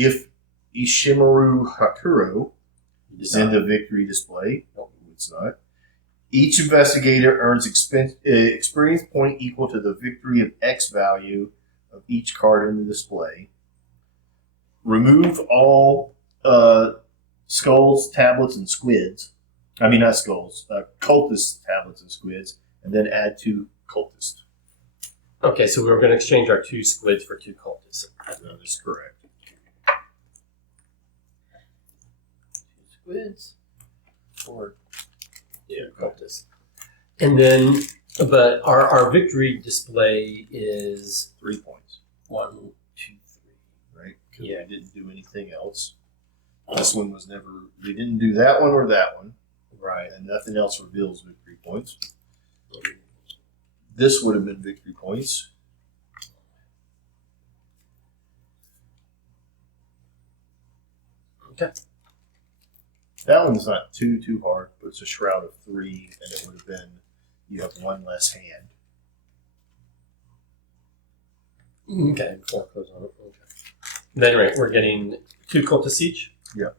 If Ishimaru Hakuro Send a victory display. No, it's not. Each investigator earns experience point equal to the victory of X value of each card in the display. Remove all skulls, tablets, and squids. I mean, not skulls. Cultist tablets and squids, and then add 2 cultists. Okay, so we're going to exchange our 2 squids for 2 cultists. That is correct. 2 squids for 2 cultists. And then, but our victory display is 3 points. 1, 2, 3. Right? Because we didn't do anything else. This one was never. We didn't do that one or that one. Right. And nothing else reveals victory points. This would have been victory points. Okay. That one's not too hard, but it's a shroud of 3, and it would have been you have 1 less hand. Okay, 4 close on it. Okay. Then right, we're getting 2 cultists each. Yeah.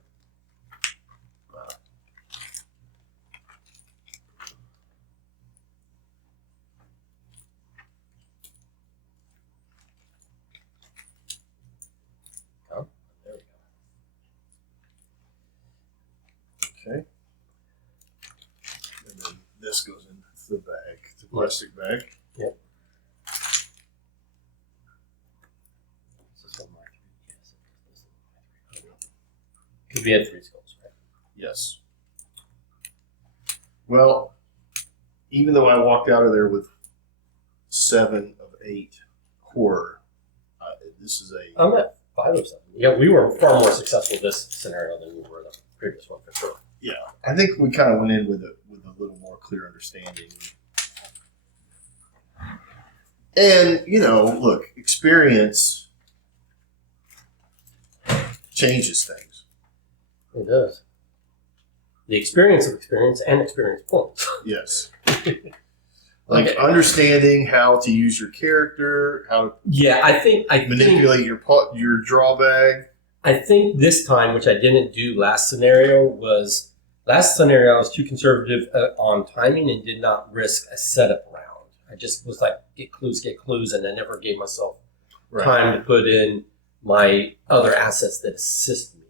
Oh, there we go. Okay. And then this goes into the bag, the plastic bag. Yep. This is one of my 3. Yes, this is my 3. Because we had 3 skulls, right? Yes. Well, even though I walked out of there with 7 of 8 horror, this is a. I'm at 5 of 7. Yeah, we were far more successful this scenario than we were the previous one for sure. Yeah, I think we kind of went in with a little more clear understanding. And look, experience changes things. It does. The experience of experience and experience points. Yes. Like understanding how to use your character, how to I manipulate your draw bag. I think this time, which I didn't do last scenario, was I was too conservative on timing and did not risk a setup round. I just was like, get clues, and I never gave myself time to put in my other assets that assist me.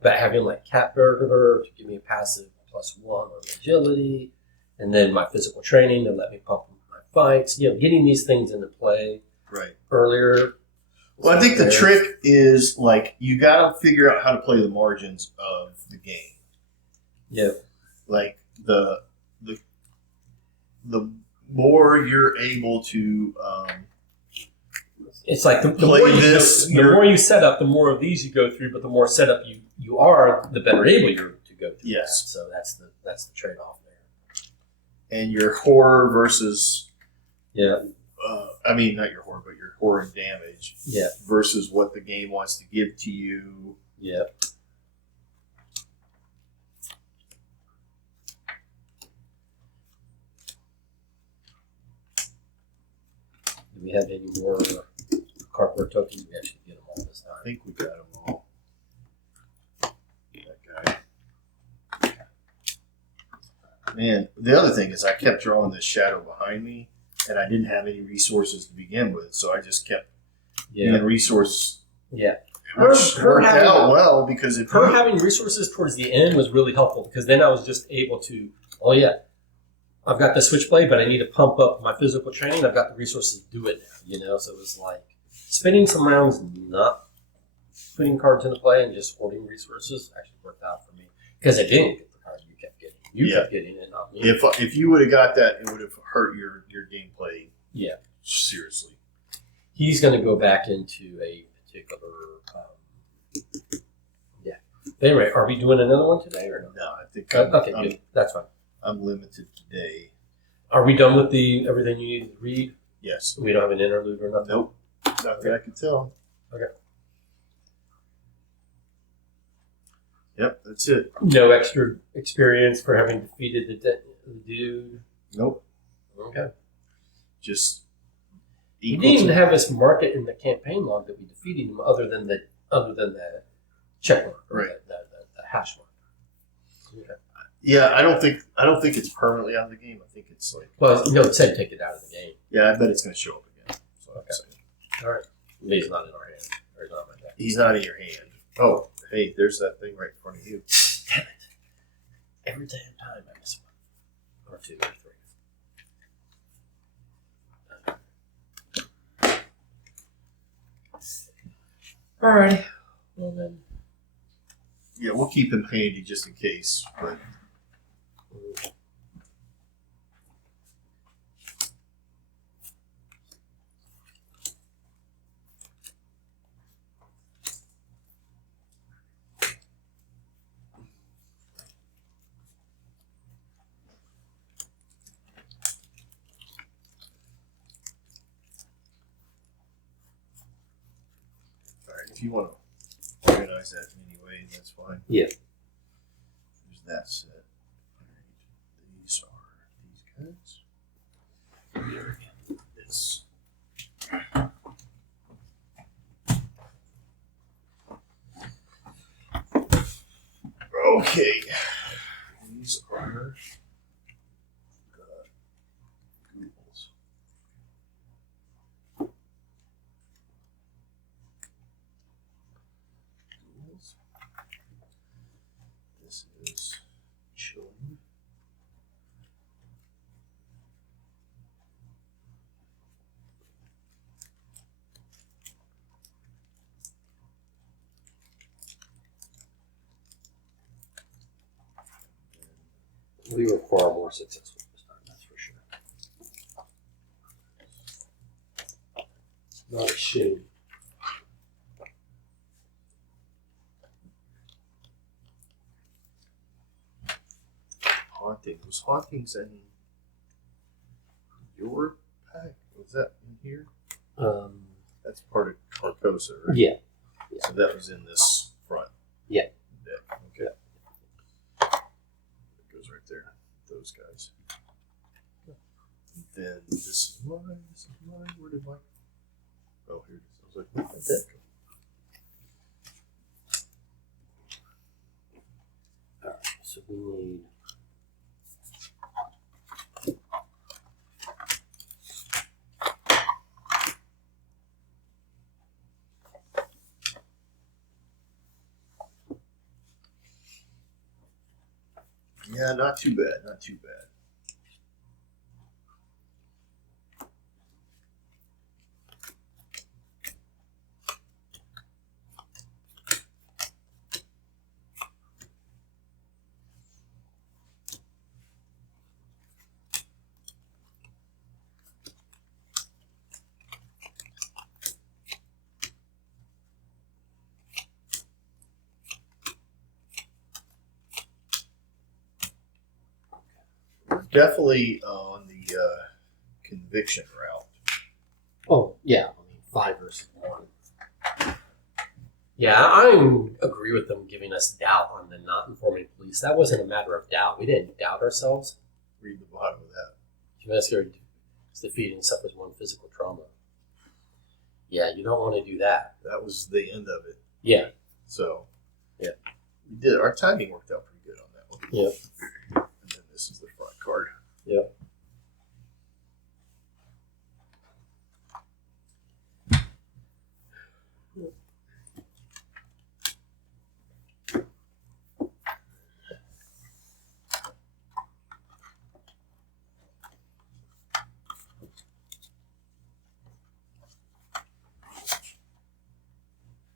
But having like Cat Burglar to give me a passive +1 on agility, and then my physical training to let me pump my fights, getting these things into play earlier. Well, I think the trick is like you got to figure out how to play the margins of the game. Yeah. Like the more you're able to it's like the more you set up, the more of these you go through, but the more setup you are, the better able you're to go through. Yes. That. So that's the trade-off there. And your horror versus I mean not your horror, but your horror and damage. Yeah. Versus what the game wants to give to you. Yeah. Do we have any more cardboard tokens? We actually get them all this time. I think we got them all. That guy. Man, the other thing is I kept drawing this shadow behind me, and I didn't have any resources to begin with, so I just kept doing resource. Yeah. Which worked out well because having resources towards the end was really helpful because then I was just able to, I've got the switchblade, but I need to pump up my physical training. I've got the resources to do it now, So it was like spending some rounds not putting cards into play and just holding resources actually worked out for me because I didn't get the card you kept getting. You kept getting it, not me. If you would have got that, it would have hurt your gameplay. Yeah. Seriously. He's going to go back into a particular. Anyway, are we doing another one today or no? No, I think. Okay, good. That's fine. I'm limited today. Are we done with everything you need to read? Yes. We don't have an interlude or nothing? Nope. Not that I can tell. Okay. Yep, that's it. No extra experience for having defeated the dude? Nope. Okay. Just You didn't even have us mark it in the campaign log that we defeated him other than the check mark. Right. The hash mark. Yeah, I don't think it's permanently out of the game. I think it's like. Well, no, it said take it out of the game. Yeah, I bet it's going to show up again. So Okay. All right. He's not in our hand. Or he's not in my deck. He's not in your hand. Oh, hey, there's that thing right in front of you. Damn it. Every damn time I miss one. Or two or three. All right. Well then. Yeah, we'll keep him handy just in case. But all right, if you want to organize that anyway, that's fine. Yeah. There's that set. All right, these are these guys. Here again. This. Okay. These are the ghouls. Ghouls. This is children. We were far more successful this time, that's for sure. Not a shame. Haunting. Was hauntings in your pack? Was that in here? That's part of Carcosa, right? Yeah. So that was in this front. Yeah. Deck. Okay. It goes right there. Those guys. Then this is mine. This is mine. Where did my? Oh, here it is. I was like, where'd that go? Alright, so we need. Yeah, not too bad. Not too bad. Definitely on the conviction route. Oh, yeah. I mean, 5 versus 1. Yeah, I agree with them giving us doubt on the not informing police. That wasn't a matter of doubt. We didn't doubt ourselves. Read the bottom of that. Humanity is defeated and suffers 1 physical trauma. Yeah, you don't want to do that. That was the end of it. Yeah. So, yeah. We did. Our timing worked out pretty good on that one. Yep. And then this is the front card. Yep.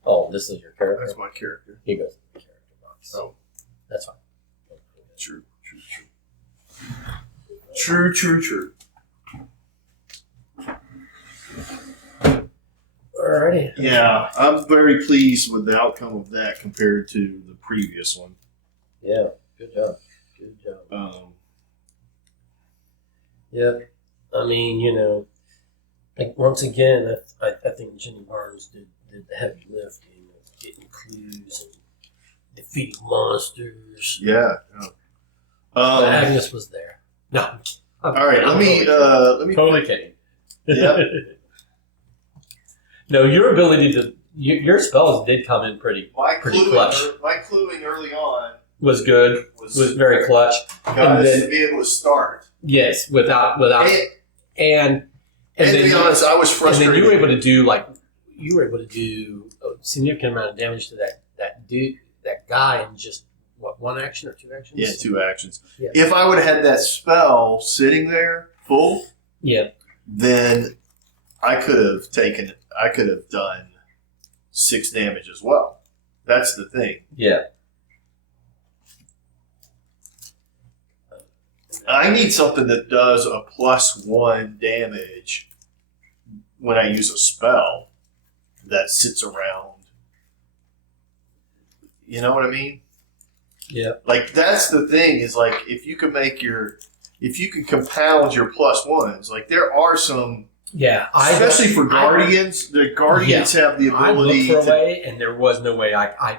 Oh, this is your character? That's my character. He goes in the character box. Oh. That's fine. True. True. Alrighty. Yeah, I'm very pleased with the outcome of that compared to the previous one. Yeah, good job. Yeah, I mean, you know, like once again, I think Jenny Barnes did the heavy lifting of getting clues and defeating monsters. Yeah. But Agnes was there. No. All right, let me. Totally kidding. Yep. No, your ability to your spells did come in pretty My clutch. cluing early on was good. Was very clutch. Got And us then- to be able to start. Yes, without And and to then be honest, I was and frustrated. then you were able to do a significant amount of damage to that dude, that guy, in just what, one action or two actions? Yeah, 2 actions. Yeah. If I would have had that spell sitting there full, Yeah. then I could have done 6 damage as well. That's the thing. Yeah. I need something that does a +1 damage when I use a spell that sits around. You know what I mean? Yeah. Like, that's the thing, is like, if you can compound your +1s, like there are some, especially for guardians, the guardians have the I ability looked for to. a way, and there was no way. I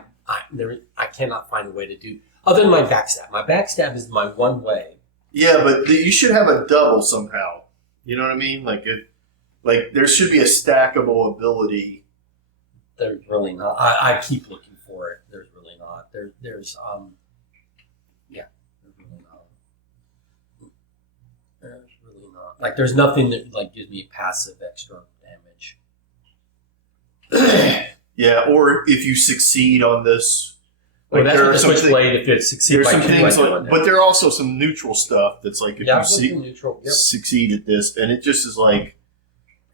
cannot find a way to do other than my backstab. My backstab is my one way. Yeah, but you should have a double somehow. You know what I mean? Like there should be a stackable ability. There's really not. I keep looking for it. There's really not. There's really not. There's really not. Like, there's nothing that like gives me passive extra damage. Yeah, or if you succeed on this. Well, Like, that's there what are the some switchblade, if it succeeds There's by some 2, things I do like, it. but there are also some neutral stuff that's like if Yeah, you neutral. Yep. succeed at this, and it just is like,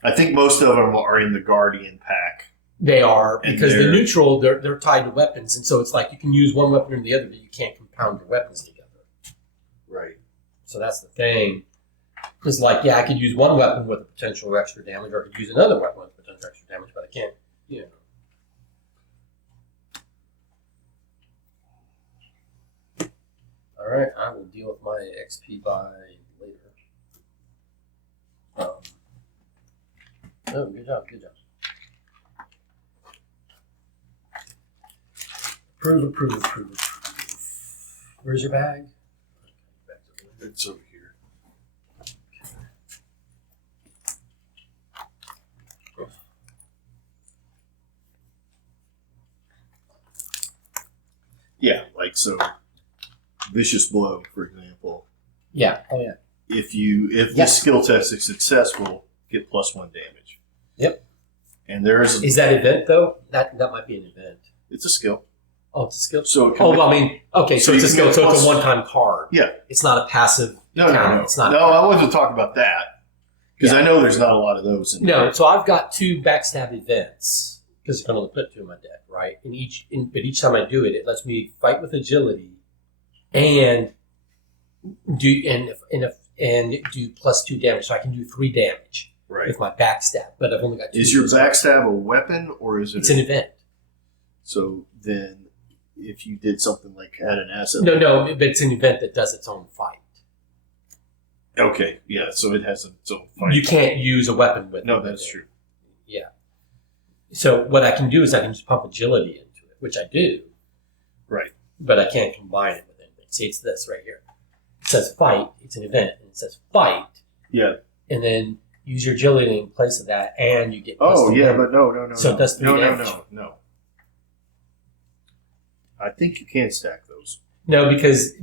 I think most of them are in the Guardian pack. They are, And because the they're- neutral, they're tied to weapons, and so it's like you can use one weapon or the other, but you can't compound your weapons together. Right. So that's the thing. It's like, I could use one weapon with a potential extra damage, or I could use another weapon with potential extra damage, but I can't, All right, I will deal with my XP by later. Oh, good job. Approve. Where's your bag? It's over here. Yeah, like so. Vicious blow, for example. Yeah. Oh, yeah. If Yes. this skill test is successful, get +1 damage. Yep. And there is Is that event though? That might be an event. it's a skill. Oh, it's a skill. So it can Oh, be- well, I mean, okay, so So it's a you can skill. get So it's plus- a one-time card. Yeah. It's not a passive. No. It's not. No, I wasn't talking about that because Yeah. I know there's not a lot of those. In No, there. so I've got 2 backstab events because I can only put 2 in my deck, right? But each time I do it, it lets me fight with agility and do do +2 damage. So I can do 3 damage Right. with my backstab, but I've only got 2. Is your backstab a weapon or is it? It's an event. So then, if you did something like had an asset. No, but it's an event that does its own fight. Okay. Yeah. So it has its own fight. You can't use a weapon with No, it. that's true. Yeah. So what I can do is I can just pump agility into it, which I do. Right. But I can't combine it with anything. See, it's this right here. It says fight. It's an event, and it says fight. Yeah. And then use your agility in place of that, and you get. Oh +2 yeah, damage. but no. So it does 3 damage. No. I think you can stack those. No, because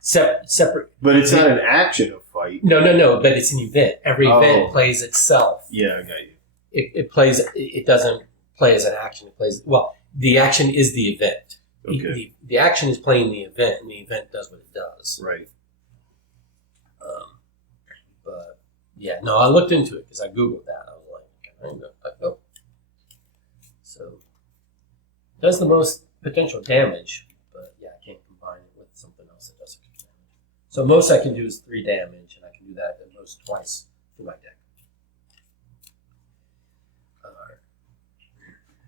separate. But it's not an action of fight. No. But it's an event. Every event plays itself. Yeah, I got you. It plays. It doesn't play as an action. It plays. Well, the action is the event. Okay. The action is playing the event, and the event does what it does. Right. But yeah, no, I looked into it because I googled that. I was like, oh, so does the most potential damage, but yeah, I can't combine it with something else that does extra damage. So most I can do is 3 damage, and I can do that at most twice through my deck.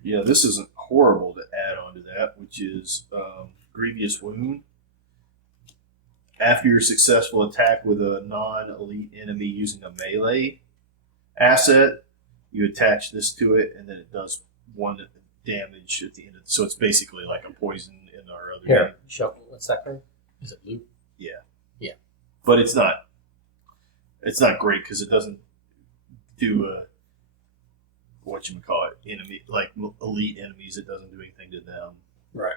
Yeah, this isn't horrible to add on to that, which is Grievous Wound. After your successful attack with a non-elite enemy using a melee asset, you attach this to it, and then it does 1 damage at the end of it. So it's basically like a poison in our other game. Here, show me, what's that card? Is it blue? But it's not great because it doesn't do enemy, like elite enemies. It doesn't do anything to them. Right.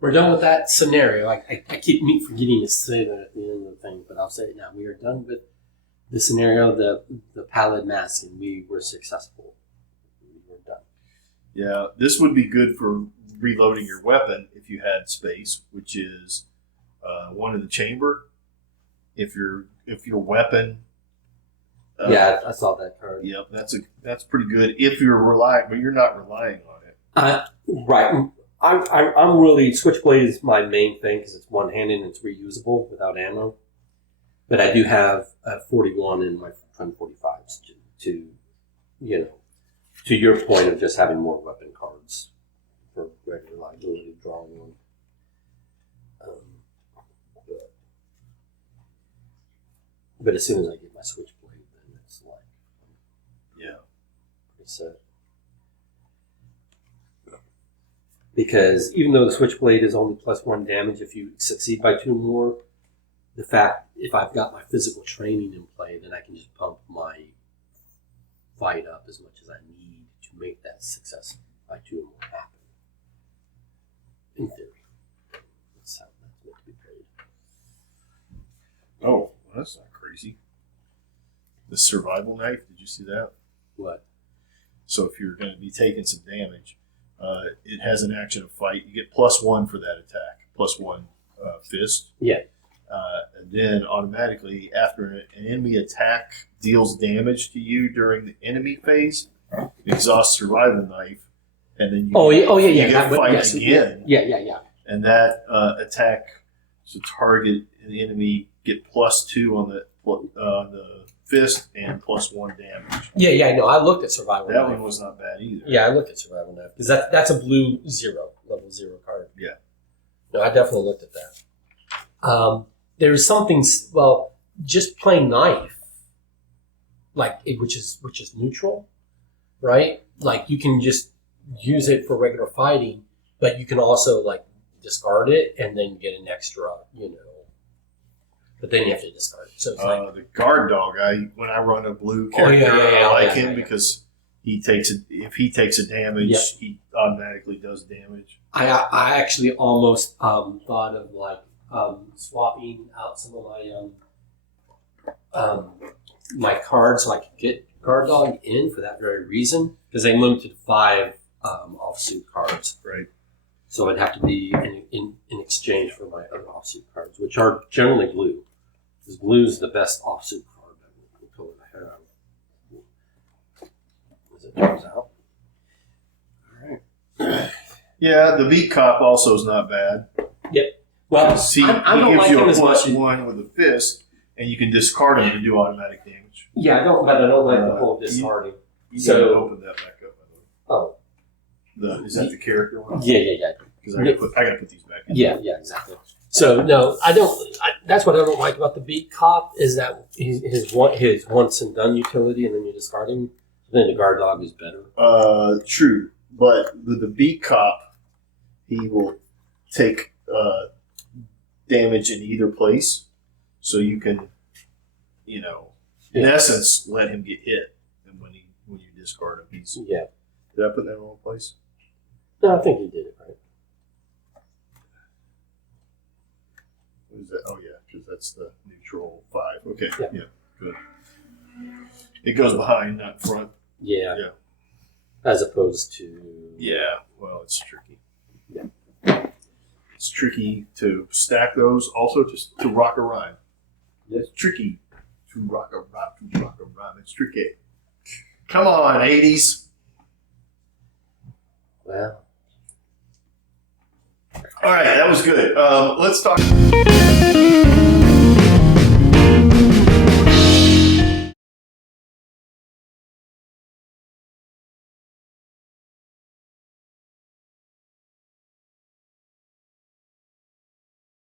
We're done with that scenario. I keep forgetting to say that at the end of the thing, but I'll say it now. We are done with the scenario, the Pallid Mask, and we were successful. We were done. Yeah, this would be good for reloading your weapon if you had space, which is one in the chamber. If your weapon. Yeah, I saw that card. Yep, that's pretty good if you're relying, but you're not relying on it. Right. I'm really Switchblade is my main thing because it's one-handed and it's reusable without ammo. But I do have 41 in my front 45s to your point of just having more weapon cards for regular liability drawing one. But as soon as I get my Switchblade, then it's like pretty set. Because even though the Switchblade is only +1 damage if you succeed by 2 more, the fact if I've got my physical training in play, then I can just pump my fight up as much as I need to make that success by 2 or more happen. In theory. That's how that's meant to be played. Oh, well, that's not crazy. The survival knife, did you see that? What? So if you're going to be taking some damage, it has an action of fight. You get +1 for that attack, +1 fist. Yeah. And then automatically, after an enemy attack deals damage to you during the enemy phase, exhaust survival knife, and then you get fight again. Yeah. And that attack, so target the enemy, get +2 on the fist and +1 damage. Yeah, no, I looked at survival That knife. one was not bad either. Yeah, I looked at survival knife because that's a blue 0, level 0 card. Yeah. No, I definitely looked at that. There's something, well, just plain knife, like which is neutral, right? Like you can just use it for regular fighting, but you can also like discard it and then get an extra, But then you have to discard it. So it's the guard dog. When I run a blue character, I like him because if he takes a damage, he automatically does damage. I actually almost thought of like swapping out some of my cards so I could get guard dog in for that very reason because they limited 5 offsuit cards. Right. So it'd have to be in exchange for my other offsuit cards, which are generally blue. Because blue is the best offsuit card that we pull the hair out. As it turns out. All right. Yeah, the beat cop also is not bad. Yep. Well, he I don't gives like you him a as much. +1 with a fist, and you can discard him to do automatic damage. Yeah, I don't like the whole discarding. You So- need to open that back up, by the way. Oh. Is that the character one? Yeah. Because I gotta put these back in. Yeah, exactly. So no, I don't. That's what I don't like about the beat cop is that his once and done utility, and then you discard him. Then the guard dog is better. True, but with the beat cop, he will take damage in either place, so you can, in essence, let him get hit, and when you discard him, he's. Yeah. Did I put that in the wrong place? No, I think he did it right. What is that? Oh yeah, because that's the neutral 5. Okay, yeah, good. It goes behind, not front. Yeah. Yeah. As opposed to. Yeah, well, it's tricky. Yeah. It's tricky to stack those. Also, just to rock a rhyme. Yes. It's tricky to rock a rhyme. It's tricky. Come on, 80s. Well. All right, that was good. Let's talk.